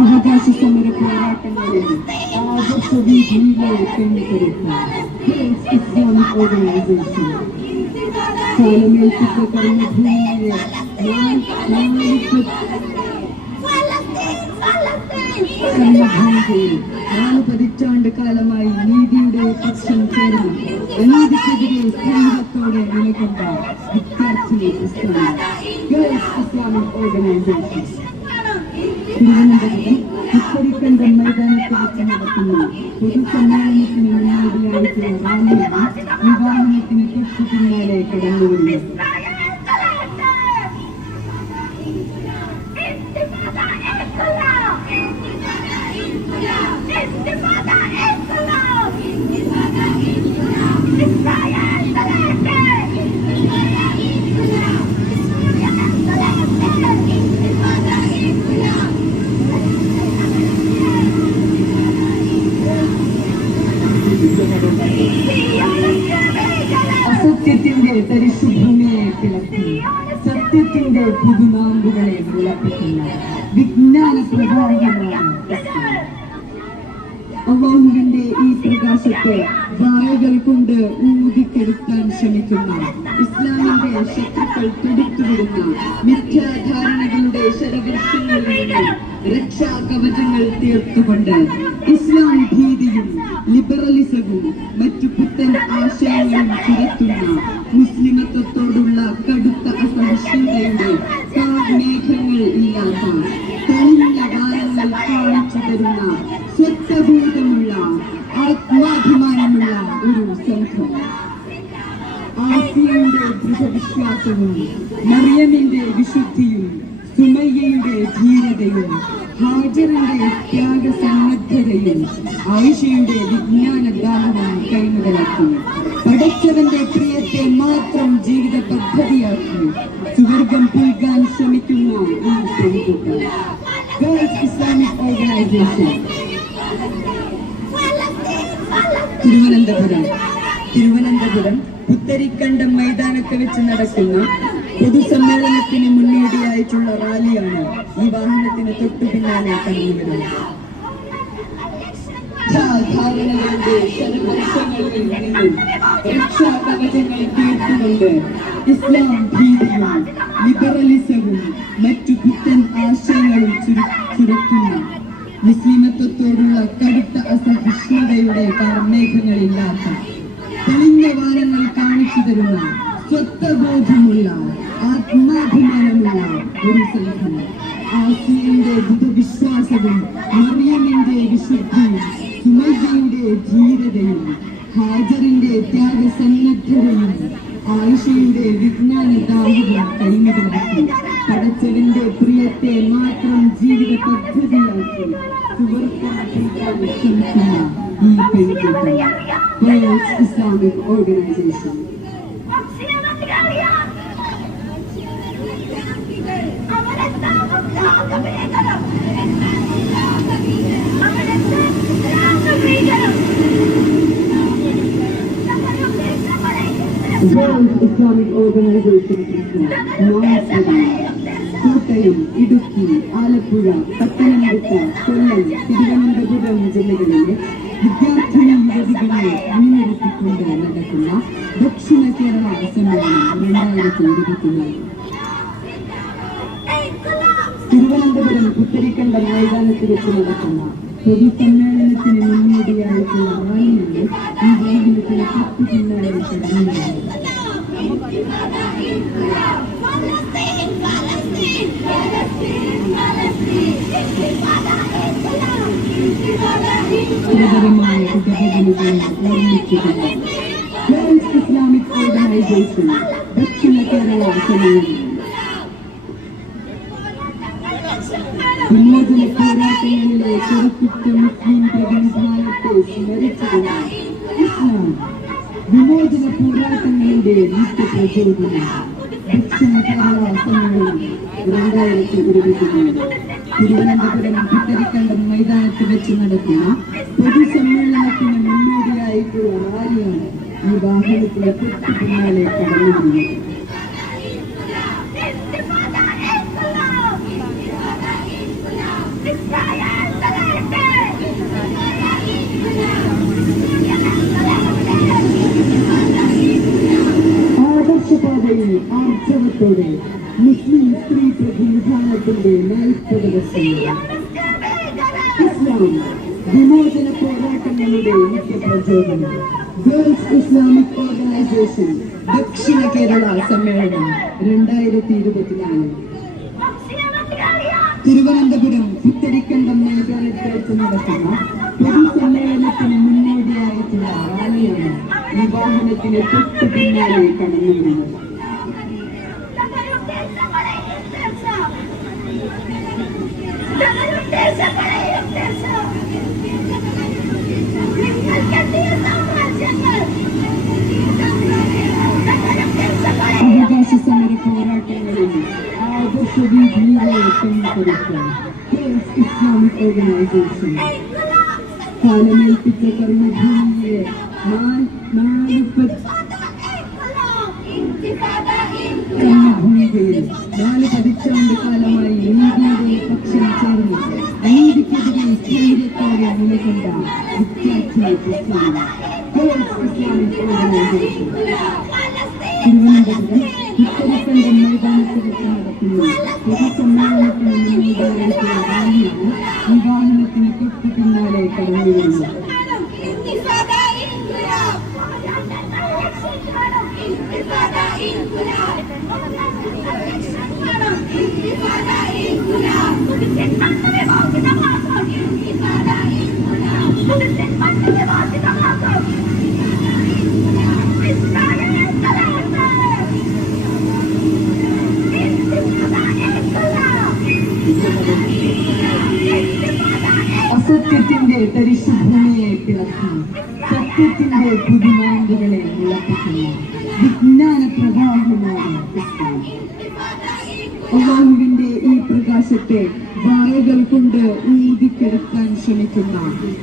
അവകാശ സമര പോരാട്ടങ്ങളിൽ ആദർശവീതിയിലെ പെണ്ണുകൊടുത്ത Islamic organisation കാലമേൽപ്പിച്ച കർമ്മഭൂമിയെ കർമ്മഭൂമിയിൽ 4 പതിറ്റാണ്ട് കാലമായി നീതിയുടെ പക്ഷം ചേർന്ന് അനീതിക്കെതിരെ സ്നേഹത്തോടെ നിലകൊണ്ട വിദ്യാർത്ഥിനി ഇസ്ലാമിക് ഓർഗനൈസേഷൻ തിരുവനന്തപുരം ഉത്തരിക്കണ്ട മൈതാനത്ത് വെച്ച് നടക്കുന്ന പൊതുസമ്മേളനത്തിന് മുന്നോടിയായിട്ടുള്ള റാലിയാണ് വിവാഹത്തിന് തൊട്ടു പിന്നാലെ കടന്നുവരുന്നത്. അസത്യത്തിന്റെ പരിശുഭൂമിയെ കിളക്കി സത്യത്തിന്റെ പുതുനാമ്പുകളെ വിളപ്പിക്കുന്ന വിജ്ഞാന പ്രഭാവമാണ് അള്ളാഹുവിന്റെ ഈ പ്രകാശത്തെ വായകൾ കൊണ്ട് ഊതിക്കെടുക്കാൻ ശ്രമിക്കുന്ന ഇസ്ലാമിന്റെ ശത്രുക്കൾ തൊടുത്തുവിടുന്ന മിഥ്യാധാരണകളുടെ ശരവൃക്ഷങ്ങളിൽ നിന്ന് രക്ഷാകവചങ്ങൾ തീർത്തുകൊണ്ട് ഇസ്ലാം ഭീതിയും ലിബറലിസവും മറ്റു പുത്തൻ ആശയങ്ങളും ചുരത്തുന്ന മുസ്ലിമത്വത്തോടുള്ള കടുത്ത അസഹിഷ്ണുതയുടെ കാർമേഘങ്ങൾ ഇല്ലാത്ത തെളിഞ്ഞ വാരങ്ങൾ കാണിച്ചു തരുന്ന സ്വത്വബോധമുള്ള ആത്മാഭിമാനമുള്ള ഒരു സംഘം. ആസിയയുടെ ദൃഢവിശ്വാസവും മറിയമിന്റെ വിശുദ്ധിയും സുമയ്യയുടെ ധീരതയും ഹാജറിന്റെ ത്യാഗസന്നദ്ധതയും ആയിഷയുടെ വിജ്ഞാനദാഹവും കൈമുതലാക്കി പടച്ചവന്റെ പ്രിയത്തെ മാത്രം ജീവിത പദ്ധതിയാക്കി സുവർഗം പുൽകാൻ ശ്രമിക്കുന്ന ഈ പെൺകുട്ടി girls Islamic organisation Thiruvananthapuram Putharikandam മൈതാനത്ത് വെച്ച് നടക്കുന്ന പൊതുസമ്മേളനത്തിന് മുന്നോടിയായിട്ടുള്ള റാലിയാണ് ഈ വാഹനത്തിന് തൊട്ടു പിന്നാലെ കടന്നുവരുന്നത്. ധാരണകളുടെ ശരവർഷങ്ങളിൽ നിന്നും രക്ഷാകവചങ്ങൾ തീർത്തുകൊണ്ട് ഇസ്ലാം ഭീതിയും ലിബറലിസവും മറ്റു പുത്തൻ ആശയങ്ങളും ചുരത്തുന്ന മുസ്ലിമത്വത്തോടുള്ള കടുത്ത അസഹിഷ്ണുതയുടെ കാർമേഘങ്ങളില്ലാത്ത തെളിഞ്ഞ വാരങ്ങൾ കാണിച്ചു തരുന്ന സ്വത്വബോധമുള്ള ആത്മാഭിമാനമുള്ള ഒരു സംഘം. ആസിയയുടെ ദൃഢവിശ്വാസവും മറിയമിന്റെ വിശുദ്ധിയും സുമയ്യയുടെ ധീരതയും ഹാജറിന്റെ ത്യാഗസന്നദ്ധതയും ആയിഷയുടെ വിജ്ഞാനദാഹവും കൈമുതലാക്കി പടച്ചവന്റെ പ്രിയത്തെ മാത്രം ജീവിത പദ്ധതിയാക്കി സുവർഗം ശ്രമിക്കുന്ന ഈ പെൺകുട്ടി girls Islamic organisation. Girls Islamic organisation Kottayam, Idukki, Alappuzha, Pathanamthitta, Kollam, Thiruvananthapuram ജില്ലകളിലെ വിദ്യാർത്ഥിനി യുവതികളെ മുൻനിർത്തിക്കൊണ്ട് നടക്കുന്ന ദക്ഷിണ കേരള സമ്മേളനം 2024 തിരുവനന്തപുരം പുത്തരിക്കണ്ടം മൈതാനത്ത് വെച്ച് നടക്കുന്ന പൊതുസമ്മേളനത്തിന് മുന്നോടിയായിട്ടുള്ള റാലിയാണ് ഈ വാഹനത്തിന് തൊട്ടു പിന്നാലെ കടന്നുവരുന്നത്. ഗുരുതരമായ ഉപകരണങ്ങളെ ഓർമ്മിച്ചുകൊണ്ട് ഗേൾസ് ഇസ്ലാമിക് ഓർഗനൈസേഷൻ ദക്ഷിണ കേരള സമ്മേളനം വിമോചന പോരാട്ടങ്ങളിലെ ചെറുക്കുറ്റ മുസ്ലിം പ്രതിനിധാനത്തെ സ്മരിച്ചുകൊണ്ട് ഇസ്ലാം വിമോചന പോരാട്ടങ്ങളുടെ നിത്യപ്രചോദനം ദക്ഷിണ കേരള സമ്മേളനം 2024 തിരുവനന്തപുരം പുത്തരിക്കണ്ടം മൈതാനത്ത് വെച്ച് നടക്കുന്ന പൊതുസമ്മേളനത്തിന് മുന്നോടിയായിട്ടുള്ള റാലിയാണ് ഈ വാഹനത്തിന് തൊട്ടു പിന്നാലെ കടന്നുവരുന്നത്. ആദർശപാതയിൽ ആർജവത്തോടെ മുസ്ലിം സ്ത്രീ പ്രതിനിധാനത്തിന്റെ 40 വർഷങ്ങൾ. ഇസ്ലാം വിമോചന പോരാട്ടങ്ങളുടെ മുഖ്യ പ്രചോദനം. ഗേൾസ് ഇസ്ലാമിക് ഓർഗനൈസേഷൻ ദക്ഷിണ കേരള സമ്മേളനം 2024 തിരുവനന്തപുരം പുത്തരിക്കണ്ടം മൈതാനത്ത് വെച്ച് നടക്കുന്ന പൊതുസമ്മേളനത്തിന് മുന്നോടിയായിട്ടുള്ള റാലിയാണ് ഈ വാഹനത്തിന് തൊട്ടു പിന്നാലെ കടന്നുവരുന്നത്. അവകാശ സമര പോരാട്ടങ്ങളിൽ ആദർശരീതിയിലെ ഇസ്ലാമിക് ഓർഗനൈസേഷൻ കാലമേൽപ്പിച്ച കർമ്മഭൂമിയെ 4 പതിറ്റാണ്ട് കാലമായി നീതിയുടെ പക്ഷം ചേർന്ന് അനീതിക്കെതിരെ ധൈര്യത്തോടെ നിലകൊണ്ട വിദ്യാർത്ഥി പ്രസ്ഥാനം ഇസ്ലാമിക് ഓർഗനൈസേഷൻ തിരുവനന്തപുരം ഉത്തരക്കണ്ടം മൈതാനത്തിൽ വെച്ച് നടക്കുന്ന പൊതുസമ്മേളനത്തിന് മുന്നോടിയായിട്ടുള്ള റാലിയാണ് ഈ വാഹനത്തിന് തൊട്ടു പിന്നാലെ കടന്നുവരുന്നത്. അസത്യത്തിന്റെ തരിശുഭൂമിയെ പിളർത്തി സത്യത്തിന്റെ പുതുമാമ്പുകളെ മുളപ്പിക്കുന്ന വിജ്ഞാന പ്രവാഹമാണ് ഇസ്ലാം. അല്ലാഹുവിന്റെ ഈ പ്രകാശത്തെ വായകൾ കൊണ്ട് ഊതിക്കെടുക്കാൻ ശ്രമിക്കുന്ന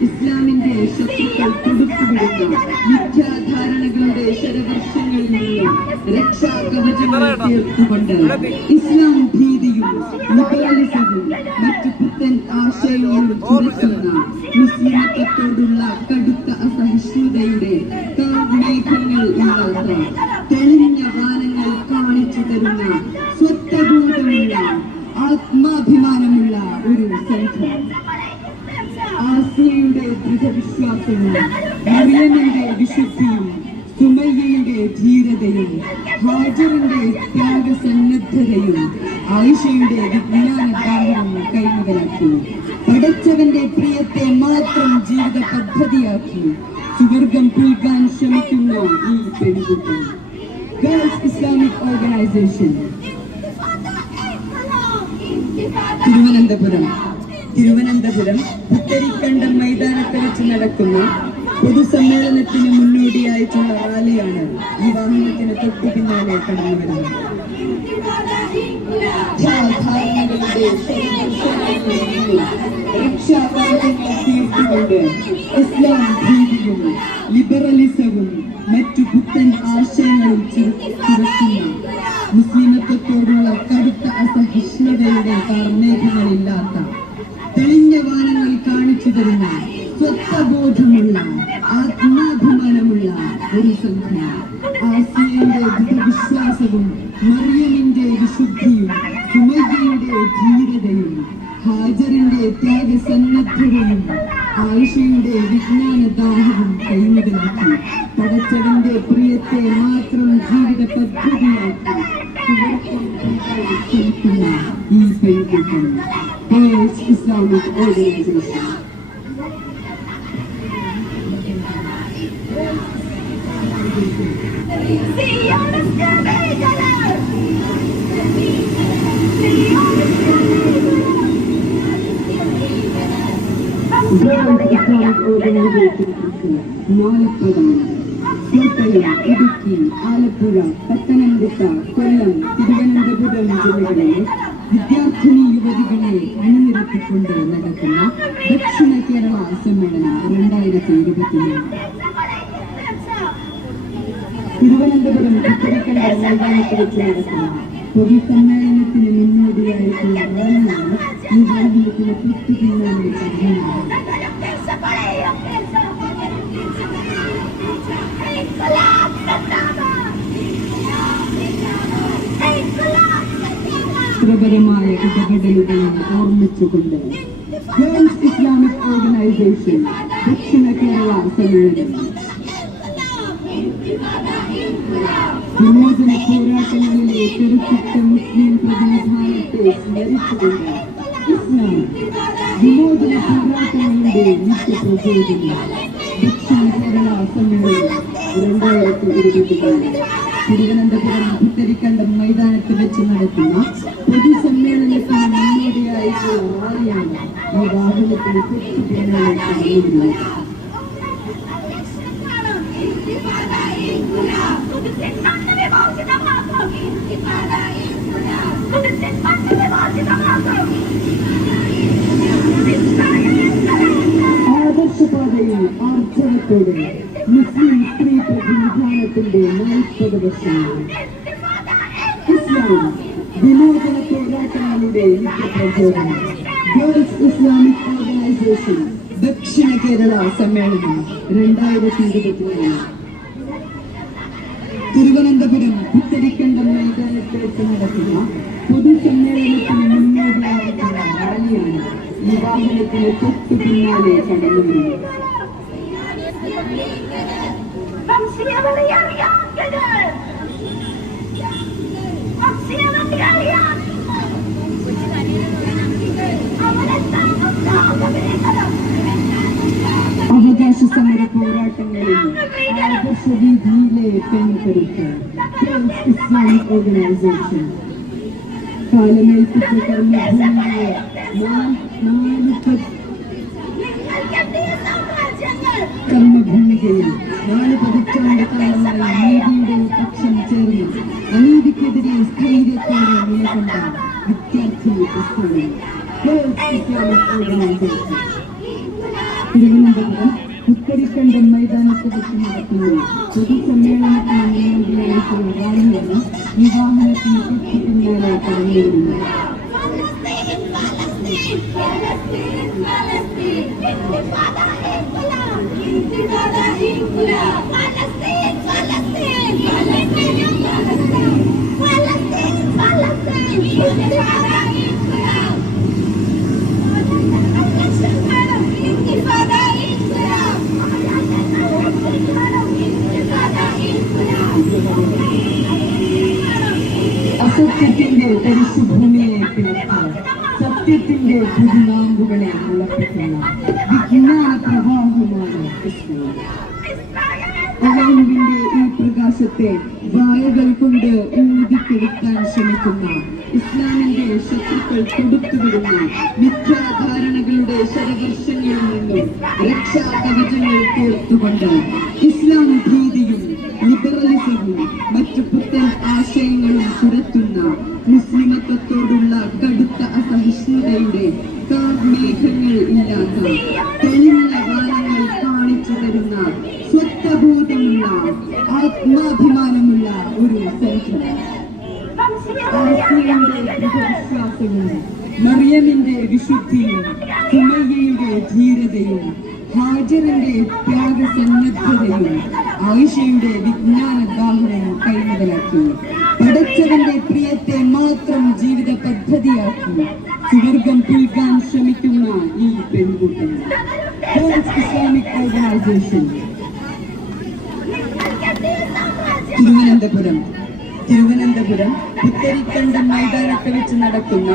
ഇസ്ലാമിന്റെ ശത്രുക്കൾ തുടുത്തുവിടുന്ന മിഥ്യാധാരണകളുടെ ശരവർഷങ്ങളിൽ നിന്നും രക്ഷാകവചങ്ങൾ തീർത്തുകൊണ്ട് ഇസ്ലാം ഭീതിയും ലിബറലിസവും മറ്റു പുത്തൻ ആശയങ്ങളും ചുരത്തുന്ന മുസ്ലിമത്വത്തോടുള്ള കടുത്ത അസഹിഷ്ണുതയുടെ കാർമേഘങ്ങൾ ഇല്ലാത്ത തെളിഞ്ഞ വാനങ്ങൾ കാണിച്ചു തരുന്ന സ്വത്വബോധമുള്ള ആത്മാഭിമാനമുള്ള ഒരു സംഘം. ആസിയയുടെ ദൃഢവിശ്വാസവും മറിയമിന്റെ വിശുദ്ധിയും സുമയ്യയുടെ ധീരതയും ഹാജറിന്റെ ത്യാഗസന്നദ്ധതയും ആയിഷയുടെ വിജ്ഞാനദാഹവും കൈമുതലാക്കി പടച്ചവന്റെ പ്രിയത്തെ മാത്രം ജീവിത പദ്ധതിയാക്കി സുവർഗം പുൽകാൻ ശ്രമിക്കുന്ന ഈ പെൺകുട്ടി girls Islamic organisation Thiruvananthapuram Putharikandam മൈതാനത്ത് വെച്ച് നടക്കുന്ന പൊതുസമ്മേളനത്തിന് മുന്നോടിയായിട്ടുള്ള റാലിയാണ് ഈ വാഹനത്തിന് തൊട്ടു പിന്നാലെ കടന്നുവരുന്നത്. രക്ഷാപാതങ്ങൾ തീർത്തുകൊണ്ട് ഇസ്ലാം ഭീതിയും ലിബറലിസവും മറ്റു പുത്തൻ ആശയങ്ങളും ചുരത്തുന്ന മുസ്ലിമത്വത്തോടുള്ള കടുത്ത അസഹിഷ്ണുതയുടെ കാർമേഘങ്ങളില്ലാത്ത തെളിഞ്ഞ വാനങ്ങൾ കാണിച്ചു തരുന്ന സ്വത്വബോധമുള്ള ആത്മാഭിമാനമുള്ള ഒരു സംഘം. ആസിയയുടെ ദൃഢവിശ്വാസവും മറിയമിന്റെ വിശുദ്ധിയും സുമയ്യയുടെ ധീരതയും ഹാജറിന്റെ ത്യാഗസന്നദ്ധതയും ആയിഷയുടെ വിജ്ഞാനദാഹവും കൈമുതലാക്കി പടച്ചവന്റെ പ്രിയത്തെ മാത്രം ജീവിത പദ്ധതിയാക്കി ക്ഷമിക്കുന്ന ഈ പെൺകുട്ടി girls Islamic organisation. Islamic organisation നാലപ്രധാനം കോട്ടയം, ഇടുക്കി, ആലപ്പുഴ, പത്തനംതിട്ട, കൊല്ലം, തിരുവനന്തപുരം ജില്ലകളിലെ വിദ്യാർത്ഥിനി യുവതികളെ അണിനിരത്തിക്കൊണ്ട് നടക്കുന്ന ദക്ഷിണ കേരള സമ്മേളനം 2023 തിരുവനന്തപുരം പുത്തരിക്കണ്ട മൈതാനത്ത് വെച്ച് നടക്കുന്ന പൊതുസമ്മേളനത്തിന് മുന്നോടിയായിട്ടുള്ള റാലിയാണ് ഈ വാഹനത്തിന് തൊട്ടു പിന്നാലെ കടന്നുവരുന്നത്. ചിത്രപരമായ ഇടപെടലുകളെ ഓർമ്മിച്ചുകൊണ്ട് ഗേൾസ് ഇസ്ലാമിക് ഓർഗനൈസേഷൻ ദക്ഷിണ കേരള സമ്മേളനം വിമോചന പോരാട്ടങ്ങളിലെ ചെറുക്കിട്ട മുസ്ലിം പ്രതിനിധാനത്തെ സ്മരിച്ചുകൊണ്ട് ഇസ്ലാം വിമോചന പോരാട്ടങ്ങളുടെ നിത്യപ്രചോദനം ദക്ഷിണ കേരള സമ്മേളനം 2023 തിരുവനന്തപുരം പുത്തരിക്കണ്ടം മൈതാനത്ത് വെച്ച് നടത്തുന്ന പൊതുസമ്മേളനത്തിന് മുന്നോടിയായിട്ടുള്ള റാലിയാണ് ഈ വാഹനത്തിന് തൊട്ടു പിന്നാലെ കടന്നുവരുന്നത്. ആദർശപാതയിൽ ആർജവത്തോടെ മുസ്ലിം സ്ത്രീ പ്രതിനിധാനത്തിന്റെ 40 വർഷങ്ങൾ ഇസ്ലാം വിമോചന പോരാട്ടങ്ങളുടെ നിത്യപ്രചോദനം ഗേൾസ് ഇസ്ലാമിക് ഓർഗനൈസേഷൻ ദക്ഷിണ കേരള സമ്മേളനം 2023 തിരുവനന്തപുരം പുത്തരിക്കണ്ടം മൈതാനത്ത് വെച്ച് നടക്കുന്ന പൊതുസമ്മേളനത്തിന് മുന്നോടിയായിട്ടുള്ള റാലിയാണ് ഈ വാഹനത്തിന് തൊട്ടു പിന്നാലെ കടന്നുവരുന്നത്. അവകാശ സമര പോരാട്ടങ്ങളിൽ ആദർശവീതിയിലെ പെൺകരുത്ത് ഗേൾസ് ഇസ്ലാമിക് ഓർഗനൈസേഷൻ കാലമേൽപ്പിച്ച കർമ്മഭൂമിയെ 4 പതിറ്റാണ്ട് കാലമായി നീതിയുടെ പക്ഷം ചേർന്ന് അനീതിക്കെതിരെ സ്ഥൈര്യത്തോടെ നിലകൊണ്ട വിദ്യാർത്ഥി പ്രസ്ഥാനം girls Islamic organisation Thiruvananthapuram Putharikandam മൈതാനത്ത് വെച്ച് നടത്തുന്ന പൊതുസമ്മേളനത്തിന് മുന്നോടിയായിട്ടുള്ള റാലിയാണ് ഈ വാഹനത്തിന് തൊട്ടു പിന്നാലെ കടന്നുവരുന്നത്. അസത്യത്തിന്റെ പരിശുഭൂമിയെ പിളർത്തി സത്യത്തിന്റെ പുതുനാമ്പുകളെ മുളപ്പിക്കുന്ന വിജ്ഞാന പ്രവാഹമാണ് ഇസ്ലാം. അള്ളാഹുവിന്റെ ഈ പ്രകാശത്തെ വായകൾ കൊണ്ട് ഊതിക്കെടുക്കാൻ ശ്രമിക്കുന്ന ഇസ്ലാമിന്റെ ശത്രുക്കൾ തൊടുത്തുവിടുന്ന മിഥ്യാധാരണകളുടെ ശരവർഷങ്ങളിൽ നിന്നും രക്ഷാകവചങ്ങൾ തീർത്തുകൊണ്ട് ഇസ്ലാം ഭീതിയും ലിബറലിസവും മറ്റു പുത്തൻ ആശയങ്ങളും ചുരത്തുന്ന മുസ്ലിമത്വത്തോടുള്ള കടുത്ത അസഹിഷ്ണുതയുടെ കാർമേഘങ്ങൾ ഇല്ലാത്ത തെളിഞ്ഞ വാനങ്ങൾ കാണിച്ചു തരുന്ന സ്വത്വബോധമുള്ള ആത്മാഭിമാനമുള്ള ഒരു സംഘം. വിശ്വാസവും മറിയമിന്റെ വിശുദ്ധിയും സുമയ്യയുടെ ധീരതയും ഹാജറിന്റെ ത്യാഗസന്നദ്ധതയും ആയിഷയുടെ വിജ്ഞാന ദാഹനം കൈമുതലാക്കി പടച്ചവന്റെ പ്രിയത്തെ മാത്രം ജീവിത പദ്ധതിയാക്കി സുവർഗം പുൽകാൻ ശ്രമിക്കുന്ന ഈ പെൺകുട്ടി girls Islamic organisation Thiruvananthapuram Putharikandam മൈതാനത്ത് വെച്ച് നടക്കുന്ന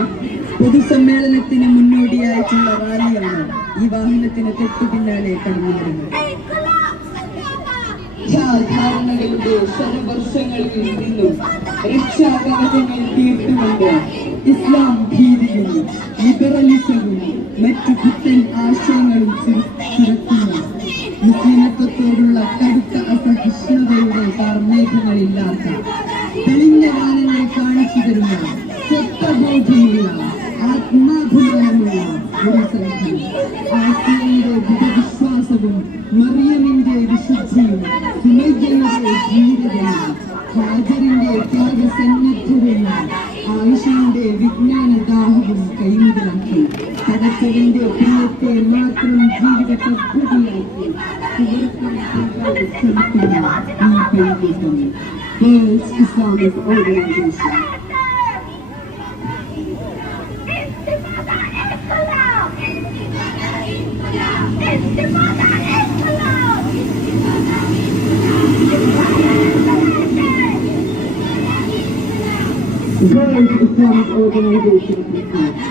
പൊതുസമ്മേളനത്തിന് മുന്നോടിയായിട്ടുള്ള റാലിയാണ് ഈ വാഹനത്തിന് തൊട്ടു പിന്നാലെ കടന്നു വരുന്നത്. ധാരണകളുടെ ശരവർഷങ്ങളിൽ നിന്നും രക്ഷാകവചങ്ങൾ തീർത്തുകൊണ്ട് ഇസ്ലാം ഭീതിയും ലിബറലിസവും മറ്റു പുത്തൻ ആശയങ്ങളും ചുരത്തുന്ന മുസ്ലിമത്വത്തോടുള്ള കടുത്ത അസഹിഷ്ണുതയുടെ കാർമേഘങ്ങളില്ലാത്ത തെളിഞ്ഞ വാനങ്ങൾ കാണിച്ചു തരുന്ന സ്വത്വ ബോധമുള്ള ആത്മാഭിമാനമുള്ള ഒരു സംഘം. ആസിയയുടെ ദൃഢവിശ്വാസവും മറിയമിന്റെ വിശുദ്ധിയും സുമയ്യയുടെ ധീരതയും ഹാജറിന്റെ ത്യാഗസന്നദ്ധതയും ആയിഷയുടെ വിജ്ഞാനദാഹവും കൈമുതലാക്കി പടച്ചവന്റെ പ്രിയത്തെ മാത്രം ജീവിത പദ്ധതിയാക്കി ശ്രമിക്കുന്ന ഈ കൈകൂട്ടം world Islamic organisation. World Islamic organisation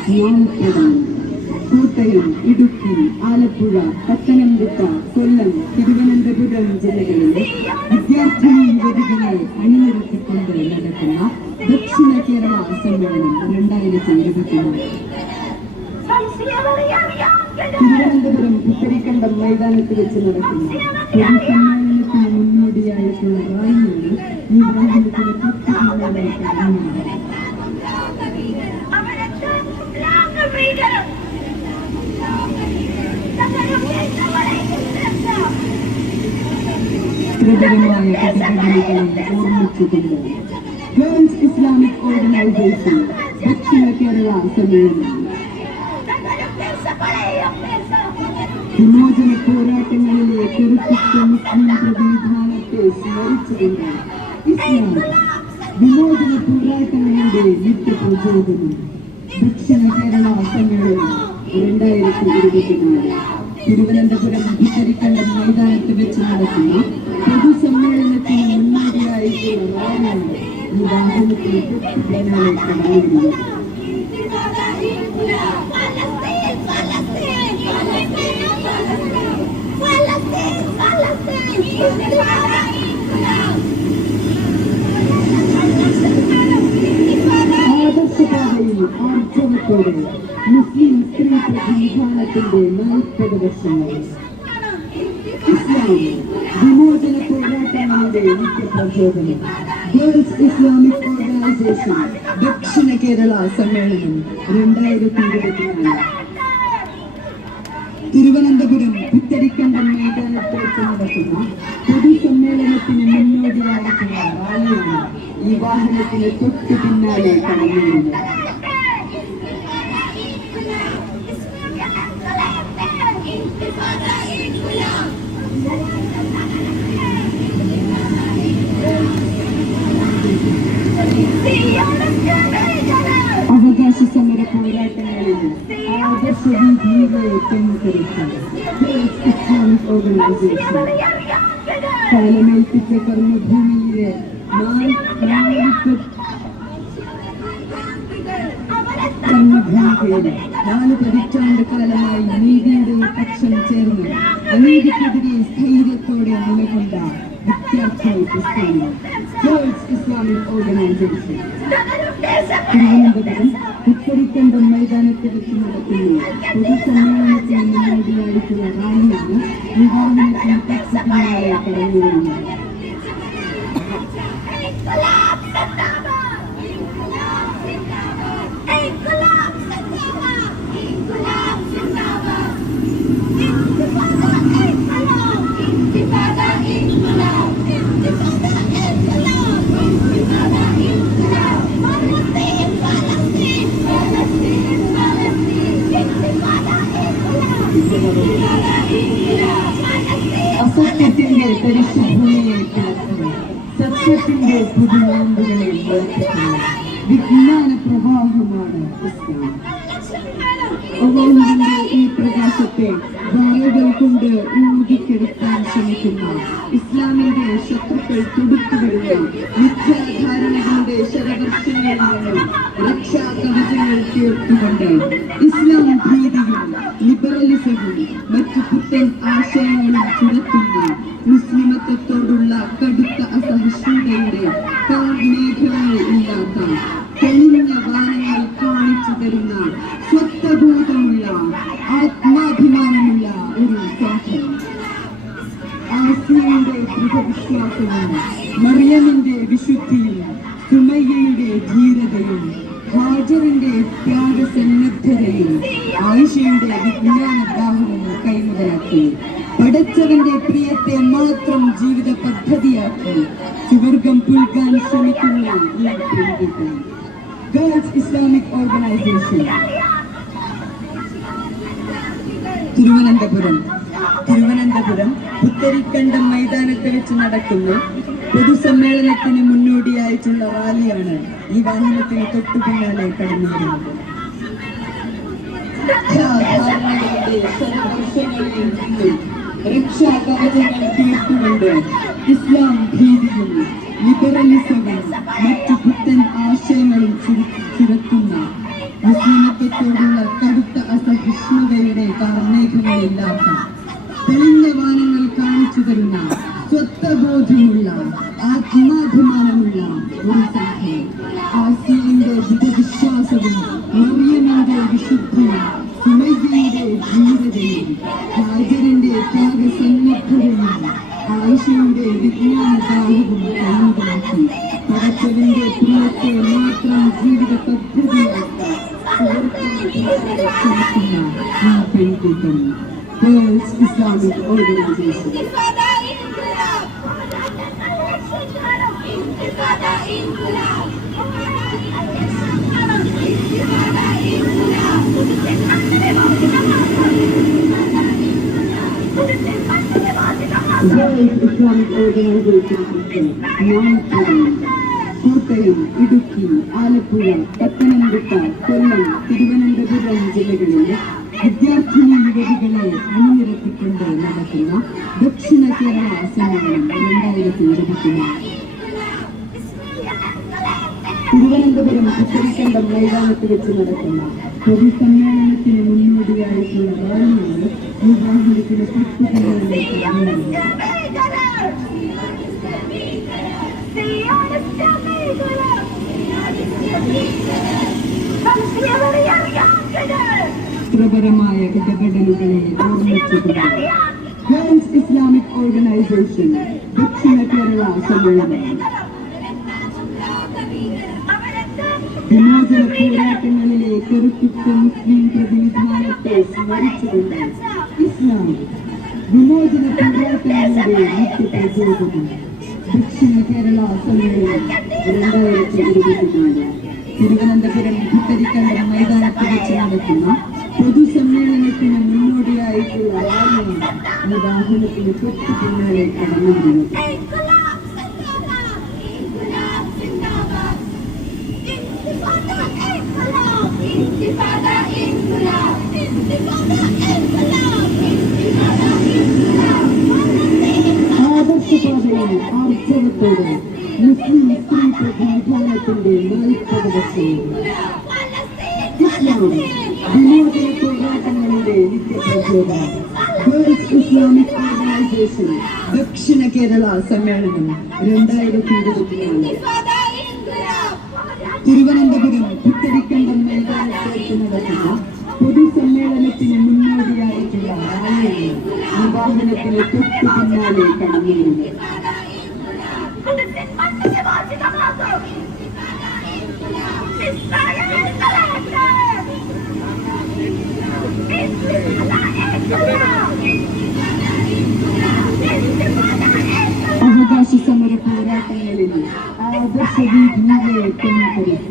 ജ്ഞാനപ്രദാനം കോട്ടയം, ഇടുക്കി, ആലപ്പുഴ, പത്തനംതിട്ട, കൊല്ലം, തിരുവനന്തപുരം ജില്ലകളിലെ വിദ്യാർത്ഥി യുവതികളെ അണിനിരത്തിക്കൊണ്ട് നടക്കുന്ന ദക്ഷിണ കേരള സമ്മേളനം 2023 തിരുവനന്തപുരം പുത്തരിക്കണ്ടം മൈതാനത്ത് വെച്ച് നടക്കുന്ന പൊതുസമ്മേളനത്തിന് മുന്നോടിയായിട്ടുള്ള റാലിയാണ് ഈ വാഹനത്തിന് 10 കിലോമീറ്റർ നടന്നത്. ചിത്രപരമായ കഥകളികളെ ഓർമ്മിച്ചുകൊണ്ട് വേൾഡ് ഇസ്ലാമിക് ഓർഗനൈസേഷൻ ദക്ഷിണ കേരള സമ്മേളനം വിമോചന പോരാട്ടങ്ങളിലെ കരുത്തുറ്റ മുസ്ലിം പ്രതിനിധാനത്തെ സ്മരിച്ചുകൊണ്ട് ഇസ്ലാം വിമോചന പോരാട്ടങ്ങളുടെ നിത്യപ്രചോദനം ദക്ഷിണ കേരള സമ്മേളനം 2024 തിരുവനന്തപുരം പുത്തരിക്കണ്ടം മൈതാനത്ത് വെച്ച് നടക്കുന്ന പൊതുസമ്മേളനത്തിന് മുന്നോടിയായിട്ടുള്ള റാലിയാണ് ഈ വാഹനത്തിന് പിന്നാലെ കടന്നുവരുന്നത്. ആദർശപാതയിൽ ആർജവത്തോടെ മുസ്ലിം സ്ത്രീ പ്രതിനിധാനത്തിന്റെ 40 വർഷങ്ങൾ ഇസ്ലാം വിമോചന പോരാട്ടങ്ങളുടെ നിത്യപ്രചോദനം വേൾഡ് ഇസ്ലാമിക് ഓർഗനൈസേഷൻ ദക്ഷിണ കേരള സമ്മേളനം 2024 തിരുവനന്തപുരം പുത്തരിക്കണ്ടം മൈതാനത്ത് വെച്ച് നടക്കുന്ന പൊതുസമ്മേളനത്തിന് മുന്നോടിയായിട്ടുള്ള റാലിയാണ് ഈ വാഹനത്തിന് തൊട്ടു പിന്നാലെ കടന്നുവരുന്നത്. അവകാശ സമര പോരാട്ടങ്ങളിൽ ആദർശവീതിയിലെ തെങ്ങുതെറിച്ച ഇസ്ലാമിക് ഓർഗനൈസേഷൻ കാലമേൽപ്പിച്ച കർമ്മഭൂമിയിലെ 4 പതിറ്റാണ്ട് കാലമായി നീതിയുടെ പക്ഷം ചേർന്ന് അനീതിക്കെതിരെ സ്ഥൈര്യത്തോടെ നിലകൊണ്ട വിദ്യാർത്ഥി പ്രസ്ഥാനം world Islamic organisation Thiruvananthapuram Putharikandam മൈതാനത്ത് വെച്ച് നടക്കുന്ന പൊതുസമ്മേളനത്തിന് മുന്നോടിയായിട്ടുള്ള റാലിയാണ് ഈ വാഹനത്തിന് 10 പിന്നാലെ കടന്നുവരുന്നത്. അസത്യത്തിന്റെ പരിശുഭൂമിയെ കിടക്കുന്നു, സത്യത്തിന്റെ പുതുനാമ്പുകളെ വളർത്തുന്നു. വിജ്ഞാന പ്രവാഹമാണ് ഇസ്ലാം. അള്ളാഹുവിന്റെ ഈ പ്രകാശത്തെ വായകൾ കൊണ്ട് ഊതിക്കെടുക്കാൻ ശ്രമിക്കുന്ന ഇസ്ലാമിന്റെ ശത്രുക്കൾ തൊടുത്തുവരുന്ന മിഥ്യാധാരണകളുടെ ശരവർഷങ്ങളിൽ നിന്നും രക്ഷാകവചങ്ങൾ തീർത്തുകൊണ്ട് ഇസ്ലാം ഭീതിയും ലിബറലിസവും മറ്റു പുത്തൻ ആശയങ്ങളും ചുരത്തുന്ന മുസ്ലിമത്വത്തോടുള്ള കടുത്ത അസഹിഷ്ണുതയുടെ കാർമേഘങ്ങൾ ഇല്ലാത്ത തെളിഞ്ഞ വാനങ്ങൾ കാണിച്ചു തരുന്ന സ്വത്വബോധമുള്ള ആത്മാഭിമാനമുള്ള ഒരു സംഘം. ആസിയയുടെ ദൃഢവിശ്വാസവും മറിയമിന്റെ വിശുദ്ധിയും സുമയ്യയുടെ ധീരതയും ഹാജറിന്റെ ത്യാഗസന്നദ്ധതയും ആയിഷയുടെ വിജ്ഞാനദാഹവും കൈമുതലാക്കി പടച്ചവന്റെ പ്രിയത്തെ മാത്രം ജീവിത പദ്ധതിയാക്കി സുവർഗം പുൽകാൻ ശ്രമിക്കുന്ന ഈ പെൺകുട്ടി girls Islamic organisation Thiruvananthapuram Putharikandam മൈതാനത്ത് വെച്ച് നടക്കുന്ന പൊതുസമ്മേളനത്തിന് മുന്നോടിയായിട്ടുള്ള റാലിയാണ് ഈ വാഹനത്തിന് തൊട്ടു പിന്നാലെ കടന്നു വരുന്നത്. രക്ഷാകവചങ്ങൾ തീർത്തുകൊണ്ട് ഇസ്ലാം ഭീതിയും ലിബറലിസവും മറ്റു പുത്തൻ ആശയങ്ങളും ചുരത്തുന്ന മുസ്ലിമത്വത്തോടുള്ള കടുത്ത അസഹിഷ്ണുതയുടെ കാർമേഘങ്ങളില്ലാത്ത തെളിഞ്ഞ വാനങ്ങൾ കാണിച്ചു തരുന്ന സ്വത്വബോധമുള്ള ആത്മാഭിമാനമുള്ള ഒരു സംഘം ആസിയന്റെ ദൃഢവിശ്വാസവും മറിയമിന്റെ വിശുദ്ധിയും സുമയ്യയുടെ ധീരതയും ഹാജറിന്റെ ത്യാഗസന്നദ്ധതയും ആയിഷയുടെ വിജ്ഞാനദാഹവും കൈമുതലാക്കി പടച്ചവന്റെ പ്രിയത്തെ മാത്രം ജീവിത പദ്ധതിയാക്കി ശ്രമിക്കുന്ന ഈ പെൺകൂട്ടം girls Islamic organisation. Girls Islamic organisation Kottayam, Idukki, Alappuzha, Pathanamthitta, Kollam, Thiruvananthapuram ജില്ലകളിലെ വിദ്യാർത്ഥിനി യുവതികളെ അണിനിരത്തിക്കൊണ്ട് നടക്കുന്ന ദക്ഷിണ കേരള സമ്മേളനം 2020 തിരുവനന്തപുരം പുത്തരിക്കണ്ടം മൈതാനത്ത് വെച്ച് നടക്കുന്ന പൊതുസമ്മേളനത്തിന് മുന്നോടിയായിട്ടുള്ള റാലിയാണ് ഈ വാഹനത്തിന് തൊട്ടുപിന്നിലേക്ക് ചിത്രപരമായ ഇടപെടലുകളെ ഓർമ്മിച്ചുകൊണ്ട് ഗേൾസ് ഇസ്ലാമിക് ഓർഗനൈസേഷൻ ദക്ഷിണ കേരള സമ്മേളനം വിമോചന പോരാട്ടങ്ങളിലെ കരുത്തുറ്റ മുസ്ലിം പ്രതിനിധാനത്തെ സ്മരിച്ചുകൊണ്ട് ഇസ്ലാം വിമോചന പോരാട്ടങ്ങളുടെ നിത്യപ്രചോദനം ദക്ഷിണ കേരള സമ്മേളനം 2024 തിരുവനന്തപുരം പുത്തരിക്കണ്ടം മൈതാനത്ത് വെച്ച് നടക്കുന്ന പൊതുസമ്മേളനത്തിന് മുന്നോടിയായിട്ടുള്ള റാലിയാണ് ഈ വാഹനത്തിന് തൊട്ടു പിന്നാലെ കടന്നു വരുന്നത്. ആദർശപാതയിൽ ആർജവത്തോടെ മുസ്ലിം സ്ത്രീ പ്രതിനിധാനത്തിന്റെ 40 വർഷവും ഇസ്ലാം വിമോചന പോരാട്ടങ്ങളുടെ നിത്യപ്രചോദനം ഗേൾസ് ഇസ്ലാമിക് ഓർഗനൈസേഷൻ ദക്ഷിണ കേരള സമ്മേളനം 2024 തിരുവനന്തപുരം പുത്തരിക്കണ്ടം മൈതാനത്ത് വെച്ച് നടക്കുന്ന പൊതുസമ്മേളനത്തിന് മുന്നോടിയായിട്ടുള്ള റാലിയാണ് ഈ വാഹനത്തിന് തൊട്ടു പിന്നാലെ കടന്നു വരുന്നത്. അവകാശ സമര പോരാട്ടങ്ങളിൽ ആദർശവീതിയിലെ തെളിയിച്ച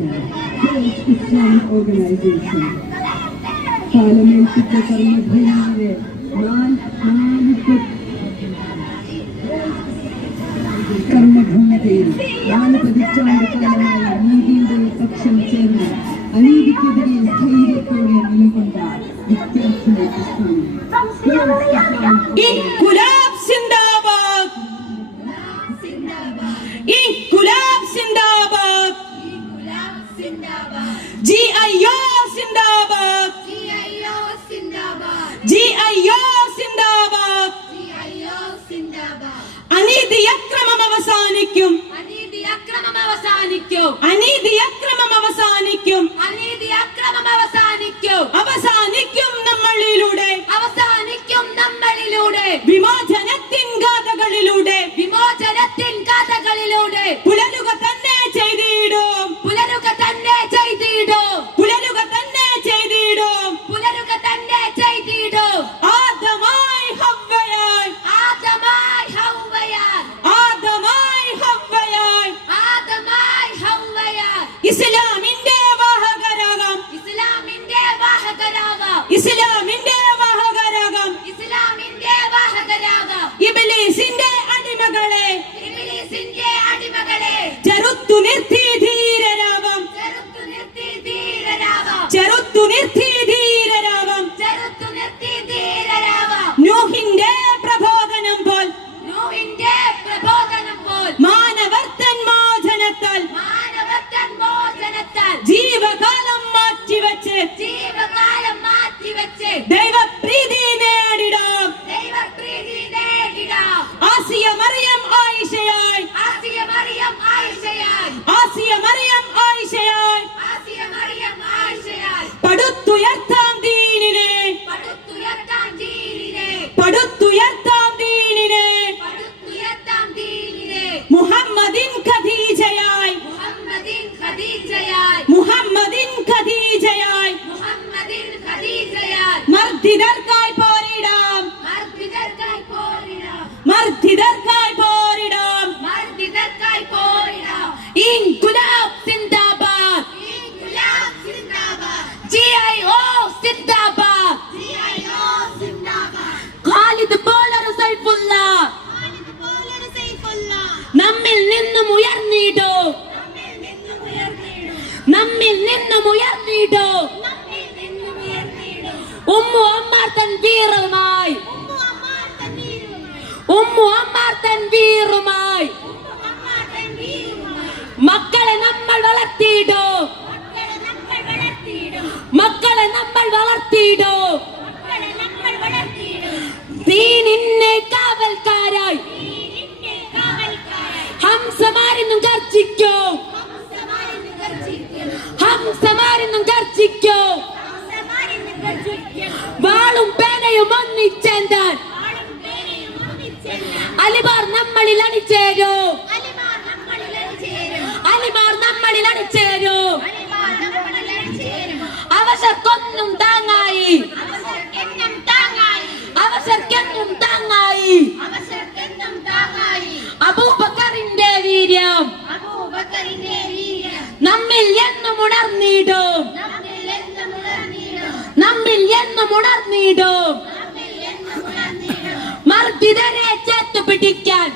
ഗേൾസ് ഇസ്ലാമിക് ഓർഗനൈസേഷൻ കാലമേൽപ്പിച്ച കർമ്മഭൂമിയിലെ 4 കർമ്മഭൂമികയിൽ 4 പതിറ്റാണ്ട് കാലമായി നീതിയുടെ പക്ഷം ചേർന്ന് അനീതിക്കെതിരെ ധൈര്യത്തോടെ നിലകൊണ്ട വിദ്യാർത്ഥിയുടെ അവസാനിക്കും നമ്മളിലൂടെ വിമോചനത്തിൻ ഗാഥകളിലൂടെ പുലരുക തന്നെ ചെയ്തിടും ആസിയ മറിയം ആയിഷയായി ആസിയ മറിയം ആയിഷയായി ആസിയ മറിയം ആയിഷയായി ആസിയ മറിയം ആയിഷയായി പടുത്തുയർത്താം ദീനിനെ പടുത്തുയർത്താം ദീനിനെ പടുത്തുയർത്താം ദീനിനെ പടുത്തുയർത്താം ദീനിനെ മുഹമ്മദിൻ ഖദീജയായി മുഹമ്മദിൻ ഖദീജയായി മുഹമ്മദിൻ ഖദീജയായി മുഹമ്മദിൻ ഖദീജയായി മർദ്ദിതർക്കായി പോരിടാം മർദ്ദിതർക്കായി പോരിടാം മർദ്ദിതർക്കായി പോരിടാം മർദ്ദിതർക്കായി പോരിടാം ഇൻകുലാബ് സിന്ദാബാദ് ഇൻകുലാബ് സിന്ദാബാദ് ജിഐഒ സിന്ദാബാദ് ജിഐഒ സിന്ദാബാദ് ഖാലിദ് പോലൊരു സൈഫുള്ള ഖാലിദ് പോലൊരു സൈഫുള്ള നമ്മിൽ നിന്നും ഉയർന്നിടൂ നമ്മിൽ നിന്നും ഉയർന്നിടും നമ്മിൽ നിന്നും ഉയർന്നിടൂ നമ്മിൽ നിന്നും ഉയർന്നിടും ഉമ്മു അമ്മാർ തൻവീറുമായി ഉമ്മു അമ്മാർ തൻവീറുമായി ഉമ്മു അമ്മാർ തൻവീറുമായി അമ്മാർ തൻവീറുമായി മക്കളെ നമ്മൾ വളർത്തിയിടൂ മക്കളെ നമ്മൾ വളർത്തിയിടും മക്കളെ നമ്മൾ വളർത്തിയിടൂ മക്കളെ നമ്മൾ വളർത്തിയിടും ദീനിന്റെ കാവൽക്കാരായി ദീനിന്റെ കാവൽക്കാരായി ഹംസമാരെന്നും ഗർജിക്കും ഹംസമാരെന്ന് ഗർജിക്കും ഹംസമാരെന്നും ഗർജിക്കും ഹംസമാരെന്ന് ഗർജിക്കും വാളും പേനയും ഒന്നിച്ചെന്താൻ ആളും പേരെയും ഒന്നിച്ചെല്ലാം അലിമാർ നമ്മളിൽ അണിചേരൂ അലിമാർ നമ്മളിൽ അണിചേരും അലിമാർ നമ്മളിൽ അണിചേരൂ അലിമാർ നമ്മളിൽ അണിചേരും അവശർക്കൊന്നും താങ്ങായി അവസർക്കെന്നും താങ്ങായി അവശർക്കെന്നും താങ്ങായി അവസർക്കെന്നും താങ്ങായി അബൂബക്കറിന്റെ വീര്യം അബൂബക്കറിന്റെ വീര്യം നമ്മിൽ എന്നും ഉണർന്നിടും നമ്മിൽ എന്നും ഉണർന്നിടും നമ്മിൽ എന്നും ഉണർന്നിടും നമ്മിൽ എന്നും ഉണർന്നിടും മർദ്ദിതരെ ചേർത്തു പിടിക്കാൻ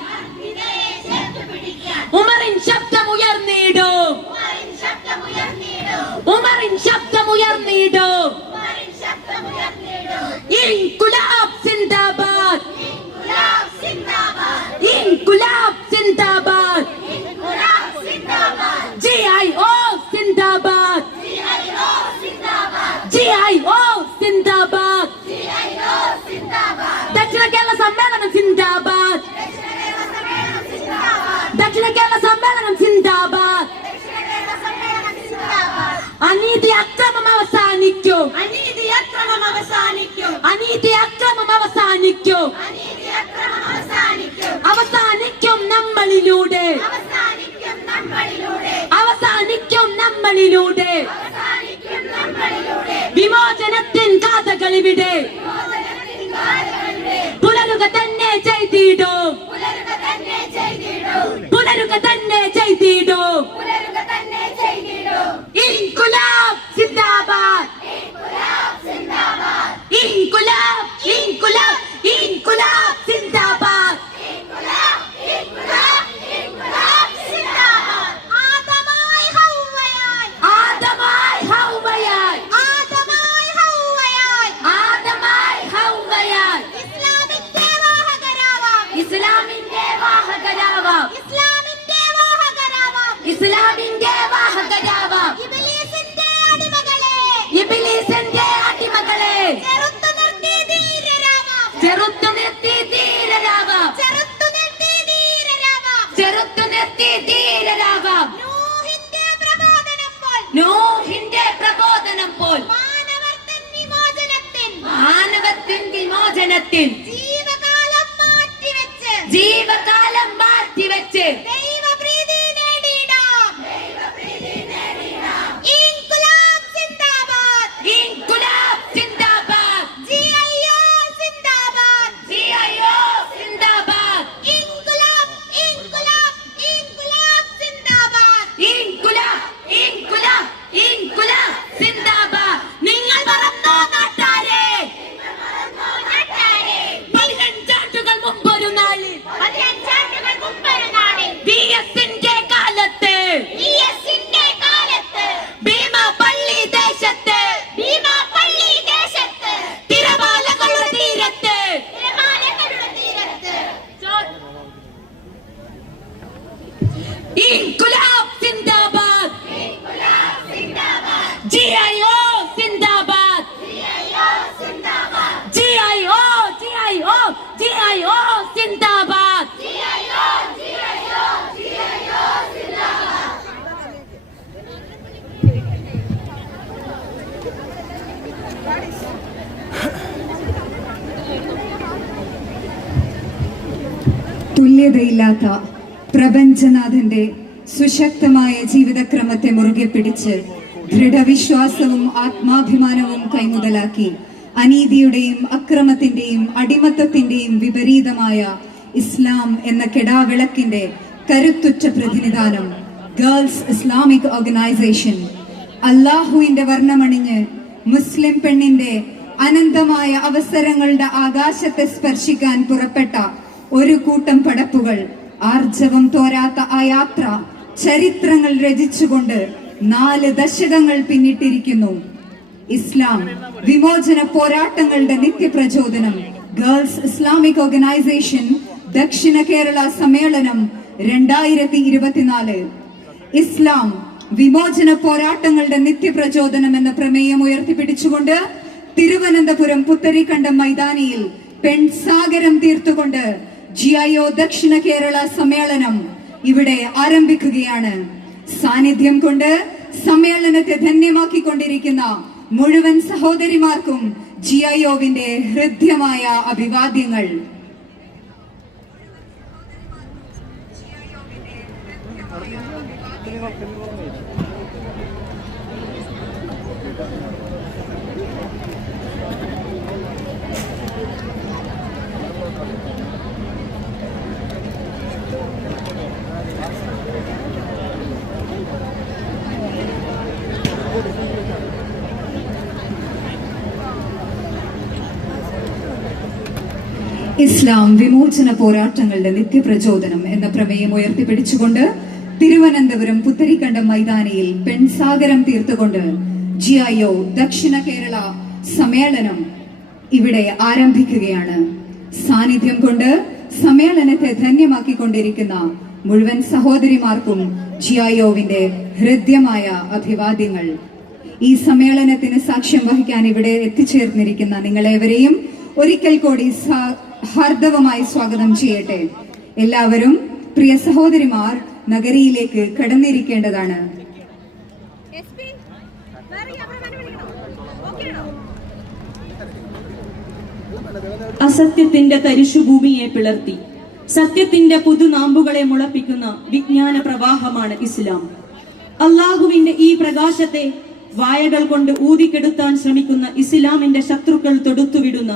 ഇതയെ ചേർത്ത് പിടിക്കാൻ ഉമറിൻ ശബ്ദം ഉയർന്നിടും ഉമറിൻ ശബ്ദമുയർന്നിടും ഉമറിൻ ശബ്ദം ഉയർന്നിടും ഉമറിൻ ശബ്ദമുയർന്നിടും ഇൻകുലാബ് സിന്ദാബാദ് ഇൻകുലാബ് സിന്ദാബാദ് ഇൻകുലാബ് സിന്ദാബാദ് ഇൻകുലാബ് സിന്ദാബാദ് ജിഐഒ സിന്ദാബാദ് ജിഐഒ സിന്ദാബാദ് ജിഐഒ സിന്ദാബാദ് ജിഐഒ സിന്ദാബാദ് ദക്ഷിണ കേരള സമ്മേളനം സിന്ദാബാദ് ദക്ഷിണകേരള സമ്മേളനം സിന്ദാബാദ് ദക്ഷിണ കേരള സമ്മേളനം സിന്ദാബാദ് ദക്ഷിണകേരള സമ്മേളനം സിന്ദാബാദ് അനീതി അക്രമം അവസാനിക്കും അനീതി അക്രമം അവസാനിക്കും അനീതി അക്രമം അവസാനിക്കും അനീതി അക്രമം അവസാനിക്കും അവസാനിക്കും നമ്മളിലൂടെ അവസാനിക്കും നമ്മളിലൂടെ അവസാനിക്കും നമ്മളിലൂടെ അവസാനിക്കും നമ്മളിലൂടെ വിമോചനത്തിൻ കാതകളിവിടെ മോചനത്തിൻ കാലങ്ങളുടെ പുലരുക തന്നെ ചെയ്തിടും പുലരുക തന്നെ ചെയ്തിടും പുലരുക തന്നെ ചെയ്തിടും പുലരുക തന്നെ ചെയ്തിടും ഇൻകുലാബ് സിന്ദാബാദ് ഇൻകുലാബ് സിന്ദാബാദ് ഇൻകുലാബ് ഇൻകുലാബ് ഇൻകുലാബ് സിന്ദാബാദ് ഇൻകുലാബ് ഇൻകുലാബ് ഇൻകുലാബ് സിന്ദാബാദ് ആദമായി ഹവ്വയായി ആദമായി ഹൗവയായി ആദമായി ഹവ്വയായി ആദമായി ഹൗവയായി ഇസ്ലാമിന്റെ വാഹകരാവാം ഇസ്ലാമിന്റെ വാഹകരാവാം ഇസ്ലാമിന്റെ വാഹകരാവാം ഇസ്ലാമിന്റെ വാഹകരാവാം ഇബ്ലീസിന്റെ അടിമകളെ ഇബ്ലീസിന്റെ അടിമകളെ ചെറുത്തു നിർത്തി ധീരരാവാം ചെറുത്തു നിർത്തി ധീരരാവാം ചെറുത്തു നിർത്തി ധീരരാവാം ചെറുത്തു നിർത്തി ധീരരാവാം നൂഹിന്റെ പ്രബോധനം പോൽ നോഹിന്റെ പ്രബോധനം പോൽ മാനവർത്തൻ വിമോചനത്തിൻ മാനവത്തിൻ വിമോചനത്തിൽ ജീവകാലം മാറ്റിവെച്ച് ജീവകാലം മാറ്റിവെച്ച് ദൈവപ്രീതി നേടിയിടാം ഇൻകുലാബ് സിന്ദാബാദ് ഇൻകുലാബ് സിന്ദാബാദ് ജിഐഒ സിന്ദാബാദ് ജിഐഒ സിന്ദാബാദ് ഇൻകുലാബ് ഇൻകുലാബ് ഇൻകുലാബ് സിന്ദാബാദ് ഇൻകുലാബ് ഇൻകുലാബ് ഇൻകുലാബ് സിന്ദാബാദ് നിങ്ങൾ മറന്നോ നാട്ടാരെ നാട്ടാരെ 15 ആണ്ടുകൾ മുമ്പൊരു നാളിൽ 15 ആണ്ടുകൾ മുമ്പൊരു നാളിൽ VS-ന്റെ കാലത്ത് VS-ന്റെ കാലത്ത് ഭീമാപള്ളി ദേശത്ത് ഭീമാപള്ളി ദേശത്ത് തിരമാലകളുടെ തീരത്ത് തിരമാലകളുടെ തീരത്ത് ഇൻകുലാബ് സിന്ദാബാദ് ഇൻകുലാബ് സിന്ദാബാദ് ജിഐഒ സിന്ദാബാദ് ജിഐഒ സിന്ദാബാദ് ജിഐഒ ജിഐഒ ജിഐഒ സിന്ദാബാദ് തുല്യതയില്ലാത്ത പ്രപഞ്ചനാഥന്റെ സുശക്തമായ ജീവിതക്രമത്തെ മുറുകെ പിടിച്ച് ദൃഢവിശ്വാസവും ആത്മാഭിമാനവും കൈമുതലാക്കി അനീതിയുടെയും അക്രമത്തിന്റെയും അടിമത്തത്തിന്റെയും വിപരീതമായ ഇസ്ലാം എന്ന കെടാവിളക്കിന്റെ കരുത്തുറ്റ പ്രതിനിധാനം ഗേൾസ് ഇസ്ലാമിക് ഓർഗനൈസേഷൻ അല്ലാഹുവിന്റെ വർണ്ണമണിഞ്ഞ് മുസ്ലിം പെണ്ണിന്റെ അനന്തമായ അവസരങ്ങളുടെ ആകാശത്തെ സ്പർശിക്കാൻ പുറപ്പെട്ട ഒരു കൂട്ടം പടപ്പുകൾ ആർജവം തോരാത്ത ആ യാത്ര ചരിത്രങ്ങൾ രചിച്ചുകൊണ്ട് 4 ദശകങ്ങൾ പിന്നിട്ടിരിക്കുന്നു. ഇസ്ലാം വിമോചന പോരാട്ടങ്ങളുടെ നിത്യപ്രചോദനം ഗേൾസ് ഇസ്ലാമിക് ഓർഗനൈസേഷൻ ദക്ഷിണ കേരള സമ്മേളനം 2024. ഇസ്ലാം വിമോചന പോരാട്ടങ്ങളുടെ നിത്യപ്രചോദനം എന്ന പ്രമേയം ഉയർത്തിപ്പിടിച്ചുകൊണ്ട് തിരുവനന്തപുരം പുത്തരിക്കണ്ടം മൈതാനിയിൽ പെൺസാഗരം തീർത്തുകൊണ്ട് GIO ദക്ഷിണ കേരള സമ്മേളനം ഇവിടെ ആരംഭിക്കുകയാണ്. സാന്നിധ്യം കൊണ്ട് സമ്മേളനത്തെ ധന്യമാക്കിക്കൊണ്ടിരിക്കുന്ന മുഴുവൻ സഹോദരിമാർക്കും GIOവിന്റെ ഹൃദ്യമായ അഭിവാദ്യങ്ങൾ. ഇസ്ലാം വിമോചന പോരാട്ടങ്ങളുടെ നിത്യപ്രചോദനം എന്ന പ്രമേയം ഉയർത്തിപ്പിടിച്ചുകൊണ്ട് തിരുവനന്തപുരം പുത്തരിക്കണ്ടം മൈതാനിയിൽ പെൺസാഗരം തീർത്തുകൊണ്ട് GIO ദക്ഷിണ കേരള സമ്മേളനം ഇവിടെ ആരംഭിക്കുകയാണ്. സാന്നിധ്യം കൊണ്ട് സമ്മേളനത്തെ ധന്യമാക്കിക്കൊണ്ടിരിക്കുന്ന മുഴുവൻ സഹോദരിമാർക്കും GIOവിന്റെ ഹൃദ്യമായ അഭിവാദ്യങ്ങൾ. ഈ സമ്മേളനത്തിന് സാക്ഷ്യം വഹിക്കാൻ ഇവിടെ എത്തിച്ചേർന്നിരിക്കുന്ന നിങ്ങളേവരെയും ഒരിക്കൽ കൂടി ഹാർദവമായി സ്വാഗതം ചെയ്യട്ടെ. എല്ലാവരും പ്രിയ സഹോദരിമാർ നഗരിയിലേക്ക് കടന്നിരിക്കേണ്ടതാണ്. അസത്യത്തിന്റെ തരിശുഭൂമിയെ പിളർത്തി സത്യത്തിന്റെ പുതുനാമ്പുകളെ മുളപ്പിക്കുന്ന വിജ്ഞാന പ്രവാഹമാണ് ഇസ്ലാം. അള്ളാഹുവിന്റെ ഈ പ്രകാശത്തെ വായകൾ കൊണ്ട് ഊതിക്കെടുത്താൻ ശ്രമിക്കുന്ന ഇസ്ലാമിന്റെ ശത്രുക്കൾ തൊടുത്തുവിടുന്ന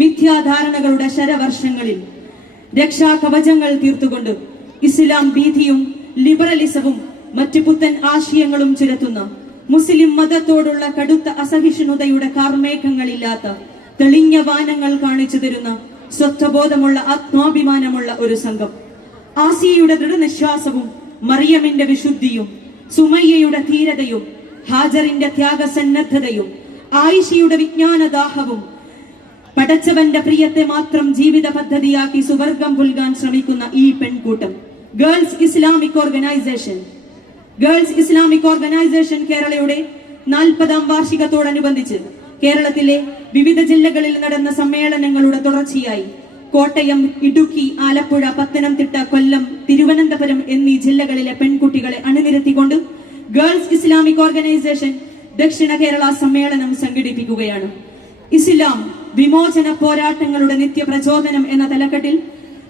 മിഥ്യാധാരണകളുടെ ശരവർഷങ്ങളിൽ രക്ഷാകവചങ്ങൾ തീർത്തുകൊണ്ട് ഇസ്ലാം ഭീതിയും ലിബറലിസവും മറ്റു പുത്തൻ ആശയങ്ങളും ചുരത്തുന്ന മുസ്ലിം മതത്തോടുള്ള കടുത്ത അസഹിഷ്ണുതയുടെ കാർമേഘങ്ങളില്ലാത്ത തെളിഞ്ഞ വാനങ്ങൾ കാണിച്ചു തരുന്ന സ്വത്വബോധമുള്ള ആത്മാഭിമാനമുള്ള ഒരു സംഘം. ആസിയയുടെ ദൃഢനിശ്വാസവും മറിയമിന്റെ വിശുദ്ധിയും സുമയ്യയുടെ ധീരതയും ഹാജറിന്റെ ത്യാഗസന്നദ്ധതയും ആയിഷയുടെ വിജ്ഞാനദാഹവും പടച്ചവന്റെ പ്രിയത്തെ മാത്രം ജീവിത പദ്ധതിയാക്കി സുവർഗം പുൽകാൻ ശ്രമിക്കുന്ന ഈ പെൺകൂട്ടം ഗേൾസ് ഇസ്ലാമിക് ഓർഗനൈസേഷൻ കേരളയുടെ 40ാം വാർഷികത്തോടനുബന്ധിച്ച് കേരളത്തിലെ വിവിധ ജില്ലകളിൽ നടന്ന സമ്മേളനങ്ങളുടെ തുടർച്ചയായി കോട്ടയം, ഇടുക്കി, ആലപ്പുഴ, പത്തനംതിട്ട, കൊല്ലം, തിരുവനന്തപുരം എന്നീ ജില്ലകളിലെ പെൺകുട്ടികളെ അണിനിരത്തിക്കൊണ്ട് ഗേൾസ് ഇസ്ലാമിക് ഓർഗനൈസേഷൻ ദക്ഷിണ കേരള സമ്മേളനം സംഘടിപ്പിക്കുകയാണ്. ഇസ്ലാം വിമോചന പോരാട്ടങ്ങളുടെ നിത്യപ്രചോദനം എന്ന തലക്കെട്ടിൽ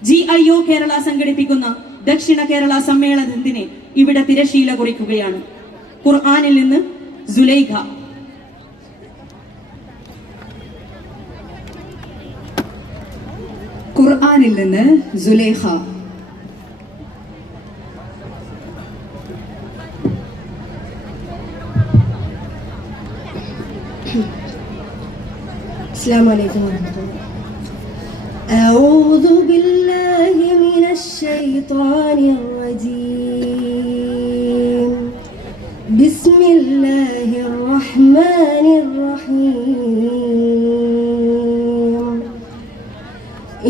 GIO കേരള സംഘടിപ്പിക്കുന്ന ദക്ഷിണ കേരള സമ്മേളനത്തിന് ഇവിടെ തിരശീല കുറിക്കുകയാണ്. ഖുർആനിൽ നിന്ന് സുലൈഖ. ഖുർആനിൽ നിന്ന് സുലൈഖ. السلام عليكم ورحمة الله. أعوذ بالله من الشيطان الرجيم. بسم الله الرحمن الرحيم.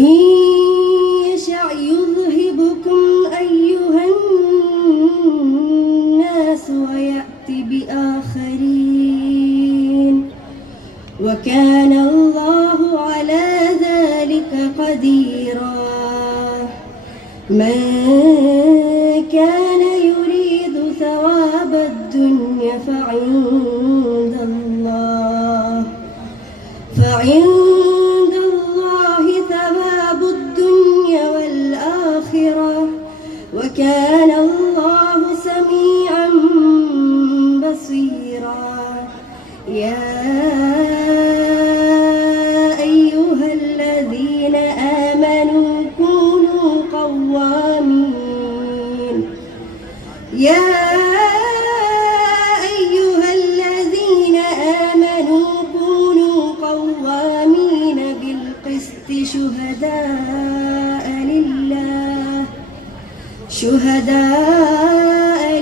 إن يشأ يذهبكم أيها الناس ويأتي بآخرين وكان الله على ذلك قديرا. من كان يريد ثواب الدنيا فعند الله ثواب الدنيا والآخرة وكان الله سميعا بصيرا يا أيها الذين آمنوا كونوا قوامين يا أيها الذين آمنوا كونوا قوامين بالقسط شهداء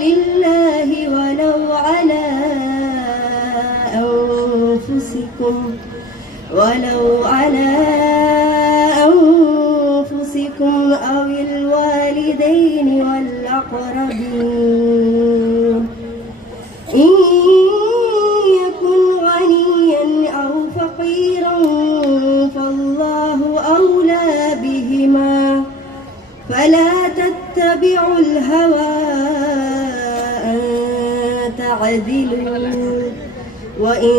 لله ولو على أنفسكم أو الوالدين والأقربين إن يكن غنيا أو فقيرا فالله أولى بهما فلا تتبعوا الهوى أن تعدلوا وإن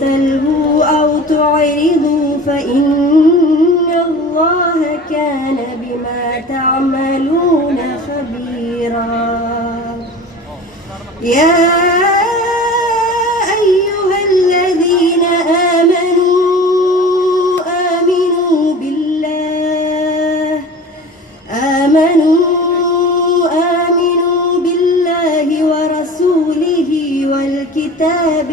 تلووا أو تعرضوا فإن الله كان بما تعملون خبيرا يا أيها الذين آمنوا آمنوا بالله ورسوله والكتاب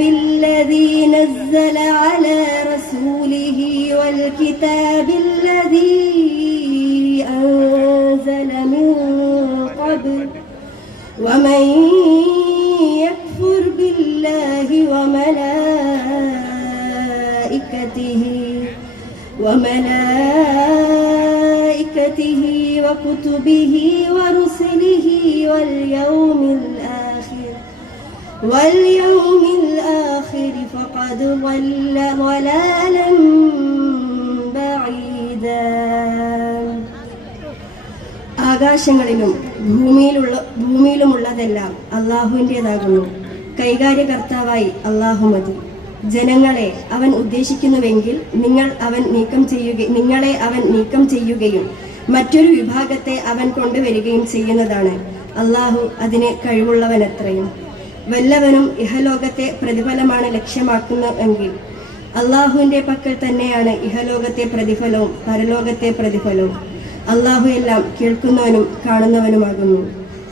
الذي نزل على رسوله والكتاب الذي أنزل من قبل ومن يكفر بالله وملائكته وكتبه ورسله واليوم الآخر فقد ضل ضلالا بعيدا ആകാശങ്ങളിലും ഭൂമിയിലുമുള്ളതെല്ലാം അല്ലാഹുവിൻ്റെതാകുന്നു. കൈകാര്യകർത്താവായി അല്ലാഹു മതി. ജനങ്ങളെ അവൻ ഉദ്ദേശിക്കുന്നുവെങ്കിൽ നിങ്ങളെ അവൻ നീക്കം ചെയ്യുകയും മറ്റൊരു വിഭാഗത്തെ അവൻ കൊണ്ടുവരികയും ചെയ്യുന്നതാണ്. അല്ലാഹു അതിന് കഴിവുള്ളവനത്രയും. വല്ലവനും ഇഹലോകത്തെ പ്രതിഫലമാണ് ലക്ഷ്യമാക്കുന്നതെങ്കിൽ അല്ലാഹുവിൻ്റെ പക്കൽ തന്നെയാണ് ഇഹലോകത്തെ പ്രതിഫലവും പരലോകത്തെ പ്രതിഫലവും. അല്ലാഹു എല്ലാം കേൾക്കുന്നവനും കാണുന്നവനുമാകുന്നു.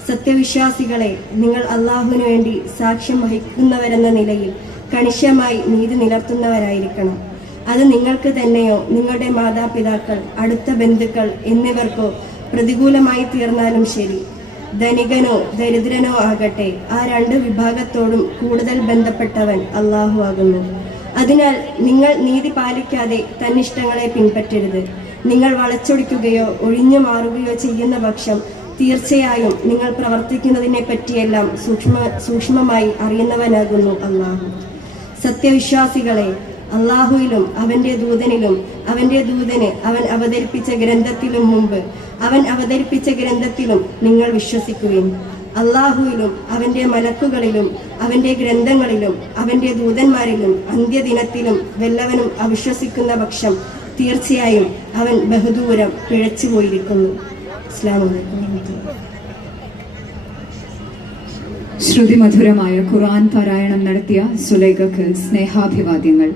സത്യവിശ്വാസികളെ, നിങ്ങൾ അല്ലാഹുവിനു വേണ്ടി സാക്ഷ്യം വഹിക്കുന്നവരെന്ന നിലയിൽ കണിശമായി നീതി നിലർത്തുന്നവരായിരിക്കണം. അത് നിങ്ങൾക്ക് തന്നെയോ നിങ്ങളുടെ മാതാപിതാക്കൾ, അടുത്ത ബന്ധുക്കൾ എന്നിവർക്കോ പ്രതികൂലമായി തീർന്നാലും ശരി. ധനികനോ ദരിദ്രനോ ആകട്ടെ, ആ രണ്ട് വിഭാഗത്തോടും കൂടുതൽ ബന്ധപ്പെട്ടവൻ അല്ലാഹു ആകുന്നു. അതിനാൽ നിങ്ങൾ നീതി പാലിക്കാതെ തന്നിഷ്ടങ്ങളെ പിൻപറ്റരുത്. നിങ്ങൾ വളച്ചൊടിക്കുകയോ ഒഴിഞ്ഞു മാറുകയോ ചെയ്യുന്ന പക്ഷം തീർച്ചയായും നിങ്ങൾ പ്രവർത്തിക്കുന്നതിനെ പറ്റിയെല്ലാം സൂക്ഷ്മമായി അറിയുന്നവനാകുന്നു അല്ലാഹു. സത്യവിശ്വാസികളെ, അല്ലാഹുവിലും അവന്റെ ദൂതന് അവൻ അവതരിപ്പിച്ച ഗ്രന്ഥത്തിലും മുമ്പ് അവൻ അവതരിപ്പിച്ച ഗ്രന്ഥത്തിലും നിങ്ങൾ വിശ്വസിക്കുകയും അല്ലാഹുവിലും അവന്റെ മലക്കുകളിലും അവന്റെ ഗ്രന്ഥങ്ങളിലും അവന്റെ ദൂതന്മാരിലും അന്ത്യദിനത്തിലും വല്ലവനും അവിശ്വസിക്കുന്ന പക്ഷം തീർച്ചയായും അവൻ ബഹുദൂരം പിഴച്ചു പോയിരിക്കുന്നു. അസ്സലാമു അലൈക്കും. ശ്രുതിമധുരമായ ഖുർആൻ പാരായണം നടത്തിയ സുലൈഖക്ക് സ്നേഹാഭിവാദ്യങ്ങൾ.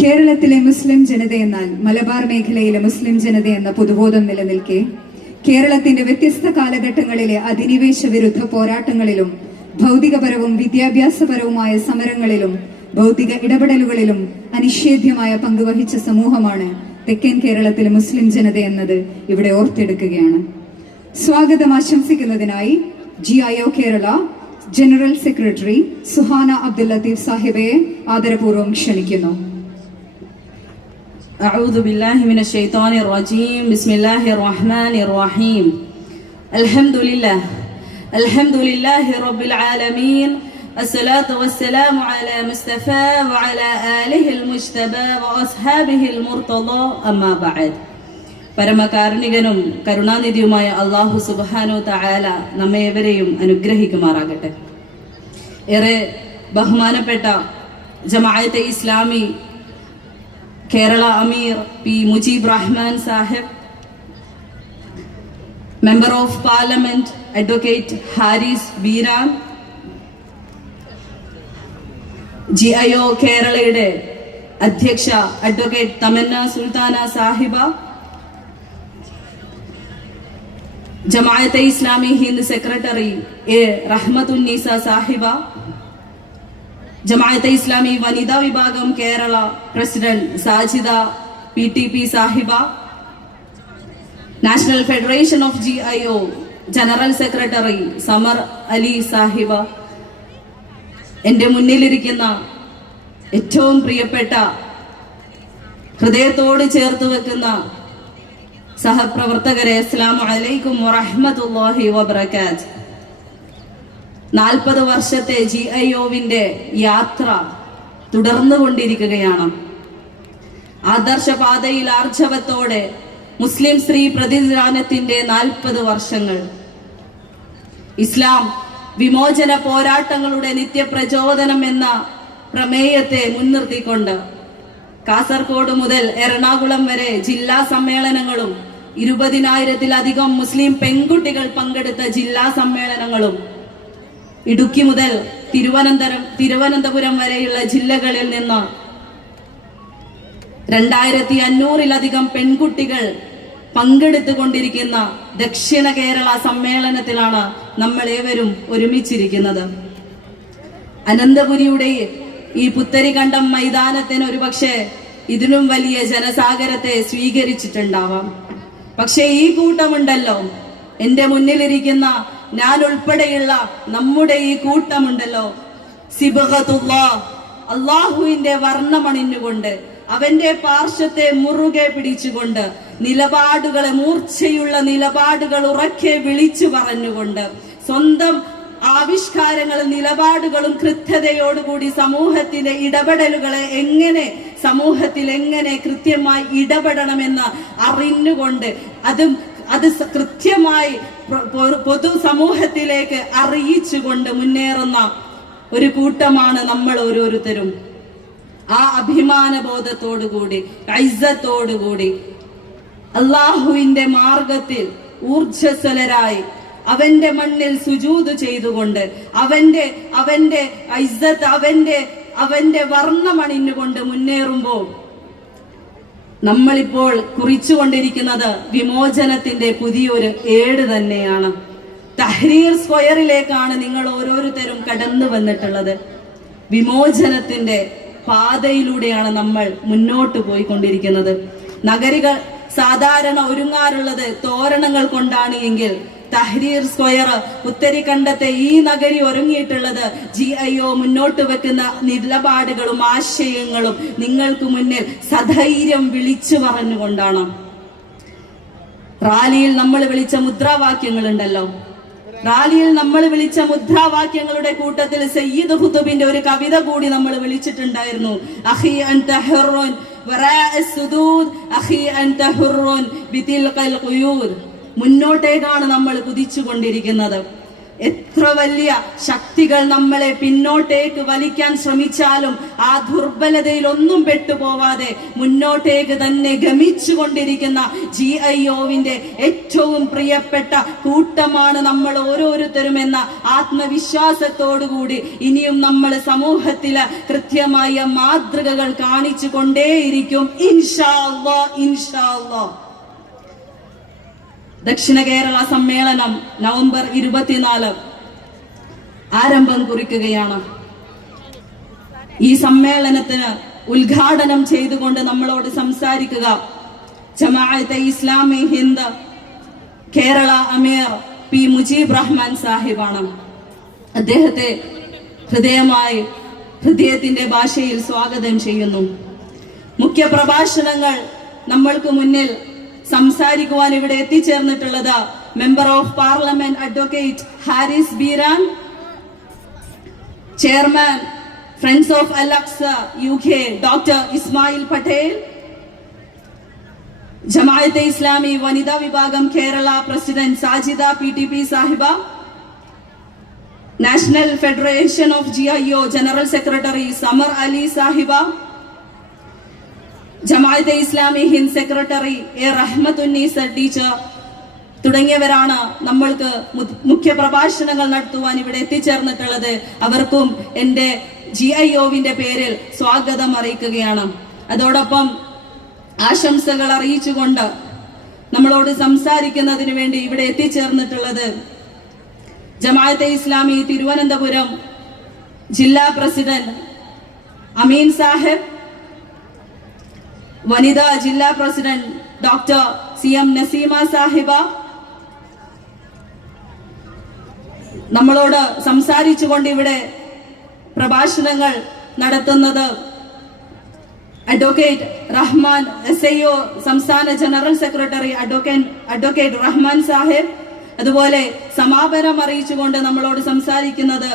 കേരളത്തിലെ മുസ്ലിം ജനതയെന്നാൽ മലബാർ മേഖലയിലെ മുസ്ലിം ജനത എന്ന പൊതുബോധം നിലനിൽക്കെ കേരളത്തിന്റെ വ്യത്യസ്ത കാലഘട്ടങ്ങളിലെ അധിനിവേശ വിരുദ്ധ പോരാട്ടങ്ങളിലും ഭൗതികപരവും വിദ്യാഭ്യാസപരവുമായ സമരങ്ങളിലും ഭൗതിക ഇടപെടലുകളിലും അനിഷേധ്യമായ പങ്കുവഹിച്ച സമൂഹമാണ് തെക്കൻ കേരളത്തിലെ മുസ്ലിം ജനത എന്നത് ഇവിടെ ഓർത്തെടുക്കുകയാണ്. സ്വാഗതം ആശംസിക്കുന്നതിനായി GIO Kerala general secretary Suhana Abdul Latheef സാഹിബയെ ആദരപൂർവ്വം ക്ഷണിക്കുന്നു. أعوذ بالله من الشيطان الرجيم بسم الله الرحمن الرحيم الحمد لله رب العالمين الصلاة والسلام على مصطفى وعلى آله المجتبى وأصحابه المرتضى أما بعد. പരമകാരുണികനും കരുണാനിധിയുമായ അല്ലാഹു സുബ്ഹാനഹു തആല നമ്മേവരെയും അനുഗ്രഹിക്കുമാറാകട്ടെ. ഏറെ ബഹുമാനപ്പെട്ട Jamaat-e Islami Kerala Amir P. Mujib Rahman Sahib, Member of Parliament Advocate Haris Biran, GIO Keralയുടെ അധ്യക്ഷ advocate Thamanna Sulthana Sahiba, Jamaat-e Islami Hind secretary A Rahmathunnisa Sahiba, Jamaat-e Islami വനിതാ വിഭാഗം Kerala president Sajida PTP Sahiba, national federation of GIO general secretary Samar Ali Sahiba, എൻ്റെ മുന്നിലിരിക്കുന്ന ഏറ്റവും പ്രിയപ്പെട്ട ഹൃദയത്തോട് ചേർത്ത് വെക്കുന്ന സഹപ്രവർത്തകരെ, അസ്സലാമു അലൈക്കും വറഹ്മത്തുള്ളാഹി വബറകാത്ത്. 40 വർഷത്തെ GIOവിന്റെ യാത്ര തുടർന്നുകൊണ്ടിരിക്കുകയാണ്. ആദർശപാതയിൽ ആർജവത്തോടെ മുസ്ലിം സ്ത്രീ പ്രതിനിധാനത്തിന്റെ 40 വർഷങ്ങൾ, ഇസ്ലാം വിമോചന പോരാട്ടങ്ങളുടെ നിത്യപ്രചോദനം എന്ന പ്രമേയത്തെ മുൻനിർത്തിക്കൊണ്ട് കാസർഗോഡ് മുതൽ എറണാകുളം വരെ ജില്ലാ സമ്മേളനങ്ങളും 20,000-ലധികം മുസ്ലിം പെൺകുട്ടികൾ പങ്കെടുത്ത ജില്ലാ സമ്മേളനങ്ങളും, ഇടുക്കി മുതൽ തിരുവനന്തപുരം വരെയുള്ള ജില്ലകളിൽ നിന്ന് 2,500-ലധികം പെൺകുട്ടികൾ പങ്കെടുത്തുകൊണ്ടിരിക്കുന്ന ദക്ഷിണ കേരള സമ്മേളനത്തിലാണ് നമ്മൾ ഏവരും ഒരുമിച്ചിരിക്കുന്നത്. അനന്തപുരിയുടെ ഈ പുത്തരികണ്ടം മൈതാനത്തിന് ഒരുപക്ഷെ ഇതിലും വലിയ ജനസാഗരത്തെ സ്വീകരിച്ചിട്ടുണ്ടാവാം. പക്ഷെ ഈ കൂട്ടമുണ്ടല്ലോ, എന്റെ മുന്നിലിരിക്കുന്ന ഞാൻ ഉൾപ്പെടെയുള്ള നമ്മുടെ ഈ കൂട്ടമുണ്ടല്ലോ, സിബ്ഗത്തുല്ലാഹ്, അള്ളാഹുവിന്റെ വർണ്ണമണിഞ്ഞുകൊണ്ട് അവന്റെ പാർശ്വത്തെ മുറുകെ പിടിച്ചുകൊണ്ട് നിലപാടുകളെ, മൂർച്ചയുള്ള നിലപാടുകൾ ഉറക്കെ വിളിച്ചു പറഞ്ഞുകൊണ്ട് സ്വന്തം ആവിഷ്കാരങ്ങളും നിലപാടുകളും കൃത്യതയോടുകൂടി സമൂഹത്തിലെ ഇടപെടലുകളെ സമൂഹത്തിൽ എങ്ങനെ കൃത്യമായി ഇടപെടണമെന്ന് അറിഞ്ഞുകൊണ്ട് അത് കൃത്യമായി പൊതുസമൂഹത്തിലേക്ക് അറിയിച്ചുകൊണ്ട് മുന്നേറുന്ന ഒരു കൂട്ടമാണ് നമ്മൾ ഓരോരുത്തരും. ആ അഭിമാനബോധത്തോടുകൂടി, ഇസ്സത്തോടുകൂടി അള്ളാഹുവിന്റെ മാർഗത്തിൽ ഊർജ്ജസ്വലരായി അവന്റെ മണ്ണിൽ സുജൂദ് ചെയ്തുകൊണ്ട് അവന്റെ ഇസ്സത്ത് അവന്റെ വർണ്ണമണിഞ്ഞുകൊണ്ട് മുന്നേറുമ്പോൾ നമ്മളിപ്പോൾ കുറിച്ചുകൊണ്ടിരിക്കുന്നത് വിമോചനത്തിന്റെ പുതിയൊരു ഏട് തന്നെയാണ്. തഹ്രീർ സ്ക്വയറിലേക്കാണ് നിങ്ങൾ ഓരോരുത്തരും കടന്നു വന്നിട്ടുള്ളത്. വിമോചനത്തിന്റെ പാതയിലൂടെയാണ് നമ്മൾ മുന്നോട്ട് പോയിക്കൊണ്ടിരിക്കുന്നത്. നഗരികൾ സാധാരണ ഒരുങ്ങാറുള്ളത് തോരണങ്ങൾ കൊണ്ടാണ് എങ്കിൽ തഹ്രീർ സ്ക്വയർ, ഉത്തരിക്കണ്ടത്തെ ഈ നഗരി ഒരുങ്ങിയിട്ടുള്ളത് GIO മുന്നോട്ട് വെക്കുന്ന നിലപാടുകളും ആശയങ്ങളും നിങ്ങൾക്ക് മുന്നിൽ സധൈര്യം വിളിച്ചു പറഞ്ഞുകൊണ്ടാണ്. റാലിയിൽ നമ്മൾ വിളിച്ച മുദ്രാവാക്യങ്ങളുണ്ടല്ലോ, റാലിയിൽ നമ്മൾ വിളിച്ച മുദ്രാവാക്യങ്ങളുടെ കൂട്ടത്തിൽ സയ്യിദ് ഖുതുബിന്റെ ഒരു കവിത കൂടി നമ്മൾ വിളിച്ചിട്ടുണ്ടായിരുന്നു. അഖി അൻത ഹുർറുൻ വറാഅ സുദൂദ്, അഖി അൻത ഹുർറുൻ ബിതിൽഖൽ ഖുയൂദ്. മുന്നോട്ടേക്കാണ് നമ്മൾ കുതിച്ചുകൊണ്ടിരിക്കുന്നത്. എത്ര വലിയ ശക്തികൾ നമ്മളെ പിന്നോട്ടേക്ക് വലിക്കാൻ ശ്രമിച്ചാലും ആ ദുർബലതയിൽ ഒന്നും പെട്ടുപോവാതെ മുന്നോട്ടേക്ക് തന്നെ ഗമിച്ചുകൊണ്ടിരിക്കുന്ന GIOവിന്റെ ഏറ്റവും പ്രിയപ്പെട്ട കൂട്ടമാണ് നമ്മൾ ഓരോരുത്തരും എന്ന ആത്മവിശ്വാസത്തോടുകൂടി ഇനിയും നമ്മൾ സമൂഹത്തില് കൃത്യമായ മാതൃകകൾ കാണിച്ചു കൊണ്ടേയിരിക്കും. ഇൻഷാ അല്ലാഹ്, ഇൻഷാ അല്ലാഹ്. ദക്ഷിണ കേരള സമ്മേളനം നവംബർ 24 ആരംഭം കുറിക്കുകയാണ്. ഈ സമ്മേളനത്തിന് ഉദ്ഘാടനം ചെയ്തുകൊണ്ട് നമ്മളോട് സംസാരിക്കുക ജമാഅത്തെ ഇസ്ലാമി ഹിന്ദ് കേരള അമീർ P. മുജീബ് റഹ്മാൻ സാഹിബാണ്. അദ്ദേഹത്തെ ഹൃദയത്തിന്റെ ഭാഷയിൽ സ്വാഗതം ചെയ്യുന്നു. മുഖ്യ പ്രഭാഷണങ്ങൾ നമ്മൾക്ക് മുന്നിൽ സംസാരിക്കുവാൻ ഇവിടെ എത്തിച്ചേർന്നിട്ടുള്ളത് member of parliament advocate Haris Beeran, chairman friends of Al-Aqsa UK doctor Ismail Patel, Jamaat-e Islami വനിതാ വിഭാഗം Kerala president Sajida PTP Sahiba, national federation of GIO general secretary Samar Ali Sahiba, Jamaat-e Islami Hind secretary A Rahmathunnisa teacher തുടങ്ങിയവരാണ് നമ്മൾക്ക് മുഖ്യ പ്രഭാഷണങ്ങൾ നടത്തുവാൻ ഇവിടെ എത്തിച്ചേർന്നിട്ടുള്ളത്. അവർക്കും എൻ്റെ GIOവിന്റെ പേരിൽ സ്വാഗതം അറിയിക്കുകയാണ്. അതോടൊപ്പം ആശംസകൾ അറിയിച്ചുകൊണ്ട് നമ്മളോട് സംസാരിക്കുന്നതിന് വേണ്ടി ഇവിടെ എത്തിച്ചേർന്നിട്ടുള്ളത് ജമാഅത്തെ ഇസ്ലാമി തിരുവനന്തപുരം ജില്ലാ പ്രസിഡന്റ് അമീൻ സാഹിബ്, വനിതാ ജില്ലാ പ്രസിഡന്റ് ഡോക്ടർ CM നസീമ സാഹിബ, നമ്മളോട് സംസാരിച്ചുകൊണ്ട് ഇവിടെ പ്രഭാഷണങ്ങൾ നടത്തുന്നത് അഡ്വക്കേറ്റ് റഹ്മാൻ SIO സംസ്ഥാന general secretary advocate Rahman Sahib. അതുപോലെ സമാപനം അറിയിച്ചുകൊണ്ട് നമ്മളോട് സംസാരിക്കുന്നത്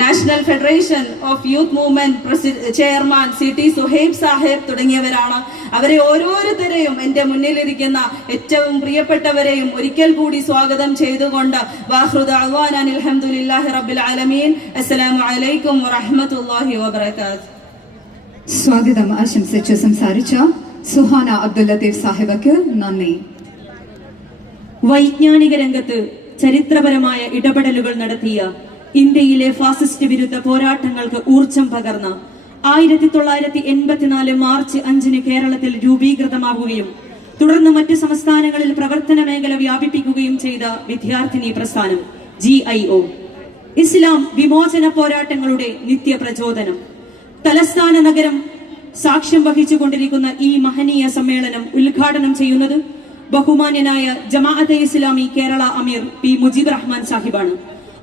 national federation of youth movement chairman CT Suhaib Sahib തുടങ്ങിയവരാണ്. അവരെ ഓരോരുത്തരെയും എൻ്റെ മുന്നിലിരിക്കുന്ന ഏറ്റവും പ്രിയപ്പെട്ടവരെയും ഒരിക്കൽ കൂടി സ്വാഗതം ചെയ്തുകൊണ്ട് വാഖിറു ദഅ്വാനാ അൽഹംദുലില്ലാഹി റബ്ബിൽ ആലമീൻ. അസ്സലാമു അലൈക്കും വറഹ്മത്തുള്ളാഹി വബറകാതുഹു. സ്വാഗതം ആശംസിച്ച് സംസാരിച്ച സുഹാന അബ്ദുൽ ലത്തീഫ് സാഹിബക്ക് നന്ദി. വൈജ്ഞാനിക രംഗത്ത് ചരിത്രപരമായ ഇടപെടലുകൾ നടത്തിയ ഇന്ത്യയിലെ ഫാസിസ്റ്റ് വിരുദ്ധ പോരാട്ടങ്ങൾക്ക് ഊർജം പകർന്ന 1984 മാർച്ച് 5 കേരളത്തിൽ രൂപീകൃതമാവുകയും തുടർന്ന് മറ്റ് സംസ്ഥാനങ്ങളിൽ പ്രവർത്തന മേഖല വ്യാപിപ്പിക്കുകയും ചെയ്ത വിദ്യാർത്ഥിനി പ്രസ്ഥാനം GIO. ഇസ്ലാം വിമോചന പോരാട്ടങ്ങളുടെ നിത്യപ്രചോദനം. തലസ്ഥാന നഗരം സാക്ഷ്യം വഹിച്ചുകൊണ്ടിരിക്കുന്ന ഈ മഹനീയ സമ്മേളനം ഉദ്ഘാടനം ചെയ്യുന്നത് ബഹുമാന്യനായ ജമാഅത്തെ ഇസ്ലാമി കേരള അമീർ P. മുജീബ് റഹ്മാൻ സാഹിബാണ്.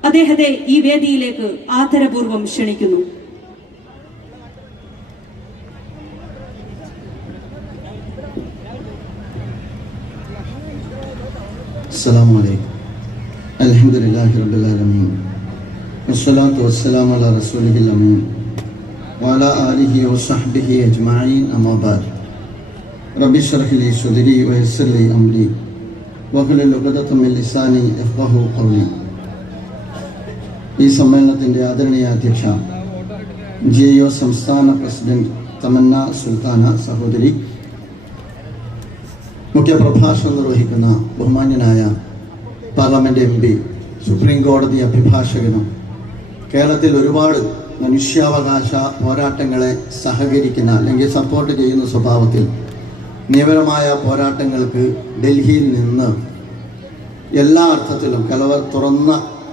അദ്ദേഹത്തെ ഈ വേദിയിലേക്ക് ആദരപൂർവ്വം ക്ഷണിക്കുന്നു. അസ്സലാമു അലൈക്കും. അൽഹംദുലില്ലാഹി റബ്ബിൽ ആലമീൻ. വസ്സലാത്തു വസ്സലാമു അലാ റസൂലിഹിൽ അമീൻ വഅലാ ആലിഹി വസഹ്ബിഹി അജ്മഈൻ. അമ്മാ ബഅദ്. റബ്ബി ഇശ്റഹ് ലി സദ്രി വയസ്സിർ ലി അംരി വഹ്ലുൽ ഉഖ്ദതം മിൻ ലിസാനി യഫ്ഖഹു ഖൗലി. ഈ സമ്മേളനത്തിൻ്റെ ആദരണീയ അധ്യക്ഷ GIO സംസ്ഥാന പ്രസിഡന്റ് തമന്ന സുൽത്താന സഹോദരി, മുഖ്യപ്രഭാഷണം നിർവഹിക്കുന്ന ബഹുമാന്യനായ പാർലമെന്റ് MP, സുപ്രീം കോടതി അഭിഭാഷകനും കേരളത്തിൽ ഒരുപാട് മനുഷ്യാവകാശ പോരാട്ടങ്ങളെ സഹകരിക്കുന്ന അല്ലെങ്കിൽ സപ്പോർട്ട് ചെയ്യുന്ന സ്വഭാവത്തിൽ നിയമപരമായ പോരാട്ടങ്ങൾക്ക് ഡൽഹിയിൽ നിന്ന് എല്ലാ അർത്ഥത്തിലും കലവർ തുറന്ന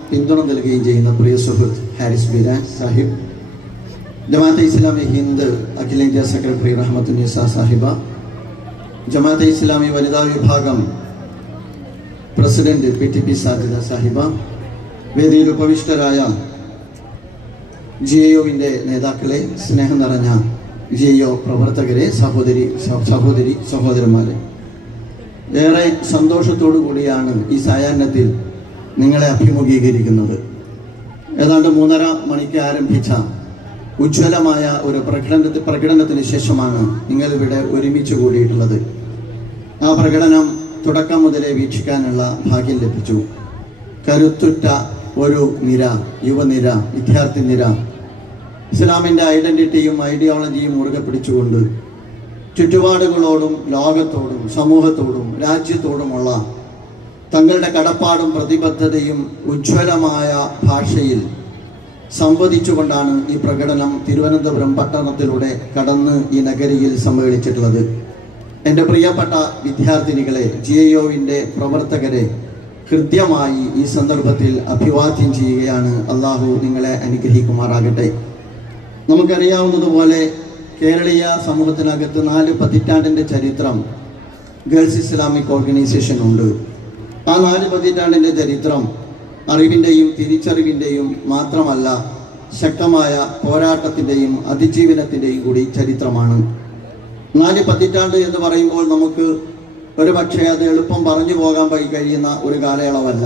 പിന്തുണ നൽകുകയും ചെയ്യുന്ന പ്രിയ സുഹൃത്ത് ഹാരിസ് ബീരാൻ സാഹിബ്, ജമാഅത്തെ ഇസ്ലാമി ഹിന്ദ് അഖിലേന്ത്യാ സെക്രട്ടറി റഹ്മത്തുന്നീസ സാഹിബ, ജമാഅത്തെ ഇസ്ലാമി വനിതാ വിഭാഗം പ്രസിഡന്റ് PTP സാജിദ സാഹിബ, വേദിയിൽ ഉപവിഷ്ടരായ GIOവിൻ്റെ നേതാക്കളെ, സ്നേഹം നിറഞ്ഞ GIO പ്രവർത്തകരെ, സഹോദരന്മാരെ, ഏറെ സന്തോഷത്തോടു കൂടിയാണ് ഈ സായാഹ്നത്തിൽ നിങ്ങളെ അഭിമുഖീകരിക്കുന്നത്. ഏതാണ്ട് 3:30 മണിക്ക് ആരംഭിച്ച ഉജ്ജ്വലമായ ഒരു പ്രകടനത്തിന് ശേഷമാണ് നിങ്ങളിവിടെ ഒരുമിച്ച് കൂടിയിട്ടുള്ളത്. ആ പ്രകടനം തുടക്കം മുതലേ വീക്ഷിക്കാനുള്ള ഭാഗ്യം ലഭിച്ചു. കരുത്തുറ്റ ഒരു നിര, യുവനിര, വിദ്യാർത്ഥി നിര ഇസ്ലാമിൻ്റെ ഐഡന്റിറ്റിയും ഐഡിയോളജിയും മുറുകെ പിടിച്ചുകൊണ്ട് ചുറ്റുപാടുകളോടും ലോകത്തോടും സമൂഹത്തോടും രാജ്യത്തോടുമുള്ള തങ്ങളുടെ കടപ്പാടും പ്രതിബദ്ധതയും ഉജ്ജ്വലമായ ഭാഷയിൽ സംവദിച്ചുകൊണ്ടാണ് ഈ പ്രകടനം തിരുവനന്തപുരം പട്ടണത്തിലൂടെ കടന്ന് ഈ നഗരിയിൽ സമ്മേളിച്ചിട്ടുള്ളത്. എൻ്റെ പ്രിയപ്പെട്ട വിദ്യാർത്ഥിനികളെ, GIOവിൻ്റെ പ്രവർത്തകരെ കൃത്യമായി ഈ സന്ദർഭത്തിൽ അഭിവാദ്യം ചെയ്യുകയാണ്. അള്ളാഹു നിങ്ങളെ അനുഗ്രഹിക്കുമാറാകട്ടെ. നമുക്കറിയാവുന്നതുപോലെ കേരളീയ സമൂഹത്തിനകത്ത് 4 പതിറ്റാണ്ടിൻ്റെ ചരിത്രം ഗേൾസ് ഇസ്ലാമിക് ഓർഗനൈസേഷൻ ഉണ്ട്. ആ 4 പതിറ്റാണ്ടിൻ്റെ ചരിത്രം അറിവിൻ്റെയും തിരിച്ചറിവിൻ്റെയും മാത്രമല്ല, ശക്തമായ പോരാട്ടത്തിൻ്റെയും അതിജീവനത്തിൻ്റെയും കൂടി ചരിത്രമാണ്. 4 പതിറ്റാണ്ട് എന്ന് പറയുമ്പോൾ നമുക്ക് ഒരു പക്ഷേ അത് എളുപ്പം പറഞ്ഞു പോകാൻ കഴിയുന്ന ഒരു കാലയളവല്ല.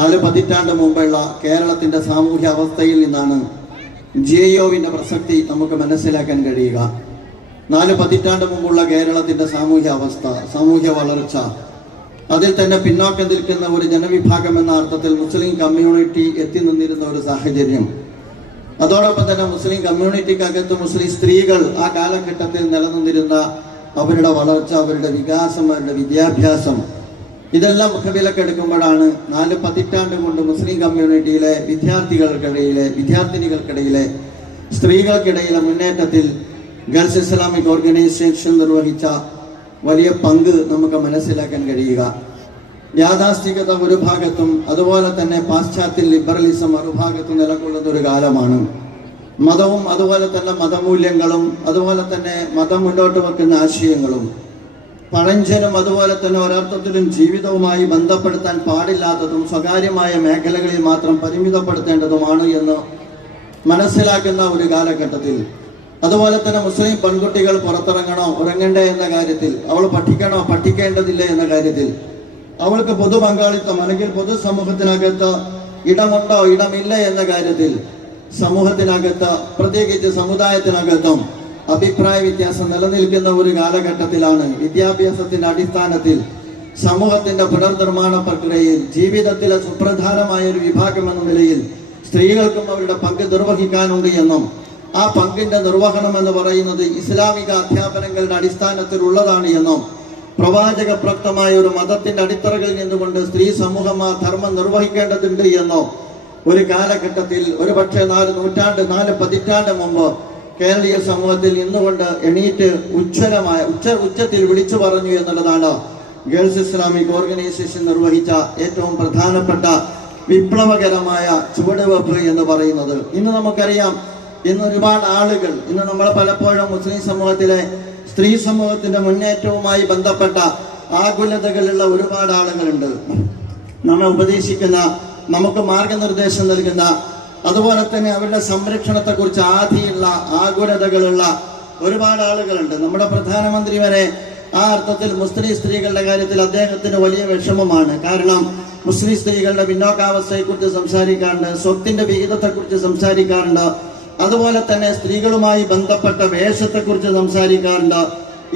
4 പതിറ്റാണ്ട് മുമ്പുള്ള കേരളത്തിൻ്റെ സാമൂഹ്യ അവസ്ഥയിൽ നിന്നാണ് GIOവിൻ്റെ പ്രസക്തി നമുക്ക് മനസ്സിലാക്കാൻ കഴിയുക. 4 പതിറ്റാണ്ട് മുമ്പുള്ള കേരളത്തിൻ്റെ സാമൂഹ്യ അവസ്ഥ, സാമൂഹ്യ വളർച്ച, അതിൽ തന്നെ പിന്നോക്കം നിൽക്കുന്ന ഒരു ജനവിഭാഗം എന്ന അർത്ഥത്തിൽ മുസ്ലിം കമ്മ്യൂണിറ്റി എത്തി നിന്നിരുന്ന ഒരു സാഹചര്യം അതോടൊപ്പം തന്നെ മുസ്ലിം കമ്മ്യൂണിറ്റിക്കകത്ത് മുസ്ലിം സ്ത്രീകൾ ആ കാലഘട്ടത്തിൽ നിലനിന്നിരുന്ന അവരുടെ വളർച്ച, അവരുടെ വികാസം, അവരുടെ വിദ്യാഭ്യാസം, ഇതെല്ലാം മുഖവിലക്കെടുക്കുമ്പോഴാണ് 4 പതിറ്റാണ്ട് കൊണ്ട് മുസ്ലിം കമ്മ്യൂണിറ്റിയിലെ വിദ്യാർത്ഥിനികൾക്കിടയിലെ സ്ത്രീകൾക്കിടയിലെ മുന്നേറ്റത്തിൽ ഗൾസ് ഇസ്ലാമിക് ഓർഗനൈസേഷൻ നിർവഹിച്ച വലിയ പങ്ക് നമുക്ക് മനസ്സിലാക്കാൻ കഴിയുക. യാഥാസ്ഥികത ഒരു ഭാഗത്തും അതുപോലെ തന്നെ പാശ്ചാത്യ ലിബറലിസം മറുഭാഗത്തും നിലകൊള്ളുന്ന ഒരു കാലമാണ്. മതവും അതുപോലെ തന്നെ മതമൂല്യങ്ങളും അതുപോലെ തന്നെ മതം മുന്നോട്ട് വെക്കുന്ന ആശയങ്ങളും പഴഞ്ചനും അതുപോലെ തന്നെ ഒരർത്ഥത്തിലും ജീവിതവുമായി ബന്ധപ്പെടുത്താൻ പാടില്ലാത്തതും സ്വകാര്യമായ മേഖലകളിൽ മാത്രം പരിമിതപ്പെടുത്തേണ്ടതുമാണ് എന്ന് മനസ്സിലാക്കുന്ന ഒരു കാലഘട്ടത്തിൽ, അതുപോലെ തന്നെ മുസ്ലിം പെൺകുട്ടികൾ പുറത്തിറങ്ങണോ ഉറങ്ങണ്ടേ എന്ന കാര്യത്തിൽ, അവൾ പഠിക്കണോ പഠിക്കേണ്ടതില്ല എന്ന കാര്യത്തിൽ, അവൾക്ക് പൊതു പങ്കാളിത്തം അല്ലെങ്കിൽ പൊതുസമൂഹത്തിനകത്ത് ഇടമുണ്ടോ ഇടമില്ല എന്ന കാര്യത്തിൽ സമൂഹത്തിനകത്ത് പ്രത്യേകിച്ച് സമുദായത്തിനകത്തും അഭിപ്രായ വ്യത്യാസം നിലനിൽക്കുന്ന ഒരു കാലഘട്ടത്തിലാണ് വിദ്യാഭ്യാസത്തിന്റെ അടിസ്ഥാനത്തിൽ സമൂഹത്തിന്റെ പുനർനിർമ്മാണ പ്രക്രിയയിൽ ജീവിതത്തിലെ സുപ്രധാനമായ ഒരു വിഭാഗം എന്ന നിലയിൽ സ്ത്രീകൾക്കും അവരുടെ പങ്ക് നിർവഹിക്കാനുണ്ട് എന്നും ആ പങ്കിന്റെ നിർവഹണം എന്ന് പറയുന്നത് ഇസ്ലാമിക അധ്യാപനങ്ങളുടെ അടിസ്ഥാനത്തിലുള്ളതാണ് എന്നും പ്രവാചക പ്രക്തമായ ഒരു മതത്തിന്റെ അടിത്തറകളിൽ നിന്നുകൊണ്ട് സ്ത്രീ സമൂഹം ആ ധർമ്മം നിർവഹിക്കേണ്ടതുണ്ട് എന്നോ ഒരു കാലഘട്ടത്തിൽ ഒരു പക്ഷേ 4 പതിറ്റാണ്ട് മുമ്പ് കേരളീയ സമൂഹത്തിൽ നിന്നുകൊണ്ട് എണീറ്റ് ഉച്ചത്തിൽ വിളിച്ചു പറഞ്ഞു എന്നുള്ളതാണ് ഗേൾസ് ഇസ്ലാമിക് ഓർഗനൈസേഷൻ നിർവഹിച്ച ഏറ്റവും പ്രധാനപ്പെട്ട വിപ്ലവകരമായ ചുവടുവെപ്പ് എന്ന് പറയുന്നത്. ഇന്ന് നമുക്കറിയാം, ഇന്ന് ഒരുപാട് ആളുകൾ, ഇന്ന് നമ്മൾ പലപ്പോഴും മുസ്ലിം സമൂഹത്തിലെ സ്ത്രീ സമൂഹത്തിന്റെ മുന്നേറ്റവുമായി ബന്ധപ്പെട്ട ആകുലതകളുള്ള ഒരുപാട് ആളുകളുണ്ട്. നമ്മെ ഉപദേശിക്കുന്ന, നമുക്ക് മാർഗനിർദ്ദേശം നൽകുന്ന, അതുപോലെ തന്നെ അവരുടെ സംരക്ഷണത്തെക്കുറിച്ച് ആധിയുള്ള ആകുലതകളുള്ള ഒരുപാട് ആളുകളുണ്ട്. നമ്മുടെ പ്രധാനമന്ത്രി വരെ ആ അർത്ഥത്തിൽ മുസ്ലിം സ്ത്രീകളുടെ കാര്യത്തിൽ അദ്ദേഹത്തിന് വലിയ വിഷമമാണ്. കാരണം മുസ്ലിം സ്ത്രീകളുടെ പിന്നോക്കാവസ്ഥയെക്കുറിച്ച് സംസാരിക്കാറുണ്ട്, സ്വത്തിന്റെ വിഹിതത്തെക്കുറിച്ച് സംസാരിക്കാറുണ്ട്, അതുപോലെ തന്നെ സ്ത്രീകളുമായി ബന്ധപ്പെട്ട വേഷത്തെക്കുറിച്ച് സംസാരിക്കാറുണ്ട്.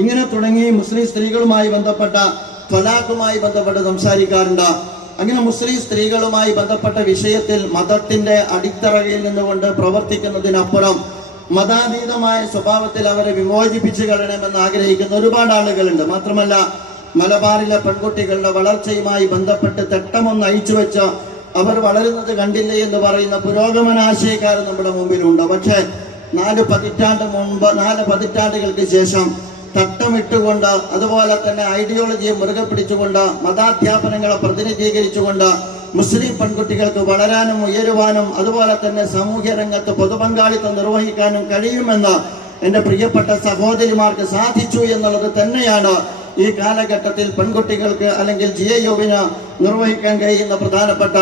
ഇങ്ങനെ തുടങ്ങി മുസ്ലിം സ്ത്രീകളുമായി ബന്ധപ്പെട്ട ത്വലാഖുമായി ബന്ധപ്പെട്ട് സംസാരിക്കാറുണ്ട്. അങ്ങനെ മുസ്ലിം സ്ത്രീകളുമായി ബന്ധപ്പെട്ട വിഷയത്തിൽ മതത്തിന്റെ അടിത്തറയിൽ നിന്നുകൊണ്ട് പ്രവർത്തിക്കുന്നതിനപ്പുറം മതാതീതമായ സ്വഭാവത്തിൽ അവരെ വിമോചിപ്പിച്ചു കളയണമെന്ന് ആഗ്രഹിക്കുന്ന ഒരുപാട് ആളുകളുണ്ട്. മാത്രമല്ല, മലബാറിലെ പെൺകുട്ടികളുടെ വളർച്ചയുമായി ബന്ധപ്പെട്ട് തെട്ടമൊന്ന് അയച്ചു വെച്ച് അവർ വളരുന്നത് കണ്ടില്ലേ എന്ന് പറയുന്ന പുരോഗമനാശയക്കാർ നമ്മുടെ മുമ്പിലുണ്ട്. പക്ഷേ 4 പതിറ്റാണ്ടുകൾക്ക് ശേഷം തട്ടമിട്ടുകൊണ്ട്, അതുപോലെ തന്നെ ഐഡിയോളജിയെ മുറുകെ പിടിച്ചുകൊണ്ട്, മതാധ്യാപനങ്ങളെ പ്രതിനിധീകരിച്ചുകൊണ്ട് മുസ്ലിം പെൺകുട്ടികൾക്ക് വളരാനും ഉയരുവാനും അതുപോലെ തന്നെ സാമൂഹ്യ രംഗത്ത് പൊതുപങ്കാളിത്തം നിർവഹിക്കാനും കഴിയുമെന്ന് എൻ്റെ പ്രിയപ്പെട്ട സഹോദരിമാർക്ക് സാധിച്ചു എന്നുള്ളത് തന്നെയാണ് ഈ കാലഘട്ടത്തിൽ പെൺകുട്ടികൾക്ക് അല്ലെങ്കിൽ GIOവിന് നിർവഹിക്കാൻ കഴിയുന്ന പ്രധാനപ്പെട്ട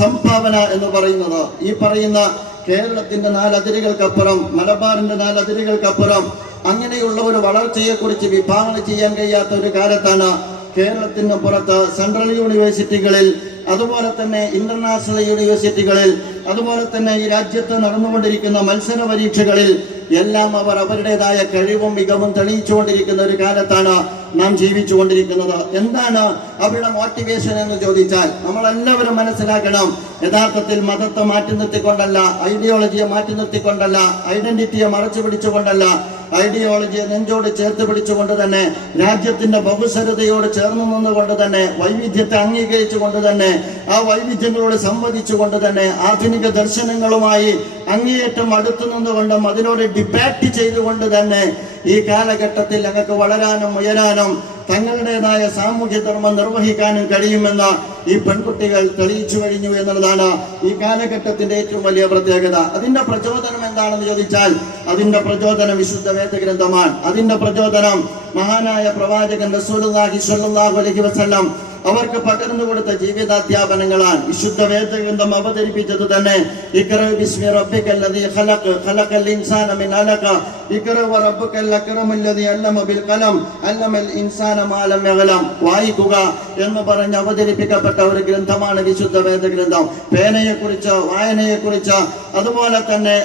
സംഭാവന എന്ന് പറയുന്നത്. ഈ പറയുന്ന കേരളത്തിന്റെ 4 അതിരുകൾക്കപ്പുറം, മലബാറിന്റെ 4 അതിരുകൾക്കപ്പുറം അങ്ങനെയുള്ള ഒരു വളർച്ചയെക്കുറിച്ച് വിഭാവന ചെയ്യാൻ കഴിയാത്ത ഒരു കാലത്താണ് കേരളത്തിന് പുറത്ത് സെൻട്രൽ യൂണിവേഴ്സിറ്റികളിൽ, അതുപോലെ തന്നെ ഇന്റർനാഷണൽ യൂണിവേഴ്സിറ്റികളിൽ, അതുപോലെ തന്നെ ഈ രാജ്യത്ത് നടന്നുകൊണ്ടിരിക്കുന്ന മത്സര പരീക്ഷകളിൽ എല്ലാം അവർ അവരുടേതായ കഴിവും മികവും തെളിയിച്ചുകൊണ്ടിരിക്കുന്ന ഒരു കാലത്താണ് നാം ജീവിച്ചുകൊണ്ടിരിക്കുന്നത്. എന്താണ് അവരുടെ മോട്ടിവേഷൻ എന്ന് ചോദിച്ചാൽ നമ്മളെല്ലാവരും മനസ്സിലാക്കണം, യഥാർത്ഥത്തിൽ മതത്തെ മാറ്റി നിർത്തിക്കൊണ്ടല്ല, ഐഡിയോളജിയെ മാറ്റി നിർത്തിക്കൊണ്ടല്ല, ഐഡന്റിറ്റിയെ മറച്ചു പിടിച്ചുകൊണ്ടല്ല, ഐഡിയോളജിയെ നെഞ്ചോട് ചേർത്ത് പിടിച്ചുകൊണ്ട് തന്നെ, രാജ്യത്തിന്റെ ബഹുസ്വരതയോട് ചേർന്ന് നിന്നുകൊണ്ട് തന്നെ, വൈവിധ്യത്തെ അംഗീകരിച്ചുകൊണ്ട് തന്നെ, ആ വൈവിധ്യങ്ങളോട് സംവദിച്ചുകൊണ്ട് തന്നെ, ആധുനിക ദർശനങ്ങളുമായി അങ്ങേയറ്റം അടുത്തു നിന്നുകൊണ്ടും അതിനോട് ഡിബേറ്റ് ചെയ്തുകൊണ്ട് തന്നെ ഈ കാലഘട്ടത്തിൽ ഞങ്ങൾക്ക് വളരാനും ഉയരാനും തങ്ങളുടേതായ സാമൂഹ്യ ധർമ്മം നിർവഹിക്കാനും കഴിയുമെന്ന് ഈ പെൺകുട്ടികൾ തെളിയിച്ചു കഴിഞ്ഞു എന്നുള്ളതാണ് ഈ കാലഘട്ടത്തിന്റെ ഏറ്റവും വലിയ പ്രത്യേകത. അതിന്റെ പ്രചോദനം എന്താണെന്ന് ചോദിച്ചാൽ അതിന്റെ പ്രചോദനം വിശുദ്ധ വേദഗ്രന്ഥമാണ്. അതിന്റെ പ്രചോദനം മഹാനായ പ്രവാചകൻ റസൂലുള്ളാഹി സ്വല്ലല്ലാഹു അലൈഹി വസല്ലം അവർക്ക് പകർന്നു കൊടുത്ത ജീവിതാധ്യാപനങ്ങളാണ്. വിശുദ്ധ വേദഗ്രന്ഥം അവതരിപ്പിച്ചത് തന്നെ ഇഖ്റ ബിസ്മി റബ്ബിക്കല്ലദീ ഖലഖ് ഖലഖൽ ഇൻസാന മിൻ അലഖ ഇഖ്റ വറബ്ബുക്കൽ അക്രമുല്ലദീ അല്ലമ ബിൽ ഖലം അല്ലമൽ ഇൻസാന മാ ലം യഅലം. വായിക്കുക എന്ന് പറഞ്ഞ് അവതരിപ്പിക്കപ്പെട്ട ഒരു ഗ്രന്ഥമാണ് വിശുദ്ധ വേദഗ്രന്ഥം. പേനയെക്കുറിച്ച്, വായനയെക്കുറിച്ച്, അതുപോലെ തന്നെ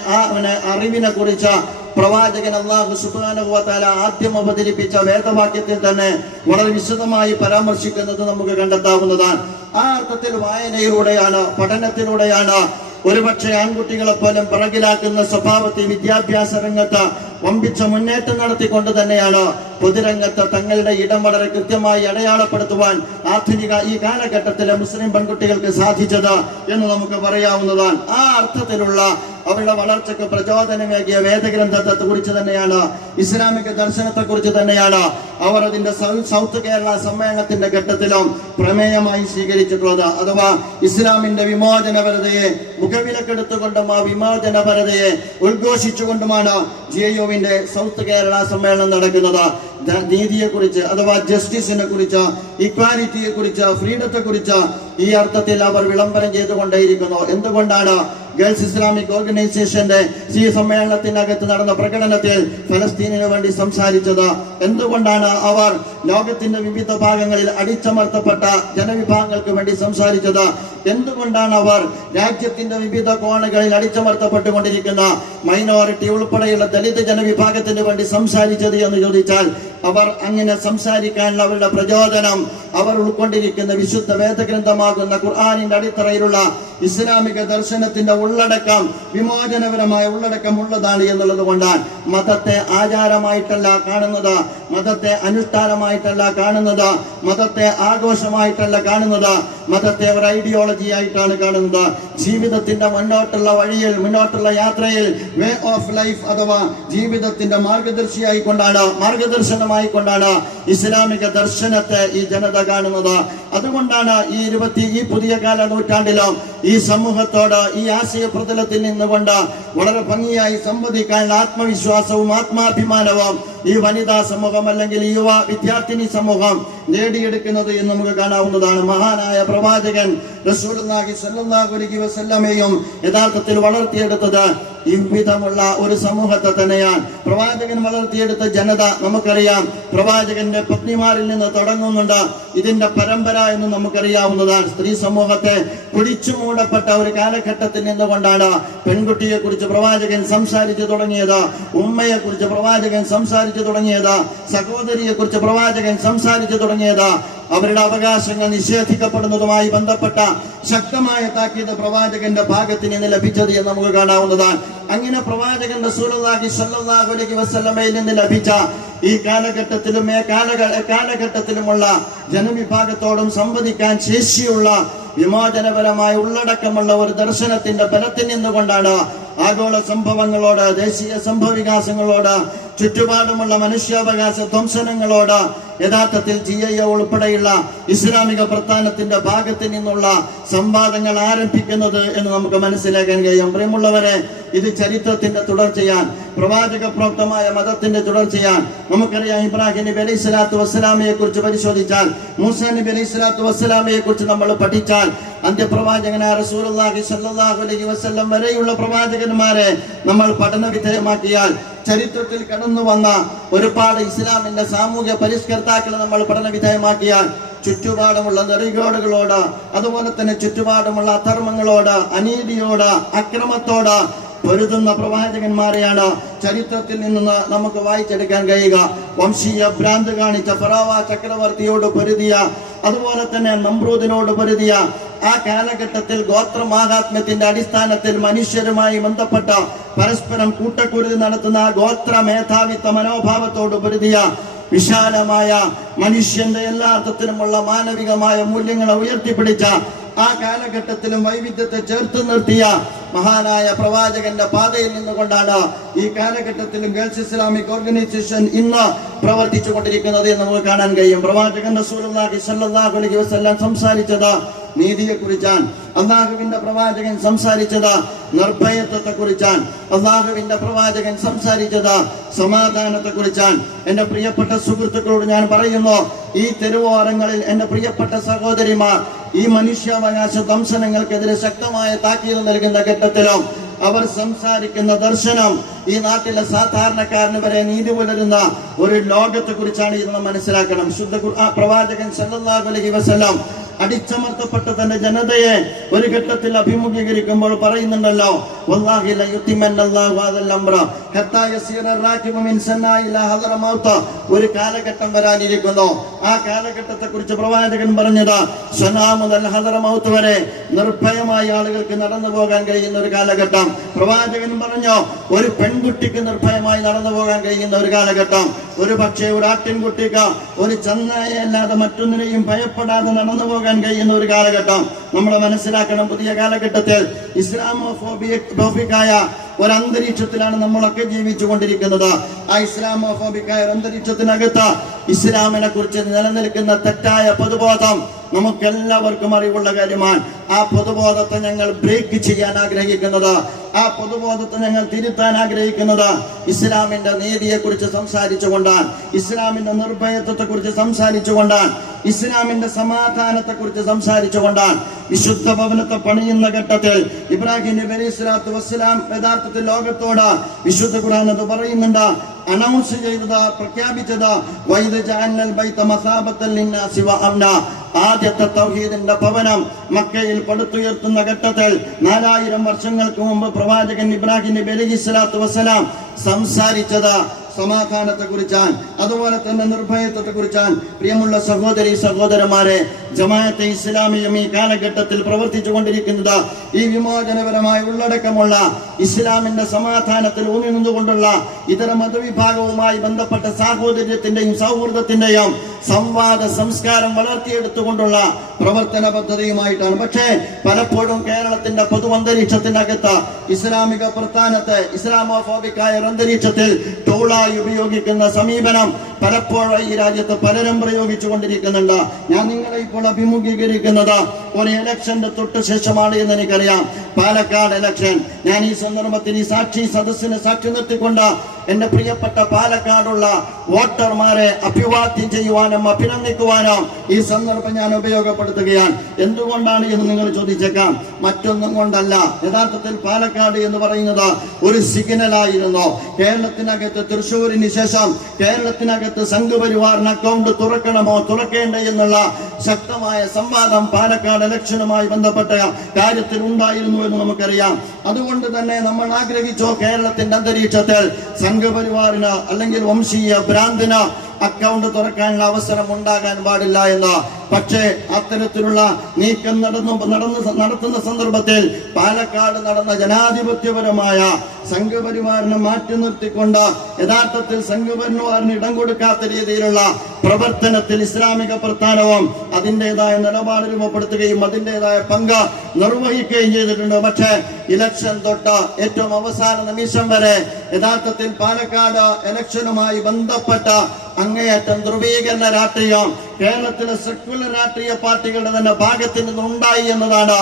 അറിവിനെ കുറിച്ച് പ്രവാചകൻ അല്ലാഹു സുബ്ഹാനഹു വ തആല ആദ്യം അവതരിപ്പിച്ച വേദവാക്യത്തിൽ തന്നെ വളരെ വിശദമായി പരാമർശിക്കുന്നത് നമുക്ക് കണ്ടെത്താവുന്നതാണ്. ആ അർത്ഥത്തിൽ വായനയിലൂടെയാണ്, പഠനത്തിലൂടെയാണ് ഒരുപക്ഷെ ആൺകുട്ടികളെ പോലും പിറകിലാക്കുന്ന സ്വഭാവത്തിൽ വിദ്യാഭ്യാസ രംഗത്ത് വമ്പിച്ച മുന്നേറ്റം നടത്തിക്കൊണ്ട് തന്നെയാണ് പൊതുരംഗത്ത് തങ്ങളുടെ ഇടം വളരെ കൃത്യമായി അടയാളപ്പെടുത്തുവാൻ ആധുനിക ഈ കാലഘട്ടത്തിലെ മുസ്ലിം പെൺകുട്ടികൾക്ക് സാധിച്ചത് എന്ന് നമുക്ക് പറയാവുന്നതാണ്. ആ അർത്ഥത്തിലുള്ള അവരുടെ വളർച്ചയ്ക്ക് പ്രചോദനമേകിയ വേദഗ്രന്ഥത്തെ കുറിച്ച് തന്നെയാണ്, ഇസ്ലാമിക ദർശനത്തെ കുറിച്ച് തന്നെയാണ് അവർ അതിന്റെ സൗത്ത് കേരള സമ്മേളനത്തിന്റെ ഘട്ടത്തിലും പ്രമേയമായി സ്വീകരിച്ചിട്ടുള്ളത്. അഥവാ ഇസ്ലാമിന്റെ വിമോചനപരതയെ മുഖവിലക്കെടുത്തുകൊണ്ടും ആ വിമോചനപരതയെ ഉദ്ഘോഷിച്ചുകൊണ്ടുമാണ് GIOവിന്റെ സൗത്ത് കേരള സമ്മേളനം നടക്കുന്നത്. നീതിയെ കുറിച്ച് അഥവാ ജസ്റ്റിസിനെ കുറിച്ച്, ഇക്വാലിറ്റിയെ കുറിച്ച്, ഫ്രീഡത്തെ കുറിച്ച് ഈ അർത്ഥത്തിൽ അവർ വിളംബരം ചെയ്തുകൊണ്ടേയിരിക്കുന്നു. എന്തുകൊണ്ടാണ് ഗേൾസ് ഇസ്ലാമിക് ഓർഗനൈസേഷന്റെ ഈ സമ്മേളനത്തിനകത്ത് നടന്ന പ്രകടനത്തിൽ ഫലസ്തീനിന് വേണ്ടി സംസാരിച്ചത്? എന്തുകൊണ്ടാണ് അവർ ലോകത്തിന്റെ വിവിധ ഭാഗങ്ങളിൽ അടിച്ചമർത്തപ്പെട്ട ജനവിഭാഗങ്ങൾക്ക് വേണ്ടി സംസാരിച്ചത്? എന്തുകൊണ്ടാണ് അവർ രാജ്യത്തിന്റെ വിവിധ കോണുകളിൽ അടിച്ചമർത്തപ്പെട്ടുകൊണ്ടിരിക്കുന്ന മൈനോറിറ്റി ഉൾപ്പെടെയുള്ള ദലിത് ജനവിഭാഗത്തിന് വേണ്ടി സംസാരിച്ചത് എന്ന് ചോദിച്ചാൽ, അവർ അങ്ങനെ സംസാരിക്കാനുള്ള അവരുടെ പ്രചോദനം അവർ ഉൾക്കൊണ്ടിരിക്കുന്ന വിശുദ്ധ വേദഗ്രന്ഥമാകുന്ന ഖുർആനിന്റെ അടിത്തറയിലുള്ള ഇസ്ലാമിക ദർശനത്തിന്റെ ഉള്ളടക്കം, വിമോചനപരമായ ഉള്ളടക്കം ഉള്ളതാണ് എന്നുള്ളത് കൊണ്ടാണ്. മതത്തെ ആചാരമായിട്ടല്ല കാണുന്നത്, മതത്തെ അനുഷ്ഠാനമായിട്ടല്ല കാണുന്നത്, മതത്തെ ആഘോഷമായിട്ടല്ല കാണുന്നത്, മതത്തെ ഒരു ഐഡിയോളജി ആയിട്ടാണ് കാണുന്നത്. ജീവിതത്തിന്റെ മുന്നോട്ടുള്ള വഴിയിൽ, മുന്നോട്ടുള്ള യാത്രയിൽ വേ ഓഫ് ലൈഫ് അഥവാ ജീവിതത്തിന്റെ മാർഗദർശിയായി കൊണ്ടാണ്, മാർഗദർശനമായി കൊണ്ടാണ് ഇസ്ലാമിക ദർശനത്തെ ഈ ജനത കാണുന്നത്. അതുകൊണ്ടാണ് ഈ പുതിയ കാല നൂറ്റാണ്ടിലും ഈ സമൂഹത്തോട് ഈ ആശയ പ്രതലത്തിൽ നിന്നുകൊണ്ട് വളരെ ഭംഗിയായി സംവദിക്കാൻ ആത്മവിശ്വാസവും ആത്മാഭിമാനവും ഈ വനിതാ സമൂഹം അല്ലെങ്കിൽ യുവ വിദ്യാർത്ഥിനി സമൂഹം നേടിയെടുക്കുന്നത് എന്ന് നമുക്ക് കാണാവുന്നതാണ്. മഹാനായ പ്രവാചകൻ റസൂലുള്ളാഹി സ്വല്ലല്ലാഹു അലൈഹി വസല്ലമയും യഥാർത്ഥത്തിൽ വളർത്തിയെടുത്തത് ഇவ்விധമുള്ള ഒരു സമൂഹത്തെ തന്നെയാണ്. പ്രവാചകൻ വളർത്തിയെടുത്ത ജനത നമുക്കറിയാം. പ്രവാചകന്റെ പത്നിമാരിൽ നിന്ന് തുടങ്ങുന്നുണ്ട് ഇതിന്റെ പരമ്പര എന്ന് നമുക്കറിയാവുന്നതാണ്. സ്ത്രീ സമൂഹത്തെ കുഴിച്ചു മൂടപ്പെട്ട ഒരു കാലഘട്ടത്തിൽ നിന്നുകൊണ്ടാണ് പെൺകുട്ടിയെ കുറിച്ച് പ്രവാചകൻ സംസാരിച്ചു തുടങ്ങിയത്, ഉമ്മയെ കുറിച്ച് പ്രവാചകൻ സംസാരിച്ചു തുടങ്ങിയത്, സഹോദരിയെ കുറിച്ച് പ്രവാചകൻ സംസാരിച്ചു തുടങ്ങിയത്. അവരുടെ അവകാശങ്ങൾ നിഷേധിക്കപ്പെടുന്നതുമായി ബന്ധപ്പെട്ട ശക്തമായ താക്കീത് പ്രവാചകന്റെ ഭാഗത്ത് നിന്ന് ലഭിച്ചത് എന്ന് നമുക്ക് കാണാവുന്നതാണ്. അങ്ങനെ പ്രവാചകൻ റസൂലുള്ളാഹി സ്വല്ലല്ലാഹു അലൈഹി വസല്ലമയിൽ നിന്ന് ലഭിച്ച ഈ കാലഘട്ടത്തിലും കാലഘട്ടത്തിലുമുള്ള ജനവിഭാഗത്തോടും സംവദിക്കാൻ ശേഷിയുള്ള വിമോചനപരമായ ഉള്ളടക്കമുള്ള ഒരു ദർശനത്തിന്റെ ബലത്തിൽ നിന്നുകൊണ്ടാണ് ആഗോള സംഭവങ്ങളോട്, ദേശീയ സംഭവവികാസങ്ങളോട്, ചുറ്റുപാടുമുള്ള മനുഷ്യാവകാശ ധ്വംസനങ്ങളോട് യഥാർത്ഥത്തിൽ GIO ഉൾപ്പെടെയുള്ള ഇസ്ലാമിക പ്രസ്ഥാനത്തിന്റെ ഭാഗത്ത് നിന്നുള്ള സംവാദങ്ങൾ ആരംഭിക്കുന്നത് എന്ന് നമുക്ക് മനസ്സിലാക്കാൻ കഴിയും. പ്രിയമുള്ളവരെ, ഇത് ചരിത്രത്തിന്റെ തുടർച്ചയാൻ, പ്രവാചക പ്രോക്തമായ മതത്തിന്റെ തുടർച്ചയാൻ. നമുക്കറിയാം, ഇബ്രാഹിം നബി അലൈഹി സ്വലാത്തു വസ്സലാമയെ കുറിച്ച് പരിശോധിച്ചാൽ, മൂസാ നബി അലൈഹി സ്വലാത്തു വസ്സലാമയെ കുറിച്ച് നമ്മൾ പഠിച്ചാൽ, അന്ത്യപ്രവാചകനായ റസൂലുള്ളാഹി സ്വല്ലല്ലാഹു അലൈഹി വസല്ലം വരെയുള്ള പ്രവാചകന്മാരെ നമ്മൾ പഠന വിധേയമാക്കിയാൽ ചരിത്രത്തിൽ കടന്നു വന്ന ഒരുപാട് ഇസ്ലാമിന്റെ സാമൂഹ്യ പരിഷ്കർത്താക്കളെ നമ്മൾ പഠന വിധേയമാക്കിയാൽ ചുറ്റുപാടുമുള്ള നെറികേടുകളോട്, അതുപോലെ തന്നെ ചുറ്റുപാടുമുള്ള അധർമ്മങ്ങളോട്, അനീതിയോട്, അക്രമത്തോട് പൊരുതുന്ന പ്രവാചകന്മാരെയാണ് ചരിത്രത്തിൽ നിന്ന് നമുക്ക് വായിച്ചെടുക്കാൻ കഴിയുക. വംശീയ ഭ്രാന്ത് കാണിച്ച ഫറോവ ചക്രവർത്തിയോട് പൊരുതിയ, അതുപോലെ തന്നെ നമ്രൂദിനോട് പൊരുതിയ, ആ കാലഘട്ടത്തിൽ ഗോത്രമാഹാത്മ്യത്തിന്റെ അടിസ്ഥാനത്തിൽ മനുഷ്യരുമായി ബന്ധപ്പെട്ട പരസ്പരം കൂട്ടക്കുരുതി നടത്തുന്ന ഗോത്ര മേധാവിത്വ മനോഭാവത്തോട് പൊരുതിയ, വിശാലമായ മനുഷ്യന്റെ എല്ലാ അർത്ഥത്തിലുമുള്ള മാനവികമായ മൂല്യങ്ങളെ ഉയർത്തിപ്പിടിച്ച, ആ കാലഘട്ടത്തിലും വൈവിധ്യത്തെ ചേർത്ത് നിർത്തിയ മഹാനായ പ്രവാചകന്റെ പാതയിൽ നിന്നുകൊണ്ടാണ് ഈ കാലഘട്ടത്തിലും ഗേൾസ് ഇസ്ലാമിക് ഓർഗനൈസേഷൻ ഇന്ന് പ്രവർത്തിച്ചു കൊണ്ടിരിക്കുന്നത് എന്ന് നമുക്ക് കാണാൻ കഴിയും. പ്രവാചകൻ റസൂലുള്ളാഹി സ്വല്ലല്ലാഹു അലൈഹി വസല്ലം സംസാരിച്ചത് നീതിയെ കുറിച്ചാണ്. അള്ളാഹുവിന്റെ പ്രവാചകൻ സംസാരിച്ചത് നിർഭയത്വത്തെ കുറിച്ചാണ്. അള്ളാഹുവിന്റെ പ്രവാചകൻ സംസാരിച്ചത് സമാധാനത്തെ കുറിച്ചാണ്. എന്റെ പ്രിയപ്പെട്ട സുഹൃത്തുക്കളോട് ഞാൻ പറയുന്നു, ഈ തെരുവോരങ്ങളിൽ എന്റെ പ്രിയപ്പെട്ട സഹോദരിമാർ ഈ മനുഷ്യാവകാശ ധ്വംസനങ്ങൾക്കെതിരെ ശക്തമായ താക്കീത് നൽകുന്ന ഘട്ടത്തിലും അവർ സംസാരിക്കുന്ന ദർശനം ഈ നാട്ടിലെ സാധാരണക്കാരന് വരെ നീതി പുലരുന്ന ഒരു ലോകത്തെ കുറിച്ചാണ് ഇത് നാം മനസ്സിലാക്കണം. ശുദ്ധ പ്രവാചകൻ സല്ലല്ലാഹു അലൈഹി വസല്ലം അടിച്ചമർത്തപ്പെട്ട തന്റെ ജനതയെ ഒരു ഘട്ടത്തിൽ അഭിമുഖീകരിക്കുമ്പോൾ പറയുന്നുണ്ടല്ലോ, വല്ലാഹി ലയുത്തിമന്നല്ലാഹു ഹദൽ അംറ ഹത്താ യസീറ റാകിബു മിൻ സന്നാ ഇലാ ഹദറ മൗത. ഒരു കാലഘട്ടം വരാനിരിക്കുന്നു. ആ കാലഘട്ടത്തെ കുറിച്ച് പ്രവാചകൻ പറഞ്ഞത് സനാ മുതൽ ഹദറ മൗത്ത് വരെ നിർഭയമായ ആളുകൾക്ക് നടന്നു പോകാൻ കഴിയുന്ന ഒരു കാലഘട്ടം. പ്രവാചകൻ പറഞ്ഞു, ഒരു പെൺകുട്ടിക്ക് നിർഭയമായി നടന്നു പോകാൻ കഴിയുന്ന ഒരു കാലഘട്ടം. ഒരു പക്ഷേ ഒരു ആട്ടിൻകുട്ടിക്ക് ഒരു ചന്നായെ അല്ലാതെ മറ്റൊന്നിനെയും ഭയപ്പെടാതെ നടന്നു പോകാൻ കഴിയുന്ന ഒരു കാലഘട്ടം നമ്മൾ മനസ്സിലാക്കണം. പുതിയ കാലഘട്ടത്തിൽ ഇസ്ലാമോഫോബിക്കായ ഒരു അന്തരീക്ഷത്തിലാണ് നമ്മളൊക്കെ ജീവിച്ചു കൊണ്ടിരിക്കുന്നത്. ആ ഇസ്ലാമോഫോബിക്കായ ഒരു അന്തരീക്ഷത്തിനകത്ത് ഇസ്ലാമിനെ കുറിച്ച് നിലനിൽക്കുന്ന തെറ്റായ പൊതുബോധം നമുക്കെല്ലാവർക്കും അറിവുള്ള കാര്യമാണ്. ആ പൊതുബോധത്തെ ഞങ്ങൾ ബ്രേക്ക് ചെയ്യാൻ ആഗ്രഹിക്കുന്നത്, ആ പൊതുബോധത്തെ ഞങ്ങൾ തിരുത്താൻ ആഗ്രഹിക്കുന്നത് ഇസ്ലാമിന്റെ നീതിയെ കുറിച്ച് സംസാരിച്ചുകൊണ്ടാണ്, ഇസ്ലാമിന്റെ നിർഭയത്വത്തെ കുറിച്ച് സംസാരിച്ചുകൊണ്ടാണ്, ഇസ്ലാമിന്റെ സമാധാനത്തെ കുറിച്ച് സംസാരിച്ചുകൊണ്ടാണ്. വിശുദ്ധ ഭവനത്തെ പണിയുന്ന ഘട്ടത്തിൽ ഇബ്രാഹിം നബി അലൈഹി സ്വലാത്തു വസ്സലാം യഥാർത്ഥത്തിൽ ലോകത്തോട് വിശുദ്ധ ഖുർആൻ അത് പറയുന്നുണ്ട്, അനൗൺസ് ചെയ്തത്, പ്രഖ്യാപിച്ചത്, വൈദ ജഅൽനൽ ബൈത മസാബത്തൻ ലിന്നാസി വഅംന. ആദ്യത്തെ തൗഹീദിന്റെ ഭവനം മക്കയിൽ പടുത്തുയർത്തുന്ന ഘട്ടത്തിൽ 4000 വർഷങ്ങൾക്ക് മുമ്പ് പ്രവാചകൻ ഇബ്രാഹിം നബി അലൈഹി സ്വലാത്തു വസ്സലാം സംസാരിച്ചത് സമാധാനത്തെ കുറിച്ചാണ്, അതുപോലെ തന്നെ നിർഭയത്വത്തെ കുറിച്ചാണ്. പ്രിയമുള്ള സഹോദരി സഹോദരന്മാരെ, ജമാഅത്തെ ഇസ്ലാമിയും ഈ കാലഘട്ടത്തിൽ പ്രവർത്തിച്ചു കൊണ്ടിരിക്കുന്നത് ഈ വിമോചനപരമായ ഉള്ളടക്കമുള്ള ഇസ്ലാമിന്റെ സമാധാനത്തിൽ ഊന്നി നിന്നുകൊണ്ടുള്ള ഇതര മതവിഭാഗവുമായി ബന്ധപ്പെട്ട സാഹോദര്യത്തിന്റെയും സൗഹൃദത്തിന്റെയും സംവാദ സംസ്കാരം വളർത്തിയെടുത്തുകൊണ്ടുള്ള പ്രവർത്തന പദ്ധതിയുമായിട്ടാണ്. പക്ഷേ പലപ്പോഴും കേരളത്തിന്റെ പൊതു അന്തരീക്ഷത്തിനകത്ത് ഇസ്ലാമിക പ്രസ്ഥാനത്തെ ഇസ്ലാമോഫോബിക്കായ ഒരു അന്തരീക്ഷത്തിൽ ടൂളായി ഉപയോഗിക്കുന്ന സമീപനം പലപ്പോഴും ഈ രാജ്യത്ത് പലരും പ്രയോഗിച്ചു കൊണ്ടിരിക്കുന്നുണ്ട്. ഞാൻ നിങ്ങളെ ഇപ്പോൾ അഭിമുഖീകരിക്കുന്നത് ഒരു ഇലക്ഷന്റെ തൊട്ട് ശേഷമാണ് എന്ന് എനിക്കറിയാം. പാലക്കാട് ഇലക്ഷൻ. ഞാൻ ഈ സന്ദർഭത്തിൽ ഈ സദസ്സിനെ സാക്ഷി നിർത്തിക്കൊണ്ട് എന്റെ പ്രിയപ്പെട്ട പാലക്കാടുള്ള വോട്ടർമാരെ അഭിവാദ്യം ചെയ്യുവാനും അഭിനന്ദിക്കുവാനും ഈ സന്ദർഭം ഞാൻ ഉപയോഗപ്പെടുത്തുകയാണ്. എന്തുകൊണ്ടാണ് എന്ന് നിങ്ങൾ ചോദിച്ചേക്കാം. മറ്റൊന്നും കൊണ്ടല്ല. യഥാർത്ഥത്തിൽ പാലക്കാട് എന്ന് പറയുന്നത് ഒരു സിഗ്നലായിരുന്നു. കേരളത്തിനകത്ത് തൃശ്ശൂരിന് ശേഷം കേരളത്തിനകത്ത് സംഘപരിവാറിന് അക്കൗണ്ട് തുറക്കണമോ തുറക്കേണ്ടേ എന്നുള്ള ശക്തമായ സംവാദം പാലക്കാട് ഇലക്ഷനുമായി ബന്ധപ്പെട്ട കാര്യത്തിൽ ഉണ്ടായിരുന്നു എന്ന് നമുക്കറിയാം. അതുകൊണ്ട് തന്നെ നമ്മൾ ആഗ്രഹിച്ചോ കേരളത്തിന്റെ അന്തരീക്ഷത്തിൽ സംഘപരിവാറിന് അല്ലെങ്കിൽ വംശീയ ഭ്രാന്തിന് അക്കൗണ്ട് തുറക്കാനുള്ള അവസരം ഉണ്ടാകാൻ പാടില്ല എന്ന്. പക്ഷേ അത്തരത്തിലുള്ള നീക്കം നടത്തുന്ന സന്ദർഭത്തിൽ പാലക്കാട് നടന്ന ജനാധിപത്യപരമായ സംഘപരിവാറിനെ മാറ്റി നിർത്തിക്കൊണ്ട് യഥാർത്ഥത്തിൽ സംഘപരിവാറിന് ഇടം കൊടുക്കാത്ത രീതിയിലുള്ള പ്രവർത്തനത്തിൽ ഇസ്ലാമിക പ്രസ്ഥാനവും അതിൻ്റെതായ നിലപാട് രൂപപ്പെടുത്തുകയും അതിൻ്റെതായ പങ്ക് നിർവഹിക്കുകയും ചെയ്തിട്ടുണ്ട്. പക്ഷേ ഇലക്ഷൻ തൊട്ട് ഏറ്റവും അവസാന നിമിഷം വരെ യഥാർത്ഥത്തിൽ പാലക്കാട് ഇലക്ഷനുമായി ബന്ധപ്പെട്ട അങ്ങേയറ്റം ധ്രുവീകരണ രാഷ്ട്രീയം കേരളത്തിലെ സെക്യുലർ രാഷ്ട്രീയ പാർട്ടികളുടെ തന്നെ ഭാഗത്ത് നിന്ന് ഉണ്ടായി എന്നതാണ്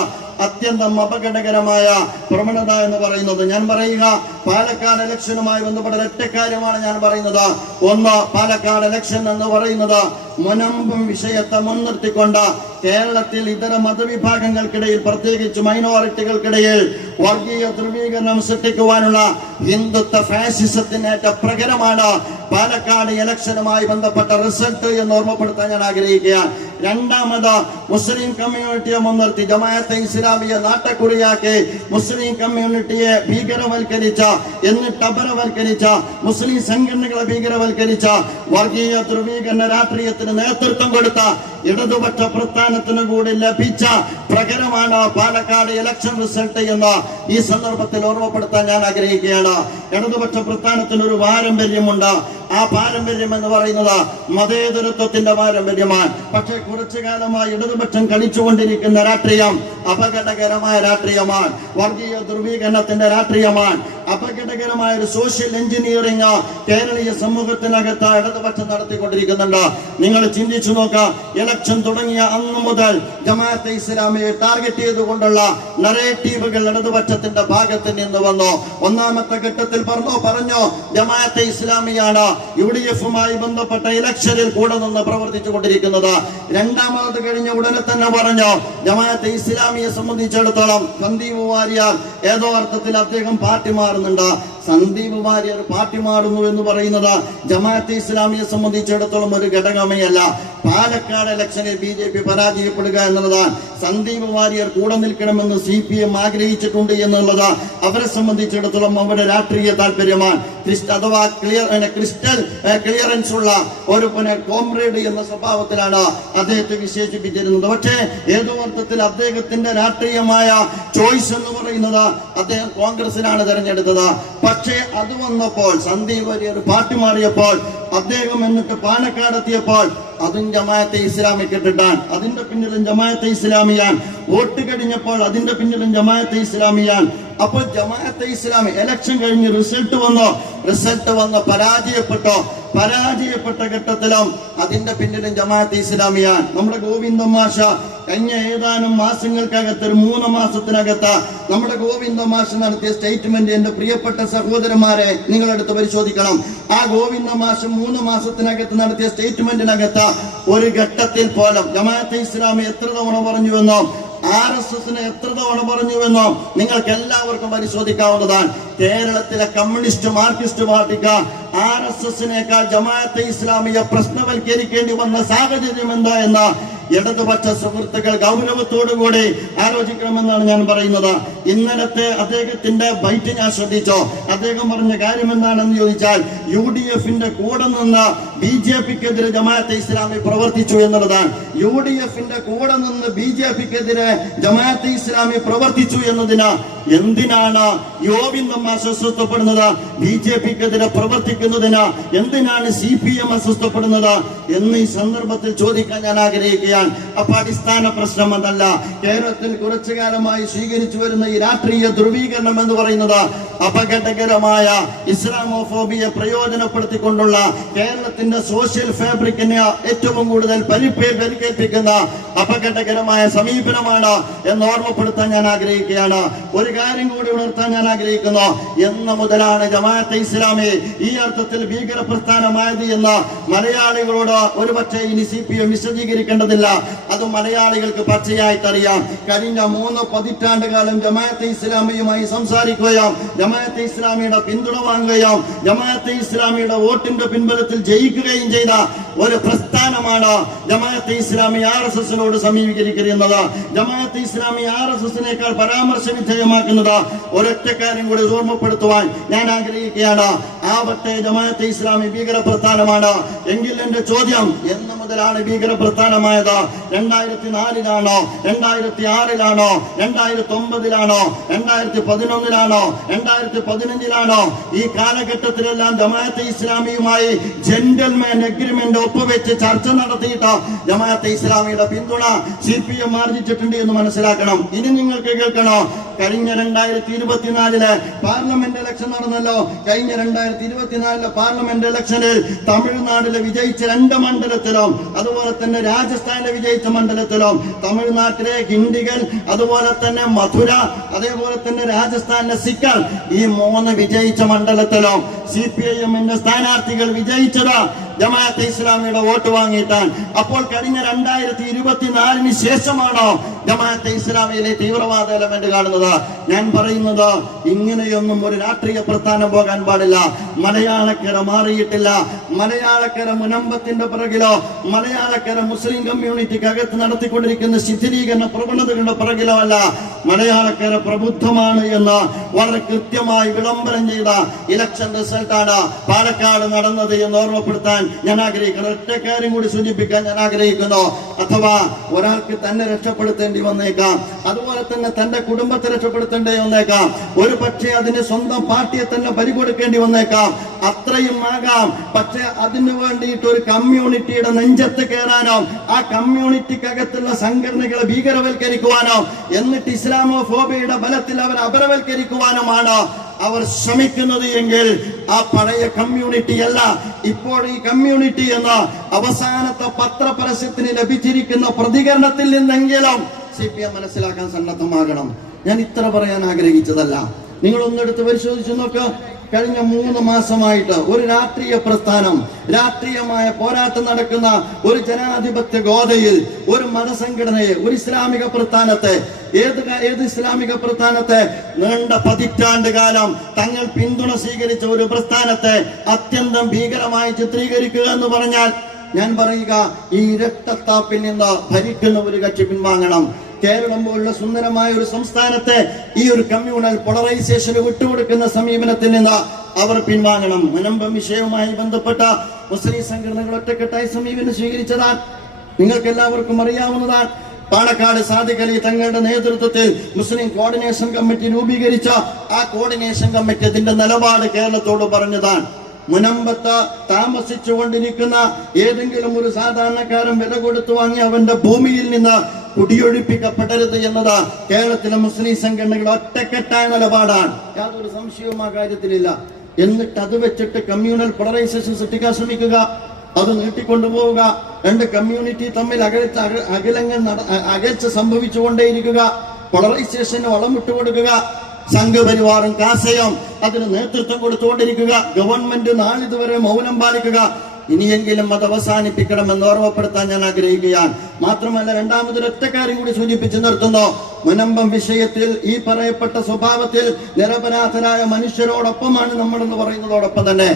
അത്യന്തം അപകടകരമായ പ്രവണത എന്ന് പറയുന്നത്. ഞാൻ പറയുക, പാലക്കാട് ഇലക്ഷനുമായി ബന്ധപ്പെട്ട ഒറ്റ കാര്യമാണ് ഞാൻ പറയുന്നത്. ഒന്ന്, പാലക്കാട് ഇലക്ഷൻ എന്ന് പറയുന്നത് മുനമ്പും വിഷയത്തെ മുൻനിർത്തിക്കൊണ്ട് കേരളത്തിൽ ഇതര മതവിഭാഗങ്ങൾക്കിടയിൽ പ്രത്യേകിച്ച് മൈനോറിറ്റികൾക്കിടയിൽ വർഗീയ ധ്രുവീകരണം സൃഷ്ടിക്കുവാനുള്ള ഹിന്ദുത്വ ഫാസിസത്തിനേറ്റ പ്രകരമാണ് പാലക്കാട് ഇലക്ഷനുമായി ബന്ധപ്പെട്ട റിസൾട്ട് എന്ന് ഓർമ്മപ്പെടുത്താൻ ഞാൻ ആഗ്രഹിക്കുകയാണ്. രണ്ടാമത്, മുസ്ലിം കമ്മ്യൂണിറ്റിയെ മുൻനിർത്തി ജമാഅത്തെ ഇസ്ലാമിയെ നാട്ടക്കുറിയാക്കി മുസ്ലിം കമ്മ്യൂണിറ്റിയെ ഭീകരവൽക്കരിച്ച, എന്നിട്ട് അപരവൽക്കരിച്ച, മുസ്ലിം സംഘടനകളെ ഭീകരവൽക്കരിച്ച വർഗീയ ധ്രുവീകരണ രാഷ്ട്രീയത്തിന് നേതൃത്വം കൊടുത്ത ഇടതുപക്ഷ പ്രസ്ഥാനത്തിന് കൂടി ലഭിച്ച പ്രകരമാണ് പാലക്കാട് ഇലക്ഷൻ റിസൾട്ട് എന്ന് ഈ സന്ദർഭത്തിൽ ഓർമ്മപ്പെടുത്താൻ ഞാൻ ആഗ്രഹിക്കുകയാണ്. ഇടതുപക്ഷ പ്രസ്ഥാനത്തിന് ഒരു പാരമ്പര്യമുണ്ട്. ആ പാരമ്പര്യം എന്ന് പറയുന്നത് മതേതരത്വത്തിന്റെ പാരമ്പര്യമാണ്. പക്ഷെ കുറച്ചു കാലമായി ഇടതുപക്ഷം കളിച്ചുകൊണ്ടിരിക്കുന്ന രാഷ്ട്രീയം അപകടകരമായ രാഷ്ട്രീയമാണ്. വർഗീയ ധ്രുവീകരണത്തിന്റെ രാഷ്ട്രീയമാണ്. അപകടകരമായ ഒരു സോഷ്യൽ എഞ്ചിനീയറിംഗ് കേരളീയ സമൂഹത്തിനകത്ത് ഇടതുപക്ഷം നടത്തിക്കൊണ്ടിരിക്കുന്നുണ്ട്. നിങ്ങൾ ചിന്തിച്ചു നോക്കുക, ഇലക്ഷൻ തുടങ്ങിയ അന്ന് മുതൽ ജമാഅത്തെ ഇസ്ലാമിയെ ടാർഗറ്റ് ചെയ്തുകൊണ്ടുള്ള നറേറ്റീവുകൾ ഇടതുപക്ഷത്തിന്റെ ഭാഗത്ത് നിന്ന് വന്നു. ഒന്നാമത്തെ ഘട്ടത്തിൽ പറഞ്ഞു ജമാഅത്തെ ഇസ്ലാമിയാണ് UDF-മായി ബന്ധപ്പെട്ട ഇലക്ഷനിൽ കൂടെ നിന്ന് പ്രവർത്തിച്ചു കൊണ്ടിരിക്കുന്നത്. രണ്ടാമത് കഴിഞ്ഞ ഉടനെ തന്നെ പറഞ്ഞു, ജമാഅത്തെ ഇസ്ലാമിയെ സംബന്ധിച്ചിടത്തോളം സന്ദീപ് വാര്യർ ഏതോ അർത്ഥത്തിൽ അദ്ദേഹം പാർട്ടി മാറുന്നുണ്ട്. സന്ദീപ് വാര്യർ പാർട്ടി മാറുന്നു എന്ന് പറയുന്നത് ജമാഅത്തെ ഇസ്ലാമിയെ സംബന്ധിച്ചിടത്തോളം ഒരു ഘടകമേ അല്ല. പാലക്കാട് ഇലക്ഷനിൽ BJP പരാജയപ്പെടുക എന്നുള്ളതാണ്. സന്ദീപ് വാര്യർ കൂടെ നിൽക്കണമെന്ന് CPM ആഗ്രഹിച്ചിട്ടുണ്ട് എന്നുള്ളത് അവരെ സംബന്ധിച്ചിടത്തോളം അവരുടെ രാഷ്ട്രീയ താല്പര്യമാണ്. അഥവാ ക്രിസ്റ്റൽ ക്ലിയറൻസ് ഉള്ള ഒരു കോംറേഡ് എന്ന സ്വഭാവത്തിലാണ് അദ്ദേഹത്തെ വിശേഷിപ്പിച്ചിരുന്നത്. പക്ഷേ ഏതോ അർത്ഥത്തിൽ അദ്ദേഹത്തിന്റെ രാഷ്ട്രീയമായ ചോയ്സ് എന്ന് പറയുന്നത് അദ്ദേഹം കോൺഗ്രസിനാണ് തെരഞ്ഞെടുത്തത്. പക്ഷേ അത് വന്നപ്പോൾ സന്ദീപ് വാര്യർ പാർട്ടി മാറിയപ്പോൾ അദ്ദേഹം എന്നിട്ട് പാലക്കാട് എത്തിയപ്പോൾ അതും ജമാഅത്തെ ഇസ്ലാമിക്ക് ഇട്ടിട്ടാണ്. അതിന്റെ പിന്നിലും ജമാഅത്തെ ഇസ്ലാമിയാൻ. വോട്ട് കഴിഞ്ഞപ്പോൾ അതിന്റെ പിന്നിലും ജമാഅത്തെ ഇസ്ലാമിയാൻ. അപ്പോൾ ജമാഅത്തെ ഇസ്ലാമി ഇലക്ഷൻ കഴിഞ്ഞ് റിസൾട്ട് വന്ന് പരാജയപ്പെട്ട ഘട്ടത്തിലും അതിന്റെ പിന്നിലും ജമാഅത്തെ ഇസ്ലാമിയാൻ. നമ്മുടെ ഗോവിന്ദ മാഷ കഴിഞ്ഞ ഏതാനും മാസങ്ങൾക്കകത്ത്, ഒരു 3 മാസത്തിനകത്ത് നമ്മുടെ ഗോവിന്ദ മാഷ് നടത്തിയ സ്റ്റേറ്റ്മെന്റ് എന്റെ പ്രിയപ്പെട്ട സഹോദരന്മാരെ നിങ്ങളെടുത്ത് പരിശോധിക്കണം. ആ ഗോവിന്ദ മാഷ് 3 മാസത്തിനകത്ത് നടത്തിയ സ്റ്റേറ്റ്മെന്റിനകത്ത് ഒരു ഘട്ടത്തിൽ പോലും ജമാഅത്തെ ഇസ്ലാമി എത്ര തവണ പറഞ്ഞുവെന്നോ RSSനെ എത്ര തവണ പറഞ്ഞുവെന്നോ നിങ്ങൾക്ക് എല്ലാവർക്കും പരിശോധിക്കാവുന്നതാണ്. കേരളത്തിലെ കമ്മ്യൂണിസ്റ്റ് മാർക്സിസ്റ്റ് പാർട്ടിക്ക് RSSനേക്കാൾ ജമാഅത്തെ ഇസ്ലാമിയെ പ്രശ്നവൽക്കരിക്കേണ്ടി വന്ന സാഹചര്യം എന്താ എന്ന് ഇടതുപക്ഷ സുഹൃത്തുക്കൾ ഗൗരവത്തോടുകൂടി ആലോചിക്കണമെന്നാണ് ഞാൻ പറയുന്നത്. ഇന്നലത്തെ അദ്ദേഹത്തിന്റെ ബൈറ്റ് ഞാൻ ശ്രദ്ധിച്ചോ. അദ്ദേഹം പറഞ്ഞ കാര്യം എന്താണെന്ന് ചോദിച്ചാൽ UDF-ന്റെ കൂടെ നിന്ന് BJP-ക്കെതിരെ ജമാഅത്തെ ഇസ്ലാമി പ്രവർത്തിച്ചു എന്നുള്ളതാണ്. UDF-ന്റെ കൂടെ നിന്ന് BJP-ക്കെതിരെ ജമാഅത്തെ ഇസ്ലാമി പ്രവർത്തിച്ചു എന്നതിന് എന്തിനാണ് ഗോവിന്ദം അസ്വസ്ഥപ്പെടുന്നത്? BJP-ക്കെതിരെ പ്രവർത്തിക്കുന്നതിന് എന്തിനാണ് CPM അസ്വസ്ഥപ്പെടുന്നത് എന്ന് ഈ സന്ദർഭത്തിൽ ചോദിക്കാൻ ഞാൻ ആഗ്രഹിക്കുകയാണ്. അപ്പൊ അടിസ്ഥാന പ്രശ്നം അതല്ല. കേരളത്തിൽ കുറച്ചു കാലമായി സ്വീകരിച്ചു വരുന്ന ഈ രാഷ്ട്രീയ ധ്രുവീകരണം എന്ന് പറയുന്നത് അപകടകരമായ ഇസ്ലാമോഫോബിയെ പ്രയോജനപ്പെടുത്തിക്കൊണ്ടുള്ള കേരളത്തിന്റെ സോഷ്യൽ ഫാബ്രിക്കിനെ ഏറ്റവും കൂടുതൽ പരിക്കേൽപ്പിക്കുന്ന അപകടകരമായ സമീപനമാണ് എന്ന് ഓർമ്മപ്പെടുത്താൻ ഞാൻ ആഗ്രഹിക്കുകയാണ്. ഒരു കാര്യം കൂടി ഉണർത്താൻ ഞാൻ ആഗ്രഹിക്കുന്നു. എന്ന് മുതലാണ് ജമാഅത്തെ ഇസ്ലാമി ഈ അർത്ഥത്തിൽ ഭീകര പ്രസ്ഥാനമായത് എന്ന് മലയാളികളോട് ഒരുപക്ഷെ ഇനി CPM വിശദീകരിക്കേണ്ടതില്ല. അത് മലയാളികൾക്ക് പച്ചയായിട്ടറിയാം. കഴിഞ്ഞ 3 പതിറ്റാണ്ട് കാലം ജമാഅത്തെ ഇസ്ലാമിയുമായി സംസാരിക്കുകയും ജമാഅത്തെ ഇസ്ലാമിയുടെ പിന്തുണ വാങ്ങുകയും ജമാഅത്തെ ഇസ്ലാമിയുടെ വോട്ടിന്റെ പിൻബലത്തിൽ ജയിക്കുകയും ചെയ്ത ഒരു പ്രസ്ഥാനമാണ് ജമാഅത്തെ ഇസ്ലാമി RSSനോട് സമീപിക്കുന്നത്. ജമാഅത്തെ ഇസ്ലാമി RSSനേക്കാൾ പരാമർശ വിധേയമാക്കുന്നത് ഒരൊറ്റ കാര്യം കൂടി ഓർമ്മപ്പെടുത്തുവാൻ ഞാൻ ആഗ്രഹിക്കുകയാണ്. ആവട്ടെ ജമാഅത്തെ ഇസ്ലാമി ഭീകര പ്രസ്ഥാനമാണ് എങ്കിൽ എന്റെ ചോദ്യം, എന്ന് മുതലാണ് ഭീകര പ്രസ്ഥാനമായത്? 2004-ലാണോ, 2006-ലാണോ, 2009-ലാണോ, 2011-ലാണോ, 2015-ലാണോ? ഈ കാലഘട്ടത്തിലെല്ലാം ജമാഅത്തെ ഇസ്ലാമിയുമായി ജെന്റൽമാൻ എഗ്രിമെന്റ് ഒപ്പുവെച്ച് ചർച്ച നടത്തിയിട്ട് ജമാഅത്തെ ഇസ്ലാമിയുടെ പിന്തുണ CPM ആർജിച്ചിട്ടുണ്ട് എന്ന് മനസ്സിലാക്കണം. ഇനി നിങ്ങൾക്ക് കേൾക്കണോ? കഴിഞ്ഞ 2024-ലെ പാർലമെന്റ് ഇലക്ഷൻ നടന്നല്ലോ. കഴിഞ്ഞ 2024-ലെ പാർലമെന്റ് ഇലക്ഷനിൽ തമിഴ്നാട്ടിലെ വിജയിച്ച 2 മണ്ഡലത്തിലും അതുപോലെ തന്നെ രാജസ്ഥാനിലെ വിജയിച്ച മണ്ഡലത്തിലും തമിഴ്നാട്ടിലെ ഹിന്ദികൾ, അതുപോലെ തന്നെ മധുര, അതേപോലെ തന്നെ രാജസ്ഥാനിലെ സിക്കർ, ഈ 3 വിജയിച്ച മണ്ഡലത്തിലും CPIM-ന്റെ സ്ഥാനാർത്ഥികൾ വിജയിച്ചത് ജമാഅത്തെ ഇസ്ലാമിയുടെ വോട്ട് വാങ്ങിയിട്ടാണ്. അപ്പോൾ കഴിഞ്ഞ 2024-ന് ശേഷമാണോ ജമാഅത്തെ ഇസ്ലാമിയിലെ തീവ്രവാദ എലമെന്റ് കാണുന്നത്? ഞാൻ പറയുന്നത് ഇങ്ങനെയൊന്നും ഒരു രാഷ്ട്രീയ പ്രസ്ഥാനം പോകാൻ പാടില്ല. മലയാളക്കര മാറിയിട്ടില്ല. മലയാളക്കര മുനമ്പത്തിന്റെ പിറകിലോ മലയാളക്കര മുസ്ലിം കമ്മ്യൂണിറ്റിക്ക് അകത്ത് നടത്തിക്കൊണ്ടിരിക്കുന്ന ശിഥിലീകരണ പ്രവണതകളുടെ പിറകിലോ അല്ല. മലയാളക്കര പ്രബുദ്ധമാണ് എന്ന് വളരെ കൃത്യമായി വിളംബരം ചെയ്ത ഇലക്ഷൻ റിസൾട്ടാണ് പാലക്കാട് നടന്നത് എന്ന് ഓർമ്മപ്പെടുത്താൻ ഞാൻ ആഗ്രഹിക്കുന്നു. ഒറ്റ കാര്യം കൂടി സൂചിപ്പിക്കാൻ ഞാൻ ആഗ്രഹിക്കുന്നു. അഥവാ ഒരാൾക്ക് തന്നെ രക്ഷപ്പെടുത്തേണ്ടി വന്നേക്കാം, അതുപോലെ തന്നെ തന്റെ കുടുംബത്തെ രക്ഷപ്പെടുത്തേണ്ടി വന്നേക്കാം, ഒരു പക്ഷേ അതിന് സ്വന്തം പാർട്ടിയെ തന്നെ ബലികൊടുക്കേണ്ടി വന്നേക്കാം, അത്രയും ആകാം. പക്ഷെ അതിനു വേണ്ടിയിട്ട് ഒരു കമ്മ്യൂണിറ്റിയുടെ നെഞ്ചത്ത് കയറാനോ ആ കമ്മ്യൂണിറ്റിക്കകത്തുള്ള സംഘടനകളെ ഭീകരവൽക്കരിക്കുവാനോ എന്നിട്ട് ഇസ്ലാമോഫോബിയയുടെ ബലത്തിൽ അവരെ അപരവൽക്കരിക്കുവാനുമാണ് അവർ ശ്രമിക്കുന്നത് എങ്കിൽ ആ പഴയ കമ്മ്യൂണിറ്റി അല്ല ഇപ്പോൾ ഈ കമ്മ്യൂണിറ്റി എന്ന അവസാനത്തെ പത്രപരസ്യത്തിന് ലഭിച്ചിരിക്കുന്ന പ്രതികരണത്തിൽ നിന്നെങ്കിലും CPM മനസ്സിലാക്കാൻ സന്നദ്ധമാകണം. ഞാൻ ഇത്ര പറയാൻ ആഗ്രഹിച്ചതല്ല. നിങ്ങൾ ഒന്നെടുത്ത് പരിശോധിച്ചു നോക്കുക. കഴിഞ്ഞ 3 മാസമായിട്ട് ഒരു രാഷ്ട്രീയ പ്രസ്ഥാനം, രാഷ്ട്രീയമായ പോരാട്ടം നടക്കുന്ന ഒരു ജനാധിപത്യ ഗോതയിൽ ഒരു മതസംഘടനയെ, ഒരു ഇസ്ലാമിക പ്രസ്ഥാനത്തെ, ഏത് ഇസ്ലാമിക പ്രസ്ഥാനത്തെ നീണ്ട പതിറ്റാണ്ട് കാലം തങ്ങൾ പിന്തുണ സ്വീകരിച്ച ഒരു പ്രസ്ഥാനത്തെ അത്യന്തം ഭീകരമായി ചിത്രീകരിക്കുക എന്ന് പറഞ്ഞാൽ, ഞാൻ പറയുക, ഈ രക്തത്താപ്പിൽ നിന്ന് ഭരിക്കുന്ന ഒരു കക്ഷി പിൻവാങ്ങണം. കേരളം പോലുള്ള സുന്ദരമായ ഒരു സംസ്ഥാനത്തെ ഈ ഒരു കമ്മ്യൂണൽ പോളറൈസേഷന് വിട്ടുകൊടുക്കുന്ന സമീപനത്തിൽ നിന്ന് അവർ പിൻവാങ്ങണം. മുനമ്പം വിഷയവുമായി ബന്ധപ്പെട്ട മുസ്ലിം സംഘടനകൾ ഒറ്റക്കെട്ടായി സമീപനം സ്വീകരിച്ചതാണ്. നിങ്ങൾക്ക് എല്ലാവർക്കും അറിയാവുന്നതാണ്. പാണക്കാട് സാദിഖ് അലി തങ്ങളുടെ നേതൃത്വത്തിൽ മുസ്ലിം കോർഡിനേഷൻ കമ്മിറ്റി രൂപീകരിച്ച ആ കോർഡിനേഷൻ കമ്മിറ്റി അതിന്റെ നിലപാട് കേരളത്തോട് പറഞ്ഞതാണ്. മുനമ്പത്ത് താമസിച്ചുകൊണ്ടിരിക്കുന്ന ഏതെങ്കിലും ഒരു സാധാരണക്കാരൻ വില കൊടുത്തു വാങ്ങി അവന്റെ ഭൂമിയിൽ നിന്ന് കുടിയൊഴിപ്പിക്കപ്പെടരുത് എന്നത് കേരളത്തിലെ മുസ്ലിം സംഘടനകൾ ഒറ്റക്കെട്ടായ നിലപാടാണ്. യാതൊരു സംശയവും ആ കാര്യത്തിലില്ല. എന്നിട്ട് അത് വെച്ചിട്ട് കമ്മ്യൂണൽ പോളറൈസേഷൻ സൃഷ്ടിക്കാൻ ശ്രമിക്കുക, അത് നീട്ടിക്കൊണ്ടുപോവുക, 2 കമ്മ്യൂണിറ്റി തമ്മിൽ അകൽച്ച സംഭവിച്ചുകൊണ്ടേയിരിക്കുക, പോളറൈസേഷന് വളമിട്ട് കൊടുക്കുക, സംഘപരിവാറും കാസയും അതിന് നേതൃത്വം കൊടുത്തുകൊണ്ടിരിക്കുക, ഗവൺമെന്റ് നാളിതുവരെ മൗനം പാലിക്കുക. ഇനിയെങ്കിലും അത് അവസാനിപ്പിക്കണമെന്ന് ഓർമ്മപ്പെടുത്താൻ ഞാൻ ആഗ്രഹിക്കുകയാണ്. മാത്രമല്ല, രണ്ടാമതൊരൊറ്റ കാര്യം കൂടി സൂചിപ്പിച്ച് നിർത്തുന്നു. മുനമ്പം വിഷയത്തിൽ ഈ പറയപ്പെട്ട സ്വഭാവത്തിൽ നിരപരാധരായ മനുഷ്യരോടൊപ്പമാണ് നമ്മളെന്ന് പറയുന്നതോടൊപ്പം തന്നെ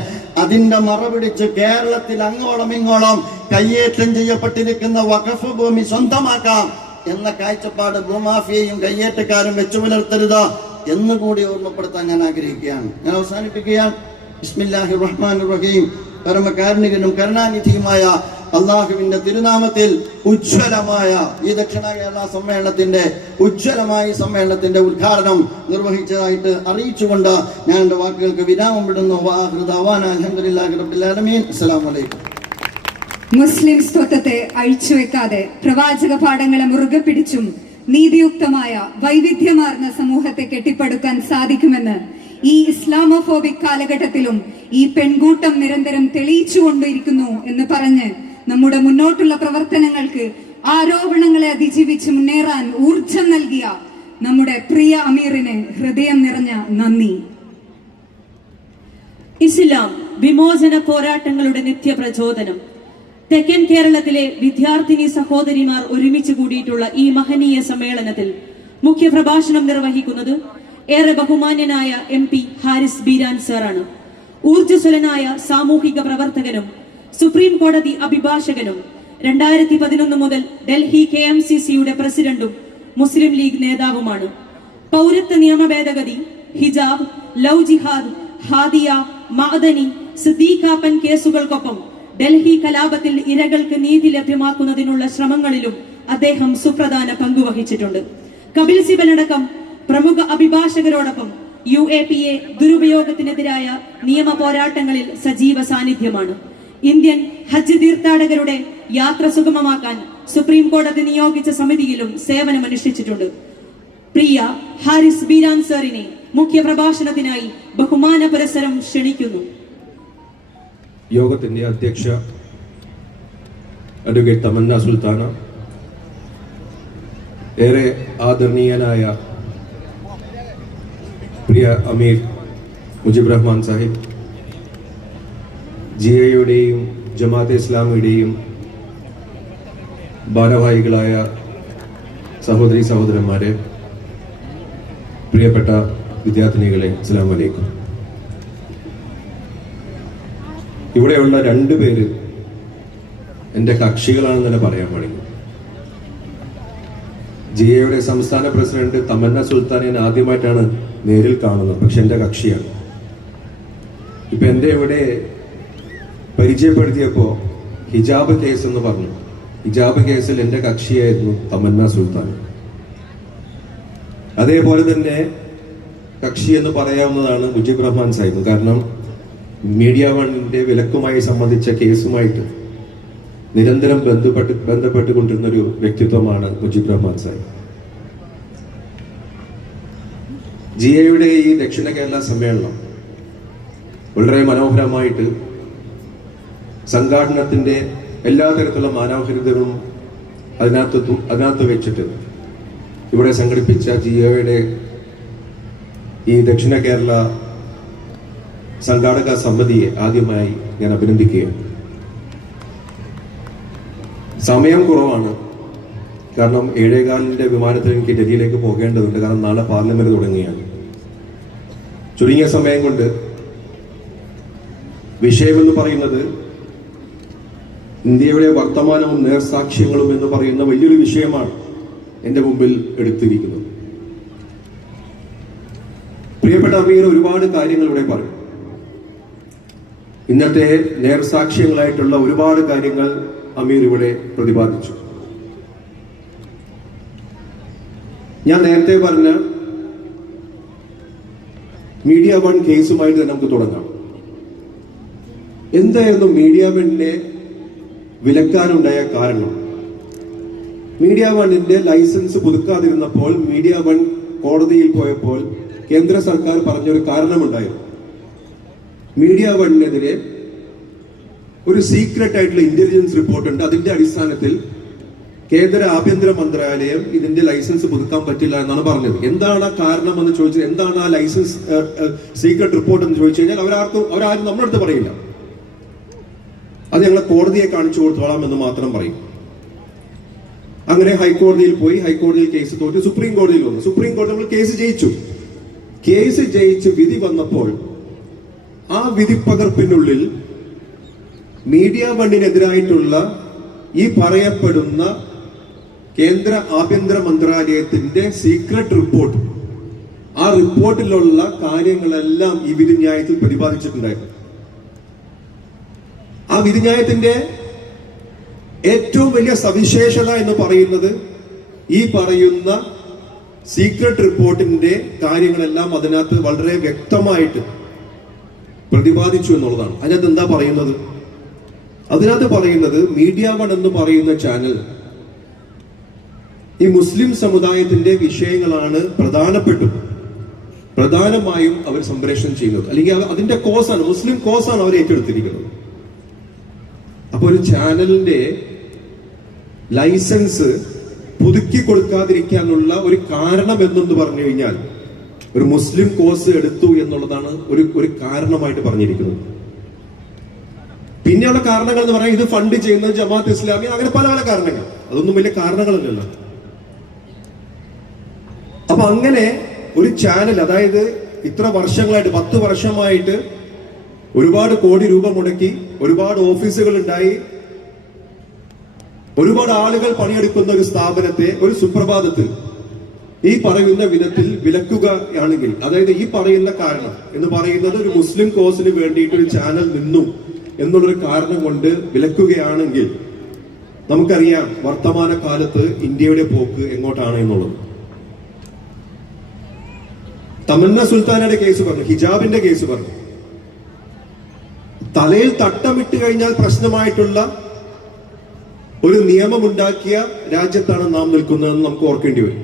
അതിന്റെ മറപിടിച്ച് കേരളത്തിൽ അങ്ങോളം ഇങ്ങോളം കയ്യേറ്റം ചെയ്യപ്പെട്ടിരിക്കുന്ന വഖഫ് ഭൂമി സ്വന്തമാക്കാം എന്ന കാഴ്ചപ്പാട് ഭൂമാഫിയയും കയ്യേറ്റക്കാരും വെച്ചു പുലർത്തരുത് എന്നുകൂടി ഓർമ്മപ്പെടുത്താൻ ഞാൻ ആഗ്രഹിക്കുകയാണ്. ഞാൻ അവസാനിപ്പിക്കുകയാണ്. ബിസ്മില്ലാഹിർ റഹ്മാനിർ റഹീം. പരമകാരുണികനും കരുണാനിധിയുമായ അള്ളാഹുവിന്റെ തിരുനാമത്തിൽ ഉജ്ജ്വലമായ ഈ ദക്ഷിണ കേരള സമ്മേളനത്തിന്റെ ഉദ്ഘാടനം നിർവഹിച്ചതായിട്ട് അറിയിച്ചുകൊണ്ട് ഞാൻ എന്റെ വാക്കുകൾക്ക് വിരാമം വിടുന്നു. അൽഹംദുലില്ലാഹി റബ്ബിൽ ആലമീൻ. അസ്സലാമു അലൈക്കും. മുസ്ലിം സ്വത്വത്തെ അഴിച്ചുവെക്കാതെ പ്രവാചക പാഠങ്ങളെ മുറുകെ പിടിച്ചും നീതിയുക്തമായ വൈവിധ്യമാർന്ന സമൂഹത്തെ കെട്ടിപ്പടുക്കാൻ സാധിക്കുമെന്ന് ഈ ഇസ്ലാമോഫോബിക് കാലഘട്ടത്തിലും ഈ പെൺകൂട്ടം നിരന്തരം തെളിയിച്ചുകൊണ്ടിരിക്കുന്നു എന്ന് പറഞ്ഞ് നമ്മുടെ മുന്നോട്ടുള്ള പ്രവർത്തനങ്ങൾക്ക് ആരോപണങ്ങളെ അതിജീവിച്ച് മുന്നേറാൻ ഊർജം നൽകിയ നമ്മുടെ പ്രിയ അമീറിന് ഹൃദയം നിറഞ്ഞ നന്ദി. ഇസ്ലാം വിമോചന പോരാട്ടങ്ങളുടെ നിത്യപ്രചോദനം. തെക്കൻ കേരളത്തിലെ വിദ്യാർത്ഥിനി സഹോദരിമാർ ഒരുമിച്ച് കൂടിയിട്ടുള്ള ഈ മഹനീയ സമ്മേളനത്തിൽ മുഖ്യപ്രഭാഷണം നിർവഹിക്കുന്നത് ഏറെ ബഹുമാന്യനായ MP ഹാരിസ് ബീരാൻ സാറാണ്. ഊർജ്ജസ്വലനായ സാമൂഹിക പ്രവർത്തകനും സുപ്രീം കോടതി അഭിഭാഷകനും 2011 മുതൽ ഡൽഹി KMCCയുടെ പ്രസിഡന്റും മുസ്ലിം ലീഗ് നേതാവുമാണ്. പൗരത്വ നിയമ ഭേദഗതി, ഹിജാബ്, ലവ് ജിഹാദ്, ഹാദിയ, മഅദനി, സിദ്ദീഖാപ്പൻ കേസുകൾക്കൊപ്പം ഡൽഹി കലാപത്തിൽ ഇരകൾക്ക് നീതി ലഭ്യമാക്കുന്നതിനുള്ള ശ്രമങ്ങളിലും അദ്ദേഹം സുപ്രധാന പങ്കുവഹിച്ചിട്ടുണ്ട്. കപിൽ സിബലടക്കം പ്രമുഖ അഭിഭാഷകരോടൊപ്പം UAPA ദുരുപയോഗത്തിനെതിരായ നിയമ പോരാട്ടങ്ങളിൽ സജീവ സാന്നിധ്യമാണ്. ഇന്ത്യൻ ഹജ്ജ് തീർത്ഥാടകരുടെ യാത്ര സുഗമമാക്കാൻ സുപ്രീം കോടതി നിയോഗിച്ച സമിതിയിലും സേവനമനുഷ്ഠിച്ചിട്ടുണ്ട്. പ്രിയ ഹാരിസ് ബീരാൻ സാറിനെ മുഖ്യ പ്രഭാഷണത്തിനായി ബഹുമാന പുരസ്സരം ക്ഷണിക്കുന്നു. യോഗത്തിന്റെ അധ്യക്ഷ അഡ്വക്കേറ്റ് തമന്ന സുൽത്താന, ഏറെ ആദരണീയനായ പ്രിയ അമീർ മുജിബ് റഹ്മാൻ സാഹിബ്, GIയുടെയും ജമാഅത്തെ ഇസ്ലാമിയുടെയും ഭാരവാഹികളായ സഹോദരി സഹോദരന്മാരെ, പ്രിയപ്പെട്ട വിദ്യാർത്ഥിനികളെ, അസ്സലാമു അലൈക്കും. ഇവിടെയുള്ള 2 പേര് എൻ്റെ കക്ഷികളാണെന്ന് തന്നെ പറയാൻ പാടില്ല. GIയുടെ സംസ്ഥാന പ്രസിഡന്റ് തമന്ന സുൽത്താനെ ഞാൻ ആദ്യമായിട്ടാണ് നേരിൽ കാണുന്നത്, പക്ഷെ എൻ്റെ കക്ഷിയാണ്. ഇപ്പൊ എൻ്റെ ഇവിടെ പരിചയപ്പെടുത്തിയപ്പോൾ ഹിജാബ് കേസ് എന്ന് പറഞ്ഞു. ഹിജാബ് കേസിൽ എൻ്റെ കക്ഷിയായിരുന്നു തമന്ന സുൽത്താൻ. അതേപോലെ തന്നെ കക്ഷി എന്ന് പറയാവുന്നതാണ് മുജീബ് റഹ്മാൻ സാഹിബ്. കാരണം മീഡിയ വണ്ണിന്റെ വിലക്കുമായി സംബന്ധിച്ച കേസുമായിട്ട് നിരന്തരം ബന്ധപ്പെട്ടുകൊണ്ടിരുന്ന ഒരു വ്യക്തിത്വമാണ് മുജീബ് റഹ്മാൻ സാഹിബ്. GIയുടെ ഈ ദക്ഷിണ കേരള സമ്മേളനം വളരെ മനോഹരമായിട്ട് സംഘാടനത്തിന്റെ എല്ലാ തരത്തിലുള്ള മാനവഹരിതവും അതിനകത്ത് വെച്ചിട്ട് ഇവിടെ സംഘടിപ്പിച്ച GIയുടെ ഈ ദക്ഷിണ കേരള സംഘാടക സമിതിയെ ആദ്യമായി ഞാൻ അഭിനന്ദിക്കുകയാണ്. സമയം കുറവാണ്, കാരണം 7:15 വിമാനത്തിൽ എനിക്ക് ഡൽഹിയിലേക്ക് പോകേണ്ടതുണ്ട്. കാരണം നാളെ പാർലമെന്റ് തുടങ്ങുകയാണ്. ചുരുങ്ങിയ സമയം കൊണ്ട് വിഷയമെന്ന് പറയുന്നത് ഇന്ത്യയുടെ വർത്തമാനവും നേർസാക്ഷ്യങ്ങളും എന്ന് പറയുന്ന വലിയൊരു വിഷയമാണ് എൻ്റെ മുമ്പിൽ എടുത്തിരിക്കുന്നത്. പ്രിയപ്പെട്ട അമീർ ഒരുപാട് കാര്യങ്ങൾ ഇവിടെ പറയും. ഇന്നത്തെ നേർസാക്ഷ്യങ്ങളായിട്ടുള്ള ഒരുപാട് കാര്യങ്ങൾ അമീർ ഇവിടെ പ്രതിപാദിച്ചു. ഞാൻ നേരത്തെ പറഞ്ഞ മീഡിയ വൺ കേസുമായിട്ട് തന്നെ നമുക്ക് തുടങ്ങാം. എന്തായിരുന്നു മീഡിയ വണ്ണിനെ വിലക്കാനുണ്ടായ കാരണം? മീഡിയ വണ്ണിന്റെ ലൈസൻസ് പുതുക്കാതിരുന്നപ്പോൾ മീഡിയ വൺ കോടതിയിൽ പോയപ്പോൾ കേന്ദ്ര സർക്കാർ പറഞ്ഞൊരു കാരണമുണ്ടായിരുന്നു. മീഡിയ വണ്ണിനെതിരെ ഒരു സീക്രട്ട് ആയിട്ടുള്ള ഇന്റലിജൻസ് റിപ്പോർട്ട് ഉണ്ട്. അതിന്റെ അടിസ്ഥാനത്തിൽ കേന്ദ്ര ആഭ്യന്തര മന്ത്രാലയം ഇതിന്റെ ലൈസൻസ് പുതുക്കാൻ പറ്റില്ല എന്നാണ് പറഞ്ഞത്. എന്താണ് ആ കാരണം എന്ന് ചോദിച്ചത്, എന്താണ് ആ ലൈസൻസ് സീക്രട്ട് റിപ്പോർട്ട് എന്ന് ചോദിച്ചു കഴിഞ്ഞാൽ അവരാരും നമ്മുടെ അടുത്ത് പറയില്ല. അത് ഞങ്ങളെ കോടതിയെ കാണിച്ചു കൊടുത്തോളാം എന്ന് മാത്രം പറയും. അങ്ങനെ ഹൈക്കോടതിയിൽ പോയി, ഹൈക്കോടതിയിൽ കേസ് തോറ്റ് സുപ്രീം കോടതിയിൽ വന്നു. സുപ്രീം കോടതി നമ്മൾ കേസ് ജയിച്ചു. കേസ് ജയിച്ച് വിധി വന്നപ്പോൾ ആ വിധിപ്പകർപ്പിനുള്ളിൽ മീഡിയ വണ്ണിനെതിരായിട്ടുള്ള ഈ പറയപ്പെടുന്ന കേന്ദ്ര ആഭ്യന്തര മന്ത്രാലയത്തിന്റെ സീക്രട്ട് റിപ്പോർട്ട്, ആ റിപ്പോർട്ടിലുള്ള കാര്യങ്ങളെല്ലാം ഈ വിധിന്യായത്തിൽ പ്രതിപാദിച്ചിട്ടുണ്ടായിരുന്നു. ആ വിധിന്യായത്തിന്റെ ഏറ്റവും വലിയ സവിശേഷത എന്ന് പറയുന്നത് ഈ പറയുന്ന സീക്രട്ട് റിപ്പോർട്ടിന്റെ കാര്യങ്ങളെല്ലാം അതിനകത്ത് വളരെ വ്യക്തമായിട്ട് പ്രതിപാദിച്ചു എന്നുള്ളതാണ്. അതിനകത്ത് എന്താ പറയുന്നത്? അതിനകത്ത് പറയുന്നത് മീഡിയ വൺ എന്ന് പറയുന്ന ചാനൽ ഈ മുസ്ലിം സമുദായത്തിന്റെ വിഷയങ്ങളാണ് പ്രധാനമായും അവർ സംപ്രേഷണം ചെയ്യുന്നത്. അല്ലെങ്കിൽ അതിന്റെ കോസാണ്, മുസ്ലിം കോസാണ് അവർ ഏറ്റെടുത്തിരിക്കുന്നത്. അപ്പൊ ഒരു ചാനലിന്റെ ലൈസൻസ് പുതുക്കി കൊടുക്കാതിരിക്കാനുള്ള ഒരു കാരണം എന്തെന്ന് പറഞ്ഞു കഴിഞ്ഞാൽ ഒരു മുസ്ലിം കോഴ്സ് എടുത്തു എന്നുള്ളതാണ് ഒരു കാരണമായിട്ട് പറഞ്ഞിരിക്കുന്നത്. പിന്നെയുള്ള കാരണങ്ങൾ എന്ന് പറയാൻ ഇത് ഫണ്ട് ചെയ്യുന്നത് ജമാഅത്ത് ഇസ്ലാമി, അങ്ങനെ പല പല കാരണങ്ങൾ. അതൊന്നും വലിയ കാരണങ്ങളല്ലല്ലോ. അപ്പൊ അങ്ങനെ ഒരു ചാനൽ, അതായത് ഇത്ര വർഷങ്ങളായിട്ട് 10 വർഷമായിട്ട് ഒരുപാട് കോടി രൂപ മുടക്കി, ഒരുപാട് ഓഫീസുകൾ ഉണ്ടായി, ഒരുപാട് ആളുകൾ പണിയെടുക്കുന്ന ഒരു സ്ഥാപനത്തെ ഒരു സുപ്രഭാതത്തിൽ ഈ പറയുന്ന വിധത്തിൽ വിലക്കുകയാണെങ്കിൽ, അതായത് ഈ പറയുന്ന കാരണം എന്ന് പറയുന്നത് ഒരു മുസ്ലിം കോസിന് വേണ്ടിയിട്ട് ഒരു ചാനൽ നിന്നു എന്നുള്ളൊരു കാരണം കൊണ്ട് വിലക്കുകയാണെങ്കിൽ നമുക്കറിയാം വർത്തമാന കാലത്ത് ഇന്ത്യയുടെ പോക്ക് എങ്ങോട്ടാണ് എന്നുള്ളത്. തമന്ന സുൽത്താനയുടെ കേസ് പറഞ്ഞു, ഹിജാബിന്റെ കേസ് പറഞ്ഞു. തലയിൽ തട്ടമിട്ട് കഴിഞ്ഞാൽ പ്രശ്നമായിട്ടുള്ള ഒരു നിയമമുണ്ടാക്കിയ രാജ്യത്താണ് നാം നിൽക്കുന്നതെന്ന് നമുക്ക് ഓർക്കേണ്ടി വരും.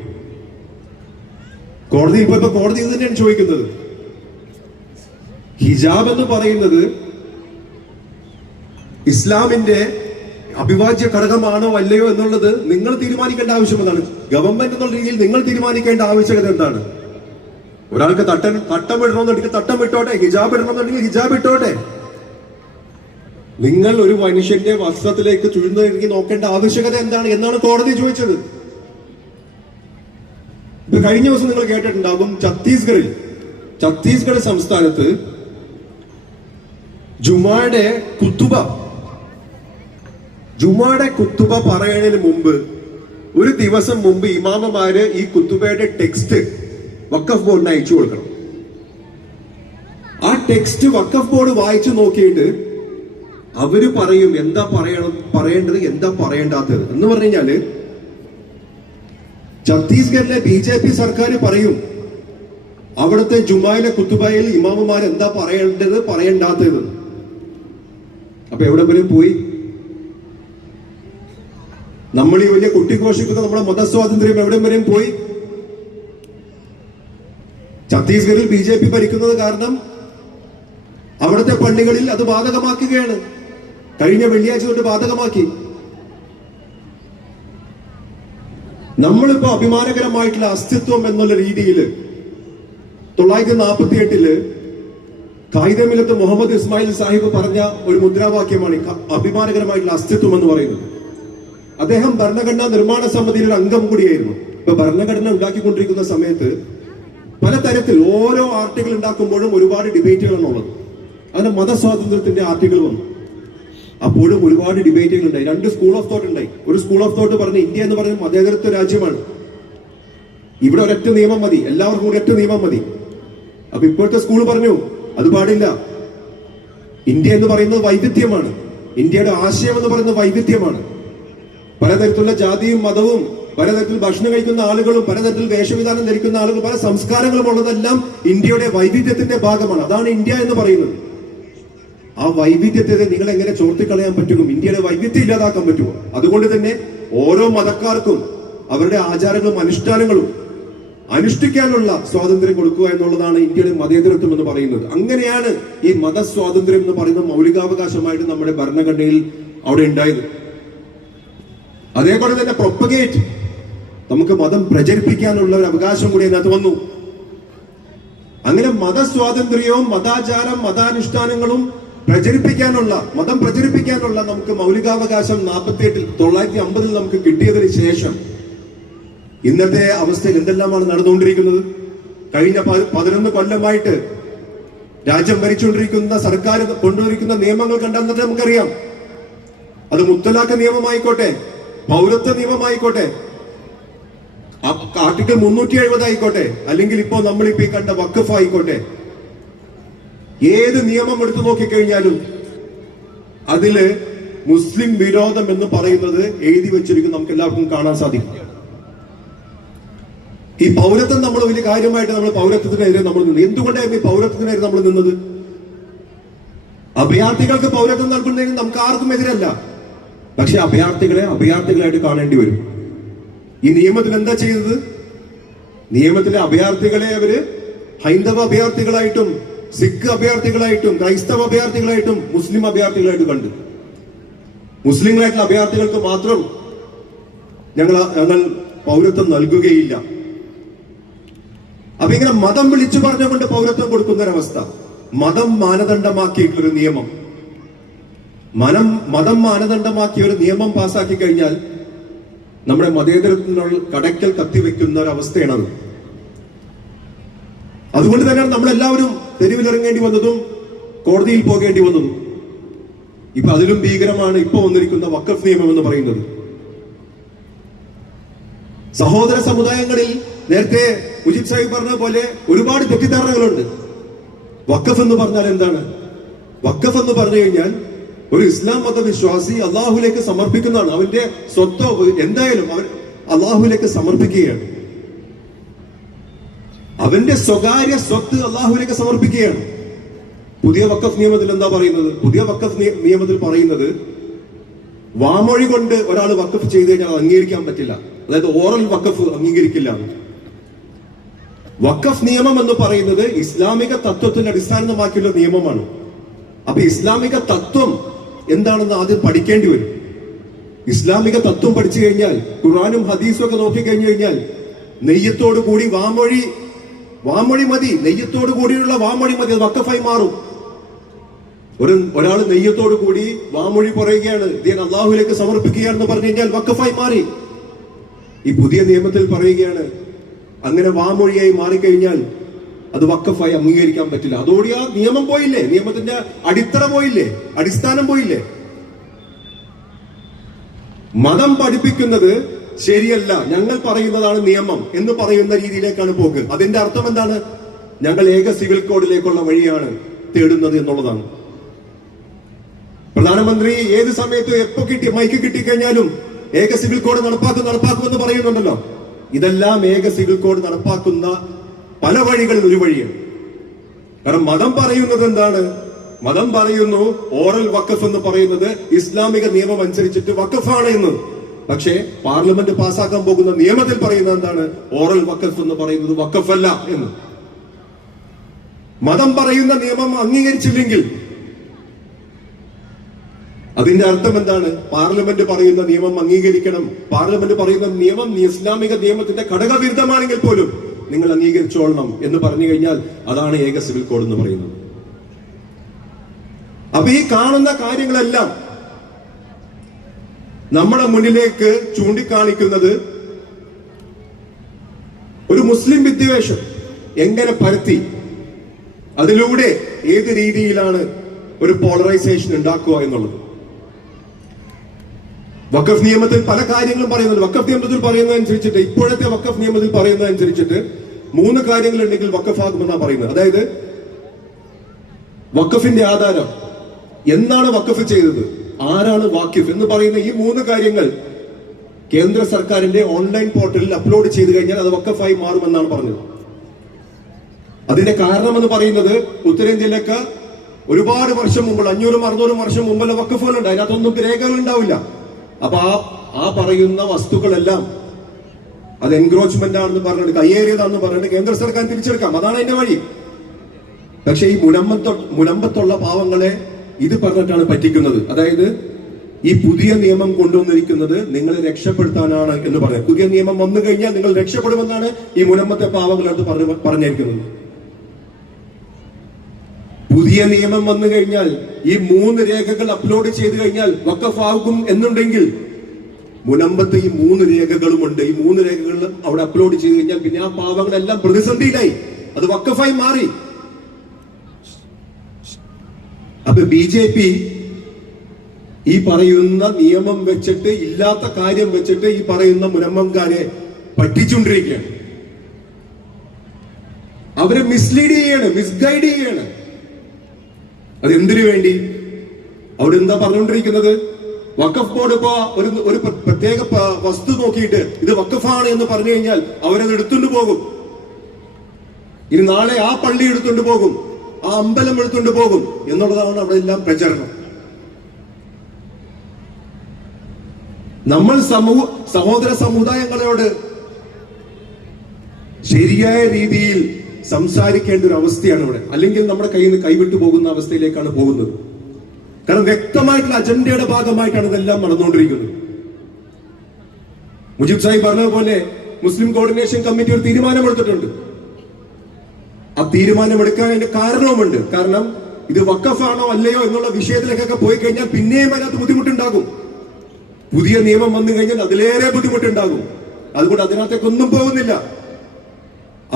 കോടതിയിൽ പോയപ്പോ കോടതി ഇത് തന്നെയാണ് ചോദിക്കുന്നത്. ഹിജാബ് എന്ന് പറയുന്നത് ഇസ്ലാമിന്റെ അവിഭാജ്യ ഘടകമാണോ അല്ലയോ എന്നുള്ളത് നിങ്ങൾ തീരുമാനിക്കേണ്ട ആവശ്യം എന്താണ്? ഗവൺമെന്റ് എന്നുള്ള രീതിയിൽ നിങ്ങൾ തീരുമാനിക്കേണ്ട ആവശ്യകത എന്താണ്? ഒരാൾക്ക് തട്ടം ഇടണമെന്നുണ്ടെങ്കിൽ തട്ടം ഇട്ടോട്ടെ, ഹിജാബ് ഇടണമെന്നുണ്ടെങ്കിൽ ഹിജാബ് ഇട്ടോട്ടെ. നിങ്ങൾ ഒരു മനുഷ്യന്റെ വസ്ത്രത്തിലേക്ക് ചുഴുന്നെങ്കിൽ നോക്കേണ്ട ആവശ്യകത എന്താണ് എന്നാണ് കോടതി ചോദിച്ചത്. ഇപ്പൊ കഴിഞ്ഞ ദിവസം നിങ്ങൾ കേട്ടിട്ടുണ്ടാകും, ഛത്തീസ്ഗഡ് സംസ്ഥാനത്ത് ജുമായുടെ കുത്തുബ പറയുന്നതിന് മുമ്പ് ഒരു ദിവസം മുമ്പ് ഇമാമമാര് ഈ കുത്തുബയുടെ ടെക്സ്റ്റ് വഖഫ് ബോർഡിന് അയച്ചു കൊടുക്കണം. ആ ടെക്സ്റ്റ് വഖഫ് ബോർഡ് വായിച്ചു നോക്കിയിട്ട് അവര് പറയും എന്താ പറയേണ്ടത്, എന്താ പറയേണ്ടാത്തത് എന്ന് പറഞ്ഞു കഴിഞ്ഞാല് ഛത്തീസ്ഗഡിലെ BJP സർക്കാർ പറയും അവിടുത്തെ ജുമായിലെ കുത്തുബയിൽ ഇമാമുമാർ എന്താ പറയേണ്ടത് പറയേണ്ടാത്തത്. അപ്പൊ എവിടെ വരെയും പോയി? നമ്മൾ ഈ വലിയ കുട്ടിഘോഷിക്കുന്ന നമ്മുടെ മതസ്വാതന്ത്ര്യം എവിടെ വരെയും പോയി? ഛത്തീസ്ഗഡിൽ BJP ഭരിക്കുന്നത് കാരണം അവിടുത്തെ പള്ളികളിൽ അത് ബാധകമാക്കുകയാണ്. കഴിഞ്ഞ വെള്ളിയാഴ്ച തൊട്ട് ബാധകമാക്കി. നമ്മളിപ്പോ അഭിമാനകരമായിട്ടുള്ള അസ്തിത്വം എന്നുള്ള രീതിയിൽ 1948 ഖായിദെ മില്ലത്ത് മുഹമ്മദ് ഇസ്മായിൽ സാഹിബ് പറഞ്ഞ ഒരു മുദ്രാവാക്യമാണ് അഭിമാനകരമായിട്ടുള്ള അസ്തിത്വം എന്ന് പറയുന്നത്. അദ്ദേഹം ഭരണഘടനാ നിർമ്മാണ സമിതിയിൽ ഒരു അംഗം കൂടിയായിരുന്നു. ഇപ്പൊ ഭരണഘടന ഉണ്ടാക്കിക്കൊണ്ടിരിക്കുന്ന സമയത്ത് പലതരത്തിൽ ഓരോ ആർട്ടിക്കിൾ ഉണ്ടാക്കുമ്പോഴും ഒരുപാട് ഡിബേറ്റുകളാണ് ഉള്ളത്. അങ്ങനെ മതസ്വാതന്ത്ര്യത്തിന്റെ ആർട്ടിക്കിൾ വന്നു. അപ്പോഴും ഒരുപാട് ഡിബേറ്റുകൾ ഉണ്ടായി. 2 സ്കൂൾ ഓഫ് തോട്ട് ഉണ്ടായി. ഒരു സ്കൂൾ ഓഫ് തോട്ട് പറഞ്ഞ് ഇന്ത്യ എന്ന് പറയുന്നത് മതേതരത്വ രാജ്യമാണ്, ഇവിടെ ഒരൊറ്റ നിയമം മതി, എല്ലാവർക്കും കൂടി ഒറ്റ നിയമം മതി. അപ്പൊ ഇപ്പോഴത്തെ സ്കൂൾ പറഞ്ഞു അത് പാടില്ല, ഇന്ത്യ എന്ന് പറയുന്നത് വൈവിധ്യമാണ്, ഇന്ത്യയുടെ ആശയം എന്ന് പറയുന്നത് വൈവിധ്യമാണ്. പലതരത്തിലുള്ള ജാതിയും മതവും, പലതരത്തിൽ ഭക്ഷണം കഴിക്കുന്ന ആളുകളും, പലതരത്തിൽ വേഷവിധാനം ധരിക്കുന്ന ആളുകൾ, പല സംസ്കാരങ്ങളും ഉള്ളതെല്ലാം ഇന്ത്യയുടെ വൈവിധ്യത്തിന്റെ ഭാഗമാണ്. അതാണ് ഇന്ത്യ എന്ന് പറയുന്നത്. ആ വൈവിധ്യത്തെ നിങ്ങൾ എങ്ങനെ ചോർത്തിക്കളയാൻ പറ്റും? ഇന്ത്യയുടെ വൈവിധ്യം ഇല്ലാതാക്കാൻ പറ്റുമോ? അതുകൊണ്ട് തന്നെ ഓരോ മതക്കാർക്കും അവരുടെ ആചാരങ്ങളും അനുഷ്ഠാനങ്ങളും അനുഷ്ഠിക്കാനുള്ള സ്വാതന്ത്ര്യം കൊടുക്കുക എന്നുള്ളതാണ് ഇന്ത്യയുടെ മതേതരത്വം എന്ന് പറയുന്നത്. അങ്ങനെയാണ് ഈ മതസ്വാതന്ത്ര്യം എന്ന് പറയുന്ന മൗലികാവകാശമായിട്ട് നമ്മുടെ ഭരണഘടനയിൽ അവിടെ ഉണ്ടായത്. അതേപോലെ തന്നെ പ്രൊപ്പഗേറ്റ്, നമുക്ക് മതം പ്രചരിപ്പിക്കാനുള്ള ഒരു അവകാശം കൂടി അതിനകത്ത് വന്നു. അങ്ങനെ മതസ്വാതന്ത്ര്യവും മതാചാരം മതാനുഷ്ഠാനങ്ങളും മതം പ്രചരിപ്പിക്കാനുള്ള നമുക്ക് മൗലികാവകാശം 1950 നമുക്ക് കിട്ടിയതിന് ശേഷം ഇന്നത്തെ അവസ്ഥയിൽ എന്തെല്ലാമാണ് നടന്നുകൊണ്ടിരിക്കുന്നത്? കഴിഞ്ഞ 11 കൊല്ലമായിട്ട് രാജ്യം ഭരിച്ചുകൊണ്ടിരിക്കുന്ന സർക്കാർ കൊണ്ടുവരിക്കുന്ന നിയമങ്ങൾ കണ്ടാൽ നമുക്കറിയാം. അത് മുത്തലാഖ് നിയമമായിക്കോട്ടെ, പൗരത്വ നിയമമായിക്കോട്ടെ, ആർട്ടിക്കിൾ 370 ആയിക്കോട്ടെ, അല്ലെങ്കിൽ ഇപ്പോ നമ്മളിപ്പോ ഈ കണ്ട വഖഫ് ആയിക്കോട്ടെ, ഏത് നിയമം എടുത്തു നോക്കിക്കഴിഞ്ഞാലും അതില് മുസ്ലിം വിരോധം എന്ന് പറയുന്നത് എഴുതി വെച്ചിരിക്കും, നമുക്ക് എല്ലാവർക്കും കാണാൻ സാധിക്കും. ഈ പൗരത്വം നമ്മൾ വലിയ കാര്യമായിട്ട് നമ്മൾ പൗരത്വത്തിനെതിരെ നമ്മൾ നിന്ന്. എന്തുകൊണ്ടായിരുന്നു ഈ പൗരത്വത്തിനെതിരെ നമ്മൾ നിന്നത്? അഭയാർത്ഥികൾക്ക് പൗരത്വം നൽകുന്നതിന് നമുക്ക് ആർക്കും എതിരല്ല, പക്ഷെ അഭയാർത്ഥികളായിട്ട് കാണേണ്ടി വരും. ഈ നിയമത്തിൽ എന്താ ചെയ്തത്? നിയമത്തിലെ അഭയാർത്ഥികളെ അവര് ഹൈന്ദവ അഭയാർത്ഥികളായിട്ടും സിഖ് അഭയാർത്ഥികളായിട്ടും ക്രൈസ്തവ അഭയാർത്ഥികളായിട്ടും മുസ്ലിം അഭയാർത്ഥികളായിട്ടും കണ്ടു. മുസ്ലിങ്ങളായിട്ടുള്ള അഭയാർത്ഥികൾക്ക് മാത്രം ഞങ്ങൾ പൗരത്വം നൽകുകയില്ല. അപ്പൊ ഇങ്ങനെ മതം വിളിച്ചു പറഞ്ഞുകൊണ്ട് പൗരത്വം കൊടുക്കുന്ന ഒരവസ്ഥ, മതം മാനദണ്ഡമാക്കിയിട്ടുള്ള ഒരു നിയമം, മതം മാനദണ്ഡമാക്കിയ ഒരു നിയമം പാസാക്കി കഴിഞ്ഞാൽ നമ്മുടെ മതേതരത്തിനുള്ള കടയ്ക്കൽ കത്തിവെക്കുന്ന ഒരവസ്ഥയാണത്. അതുകൊണ്ട് തന്നെയാണ് നമ്മളെല്ലാവരും തെരുവിലിറങ്ങേണ്ടി വന്നതും കോടതിയിൽ പോകേണ്ടി വന്നതും. ഇപ്പൊ അതിലും ഭീകരമാണ് ഇപ്പൊ വന്നിരിക്കുന്ന വഖഫ് നിയമം എന്ന് പറയുന്നത്. സഹോദര സമുദായങ്ങളിൽ നേരത്തെ മുജീബ് സാഹിബ് പറഞ്ഞ പോലെ ഒരുപാട് തെറ്റിദ്ധാരണകളുണ്ട്. വഖഫ് എന്ന് പറഞ്ഞാൽ എന്താണ്? വഖഫ് എന്ന് പറഞ്ഞു കഴിഞ്ഞാൽ ഒരു ഇസ്ലാം മതവിശ്വാസി അള്ളാഹുലേക്ക് സമർപ്പിക്കുന്നതാണ്. അവന്റെ സ്വത്തോ എന്തായാലും അവൻ അള്ളാഹുലേക്ക് സമർപ്പിക്കുകയാണ്. അവന്റെ സ്വകാര്യ സ്വത്ത് അള്ളാഹുലേക്ക് സമർപ്പിക്കുകയാണ്. പുതിയ വഖഫ് നിയമത്തിൽ എന്താ പറയുന്നത്? പുതിയ വഖഫ് നിയമത്തിൽ പറയുന്നത് വാമൊഴി കൊണ്ട് ഒരാൾ വഖഫ് ചെയ്തു കഴിഞ്ഞാൽ അംഗീകരിക്കാൻ പറ്റില്ല. അതായത് ഓറൽ വഖഫ് അംഗീകരിക്കില്ല. വഖഫ് നിയമം എന്ന് പറയുന്നത് ഇസ്ലാമിക തത്വത്തിന്റെ അടിസ്ഥാനമാക്കിയുള്ള നിയമമാണ്. അപ്പൊ ഇസ്ലാമിക തത്വം എന്താണെന്ന് ആദ്യം പഠിക്കേണ്ടി വരും. ഇസ്ലാമിക തത്വം പഠിച്ചു കഴിഞ്ഞാൽ ഖുർആനും ഹദീസും ഒക്കെ നോക്കിക്കഴിഞ്ഞു കഴിഞ്ഞാൽ നെയ്യത്തോടു കൂടി വാമൊഴി മതി, നെയ്യത്തോടു കൂടിയുള്ള വാമൊഴി മതി, അത് വഖഫായി മാറും. ഒരാൾ നെയ്യത്തോടു കൂടി വാമൊഴി പറയുകയാണ്, ഞാൻ അള്ളാഹുലേക്ക് സമർപ്പിക്കുകയാണെന്ന് പറഞ്ഞു കഴിഞ്ഞാൽ വഖഫായി മാറി. ഈ പുതിയ നിയമത്തിൽ പറയുകയാണ് അങ്ങനെ വാമൊഴിയായി മാറിക്കഴിഞ്ഞാൽ അത് വഖഫായി അംഗീകരിക്കാൻ പറ്റില്ല. അതോടെ ആ നിയമം പോയില്ലേ, നിയമത്തിന്റെ അടിത്തറ പോയില്ലേ, അടിസ്ഥാനം പോയില്ലേ. മതം പഠിപ്പിക്കുന്നത് ശരിയല്ല, ഞങ്ങൾ പറയുന്നതാണ് നിയമം എന്ന് പറയുന്ന രീതിയിലേക്കാണ് പോക്ക്. അതിന്റെ അർത്ഥം എന്താണ്? ഞങ്ങൾ ഏക സിവിൽ കോഡിലേക്കുള്ള വഴിയാണ് തേടുന്നത് എന്നുള്ളതാണ്. പ്രധാനമന്ത്രി ഏത് സമയത്തും എപ്പോ മൈക്ക് കിട്ടിക്കഴിഞ്ഞാലും ഏക സിവിൽ കോഡ് നടപ്പാക്കുമെന്ന് പറയുന്നുണ്ടല്ലോ. ഇതെല്ലാം ഏക സിവിൽ കോഡ് നടപ്പാക്കുന്ന പല വഴികളിൽ ഒരു വഴിയാണ്. കാരണം മതം പറയുന്നത് എന്താണ്? മതം പറയുന്നു ഓറൽ വഖഫ് എന്ന് പറയുന്നത് ഇസ്ലാമിക നിയമം അനുസരിച്ചിട്ട് വഖഫാണ് എന്ന്. പക്ഷേ പാർലമെന്റ് പാസ്സാക്കാൻ പോകുന്ന നിയമത്തിൽ പറയുന്നത് എന്താണ്? ഓറൽ വഖഫ് എന്ന് പറയുന്നത് വഖഫല്ല എന്ന്. മതം പറയുന്ന നിയമം അംഗീകരിച്ചില്ലെങ്കിൽ അതിന്റെ അർത്ഥം എന്താണ്? പാർലമെന്റ് പറയുന്ന നിയമം അംഗീകരിക്കണം. പാർലമെന്റ് പറയുന്ന നിയമം ഇസ്ലാമിക നിയമത്തിന്റെ ഘടകവിരുദ്ധമാണെങ്കിൽ പോലും നിങ്ങൾ അംഗീകരിച്ചോളണം എന്ന് പറഞ്ഞു കഴിഞ്ഞാൽ അതാണ് ഏക സിവിൽ കോഡ് എന്ന് പറയുന്നത്. അപ്പൊ ഈ കാണുന്ന കാര്യങ്ങളെല്ലാം നമ്മുടെ മുന്നിലേക്ക് ചൂണ്ടിക്കാണിക്കുന്നത് ഒരു മുസ്ലിം വിദ്വേഷം എങ്ങനെ പരത്തി അതിലൂടെ ഏത് രീതിയിലാണ് ഒരു പോളറൈസേഷൻ ഉണ്ടാക്കുക എന്നുള്ളത്. വഖഫ് നിയമത്തിൽ പല കാര്യങ്ങളും പറയുന്നുണ്ട്. വഖഫ് നിയമത്തിൽ പറയുന്നതനുസരിച്ചിട്ട്, ഇപ്പോഴത്തെ വഖഫ് നിയമത്തിൽ പറയുന്നതനുസരിച്ചിട്ട് 3 കാര്യങ്ങൾ ഉണ്ടെങ്കിൽ വഖഫാകുമെന്നാണ് പറയുന്നത്. അതായത് വഖഫിന്റെ ആധാരം, എന്നാണ് വഖഫ് ചെയ്തത്, ആരാണ് വാക്കിഫ് എന്ന് പറയുന്ന ഈ 3 കാര്യങ്ങൾ കേന്ദ്ര സർക്കാരിന്റെ ഓൺലൈൻ പോർട്ടലിൽ അപ്ലോഡ് ചെയ്തു കഴിഞ്ഞാൽ അത് വഖഫായി മാറുമെന്നാണ് പറഞ്ഞത്. അതിന്റെ കാരണം എന്ന് പറയുന്നത് ഉത്തരേന്ത്യയിലേക്ക് ഒരുപാട് വർഷം മുമ്പ് 500-600 വർഷം മുമ്പുള്ള വഖഫുകളുണ്ട്. അതിനകത്തൊന്നും രേഖകൾ ഉണ്ടാവില്ല. അപ്പൊ ആ പറയുന്ന വസ്തുക്കളെല്ലാം അത് എൻക്രോച്ച്മെന്റ് ആണെന്ന് പറഞ്ഞിട്ട്, കയ്യേറിയതാണെന്ന് പറഞ്ഞിട്ട് കേന്ദ്ര സർക്കാർ തിരിച്ചെടുക്കാം. അതാണ് അതിന്റെ വഴി. പക്ഷെ ഈ മുനമ്പത്തുള്ള പാവങ്ങളെ ഇത് പറഞ്ഞിട്ടാണ് പറ്റിക്കുന്നത്. അതായത് ഈ പുതിയ നിയമം കൊണ്ടുവന്നിരിക്കുന്നത് നിങ്ങളെ രക്ഷപ്പെടുത്താനാണ് എന്ന് പറയാം. പുതിയ നിയമം വന്നു കഴിഞ്ഞാൽ നിങ്ങൾ രക്ഷപ്പെടുമെന്നാണ് ഈ മുനമ്പത്തെ പാവങ്ങളടുത്ത് പറഞ്ഞിരിക്കുന്നത്. പുതിയ നിയമം വന്നു കഴിഞ്ഞാൽ ഈ 3 രേഖകൾ അപ്ലോഡ് ചെയ്തു കഴിഞ്ഞാൽ വഖഫാകും എന്നുണ്ടെങ്കിൽ മുനമ്പത്ത് ഈ 3 രേഖകളുമുണ്ട്. ഈ 3 രേഖകൾ അവിടെ അപ്ലോഡ് ചെയ്തു കഴിഞ്ഞാൽ പിന്നെ ആ പാവങ്ങളെല്ലാം പ്രതിസന്ധിയിലായി, അത് വഖഫായി മാറി. അപ്പൊ BJP ഈ പറയുന്ന നിയമം വെച്ചിട്ട്, ഇല്ലാത്ത കാര്യം വെച്ചിട്ട് ഈ പറയുന്ന മുനമ്പംകാരെ പറ്റിച്ചുകൊണ്ടിരിക്കുകയാണ്. അവരെ മിസ്ലീഡ് ചെയ്യാണ്, മിസ്ഗൈഡ് ചെയ്യാണ്. അതെന്തിനു വേണ്ടി? അവിടെ എന്താ പറഞ്ഞുകൊണ്ടിരിക്കുന്നത്? വഖഫ് ബോർഡ് ഇപ്പോ ഒരു പ്രത്യേക വസ്തു നോക്കിയിട്ട് ഇത് വഖഫാണ് എന്ന് പറഞ്ഞു കഴിഞ്ഞാൽ അവരത് എടുത്തുകൊണ്ട് പോകും. ഇനി നാളെ ആ പള്ളി എടുത്തുകൊണ്ട് പോകും, ആ അമ്പലം എടുത്തുകൊണ്ട് പോകും എന്നുള്ളതാണ് അവിടെ എല്ലാം പ്രചരണം. നമ്മൾ സഹോദര സമുദായങ്ങളോട് ശരിയായ രീതിയിൽ സംസാരിക്കേണ്ട ഒരു അവസ്ഥയാണ് ഇവിടെ. അല്ലെങ്കിൽ നമ്മുടെ കയ്യിൽ നിന്ന് കൈവിട്ടു പോകുന്ന അവസ്ഥയിലേക്കാണ് പോകുന്നത്. കാരണം വ്യക്തമായിട്ടുള്ള അജണ്ടയുടെ ഭാഗമായിട്ടാണ് ഇതെല്ലാം നടന്നുകൊണ്ടിരിക്കുന്നത്. മുജീബ് സാഹിബ് പറഞ്ഞതുപോലെ മുസ്ലിം കോർഡിനേഷൻ കമ്മിറ്റി ഒരു തീരുമാനമെടുത്തിട്ടുണ്ട്. ആ തീരുമാനമെടുക്കാൻ അതിന്റെ കാരണവുമുണ്ട്. കാരണം ഇത് വഖഫാണോ അല്ലയോ എന്നുള്ള വിഷയത്തിലേക്കൊക്കെ പോയി കഴിഞ്ഞാൽ പിന്നെയും അതിനകത്ത് ബുദ്ധിമുട്ടുണ്ടാകും. പുതിയ നിയമം വന്നു കഴിഞ്ഞാൽ അതിലേറെ ബുദ്ധിമുട്ടുണ്ടാകും. അതുകൊണ്ട് അതിനകത്തേക്കൊന്നും പോകുന്നില്ല.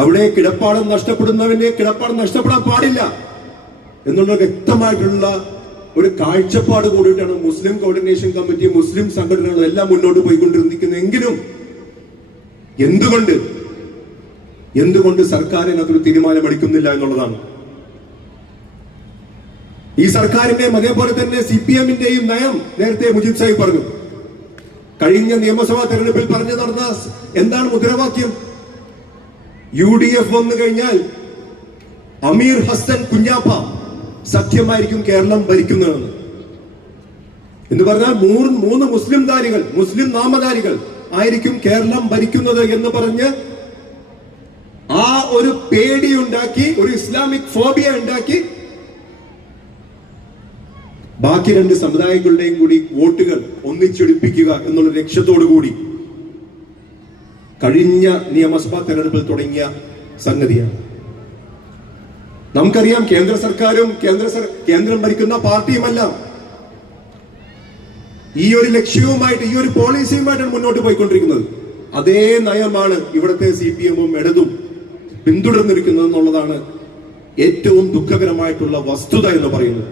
അവിടെ കിടപ്പാടം നഷ്ടപ്പെടുന്നവന് കിടപ്പാടം നഷ്ടപ്പെടാൻ പാടില്ല എന്നുള്ള വ്യക്തമായിട്ടുള്ള ഒരു കാഴ്ചപ്പാട് കൂടിയിട്ടാണ് മുസ്ലിം കോർഡിനേഷൻ കമ്മിറ്റി, മുസ്ലിം സംഘടനകളും എല്ലാം മുന്നോട്ട് പോയിക്കൊണ്ടിരിക്കുന്നതെങ്കിലും എന്തുകൊണ്ട് സർക്കാർ അതിനകത്തൊരു തീരുമാനമെടുക്കുന്നില്ല എന്നുള്ളതാണ്. ഈ സർക്കാരിന്റെയും അതേപോലെ തന്നെ CPM-ന്റെയും നയം നേരത്തെ മുജീബ് സാഹിബ് പറഞ്ഞു. കഴിഞ്ഞ നിയമസഭാ തെരഞ്ഞെടുപ്പിൽ പറഞ്ഞു നടന്ന എന്താണ് മുദ്രാവാക്യം? UDF വന്നു കഴിഞ്ഞാൽ അമീർ ഹസൻ കുഞ്ഞാപ്പ സഖ്യമായിരിക്കും കേരളം ഭരിക്കുന്നതെന്ന്. എന്ന് പറഞ്ഞാൽ 3 മുസ്ലിം നാമധാരികൾ ആയിരിക്കും കേരളം ഭരിക്കുന്നത് എന്ന് പറഞ്ഞ് ആ ഒരു പേടി ഉണ്ടാക്കി, ഒരു ഇസ്ലാമിക് ഫോബിയ ഉണ്ടാക്കി ബാക്കി 2 സമുദായങ്ങളുടെയും കൂടി വോട്ടുകൾ ഒന്നിച്ചെടുപ്പിക്കുക എന്നുള്ള ലക്ഷ്യത്തോടു കൂടി കഴിഞ്ഞ നിയമസഭാ തെരഞ്ഞെടുപ്പിൽ തുടങ്ങിയ സംഗതിയാണ്. നമുക്കറിയാം കേന്ദ്ര സർക്കാരും കേന്ദ്രം ഭരിക്കുന്ന പാർട്ടിയുമെല്ലാം ഈ ഒരു ലക്ഷ്യവുമായിട്ട്, ഈ ഒരു പോളിസിയുമായിട്ടാണ് മുന്നോട്ട് പോയിക്കൊണ്ടിരിക്കുന്നത്. അതേ നയമാണ് ഇവിടുത്തെ CPM-ഉം ഇടതും പിന്തുടർന്നിരിക്കുന്നത് എന്നുള്ളതാണ് ഏറ്റവും ദുഃഖകരമായിട്ടുള്ള വസ്തുത എന്ന് പറയുന്നത്.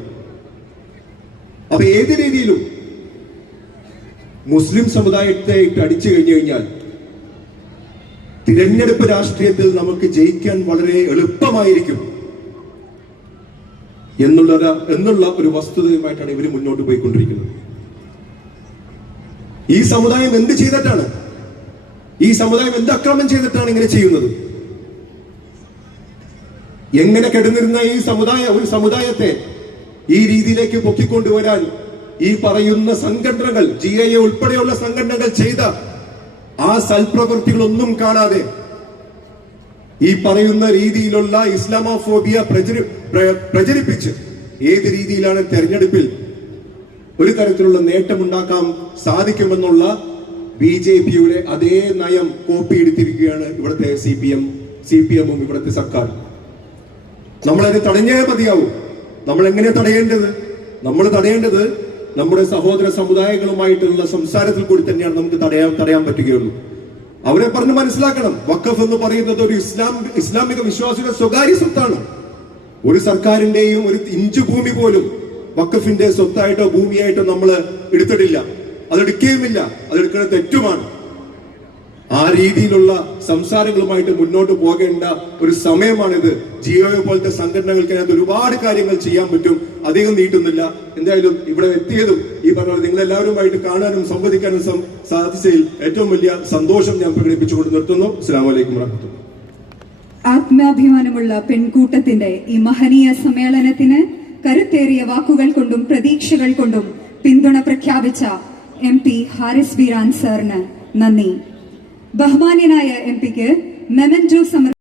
അപ്പൊ ഏത് രീതിയിലും മുസ്ലിം സമുദായത്തെ അടിച്ചു കഴിഞ്ഞു കഴിഞ്ഞാൽ തിരഞ്ഞെടുപ്പ് രാഷ്ട്രീയത്തിൽ നമുക്ക് ജയിക്കാൻ വളരെ എളുപ്പമായിരിക്കും എന്നുള്ള ഒരു വസ്തുതയുമായിട്ടാണ് ഇവർ മുന്നോട്ട് പോയിക്കൊണ്ടിരിക്കുന്നത്. ഈ സമുദായം എന്ത് ചെയ്തിട്ടാണ്, ഈ സമുദായം എന്ത് അക്രമം ചെയ്തിട്ടാണ് ഇങ്ങനെ ചെയ്യുന്നത്? എങ്ങനെ കിടന്നിരുന്ന ഒരു സമുദായത്തെ ഈ രീതിയിലേക്ക് പൊക്കിക്കൊണ്ടുവരാൻ ഈ പറയുന്ന സംഘടനകൾ, GIA ഉൾപ്പെടെയുള്ള സംഘടനകൾ ചെയ്ത ആ സൽപ്രവൃത്തികളൊന്നും കാണാതെ ഈ പറയുന്ന രീതിയിലുള്ള ഇസ്ലാമോഫോബിയ പ്രചരിപ്പിച്ച് ഏത് രീതിയിലാണ് തെരഞ്ഞെടുപ്പിൽ ഒരു തരത്തിലുള്ള നേട്ടമുണ്ടാക്കാൻ സാധിക്കുമെന്നുള്ള BJP-യുടെ അതേ നയം കോപ്പി എടുത്തിരിക്കുകയാണ് ഇവിടുത്തെ CPM-ഉം ഇവിടുത്തെ സർക്കാർ. നമ്മളതിനെ തടഞ്ഞേ മതിയാവും. നമ്മൾ എങ്ങനെ തടയേണ്ടത്? നമ്മൾ തടയേണ്ടത് നമ്മുടെ സഹോദര സമുദായങ്ങളുമായിട്ടുള്ള സംസാരത്തിൽ കൂടി തന്നെയാണ് നമുക്ക് തടയാൻ പറ്റുകയുള്ളൂ. അവരെ പറഞ്ഞ് മനസ്സിലാക്കണം, വഖഫ് എന്ന് പറയുന്നത് ഒരു ഇസ്ലാമിക വിശ്വാസിയുടെ സ്വകാര്യ സ്വത്താണ്. ഒരു സർക്കാരിന്റെയും ഒരു ഇഞ്ച് ഭൂമി പോലും വഖഫിന്റെ സ്വത്തായിട്ടോ ഭൂമിയായിട്ടോ നമ്മൾ എടുത്തിട്ടില്ല, അതെടുക്കുകയുമില്ല, അതെടുക്കുന്നത് തെറ്റുമാണ്. ആ രീതിയിലുള്ള സംസാരങ്ങളുമായിട്ട് മുന്നോട്ട് പോകേണ്ട ഒരു സമയമാണിത്. ജിഒയെ പോലത്തെ സംഘടനകൾക്ക് അതിനകത്ത് ഒരുപാട് കാര്യങ്ങൾ ചെയ്യാൻ പറ്റും, അധികം നീട്ടുന്നില്ല. എന്തായാലും ഇവിടെ എത്തിയതും ഈ പറഞ്ഞ നിങ്ങൾ എല്ലാവരുമായിട്ട് കാണാനും സംവദിക്കാനും സാധിച്ചതിൽ ഏറ്റവും വലിയ സന്തോഷം ഞാൻ പ്രകടിപ്പിച്ചുകൊണ്ട് നിർത്തുന്നു. അസ്സലാമു അലൈക്കും വറഹ്മത്തുള്ളാഹി. ആത്മാഭിമാനമുള്ള പെൺകൂട്ടത്തിന്റെ ഈ മഹനീയ സമ്മേളനത്തിന് കരുത്തേറിയ വാക്കുകൾ കൊണ്ടും പ്രതീക്ഷകൾ കൊണ്ടും പിന്തുണ പ്രഖ്യാപിച്ച MP ഹാരിസ് ബീരാൻ സാറിന് നന്ദി. ബഹുമാന്യനായ MP ക്ക് മെമന്റോ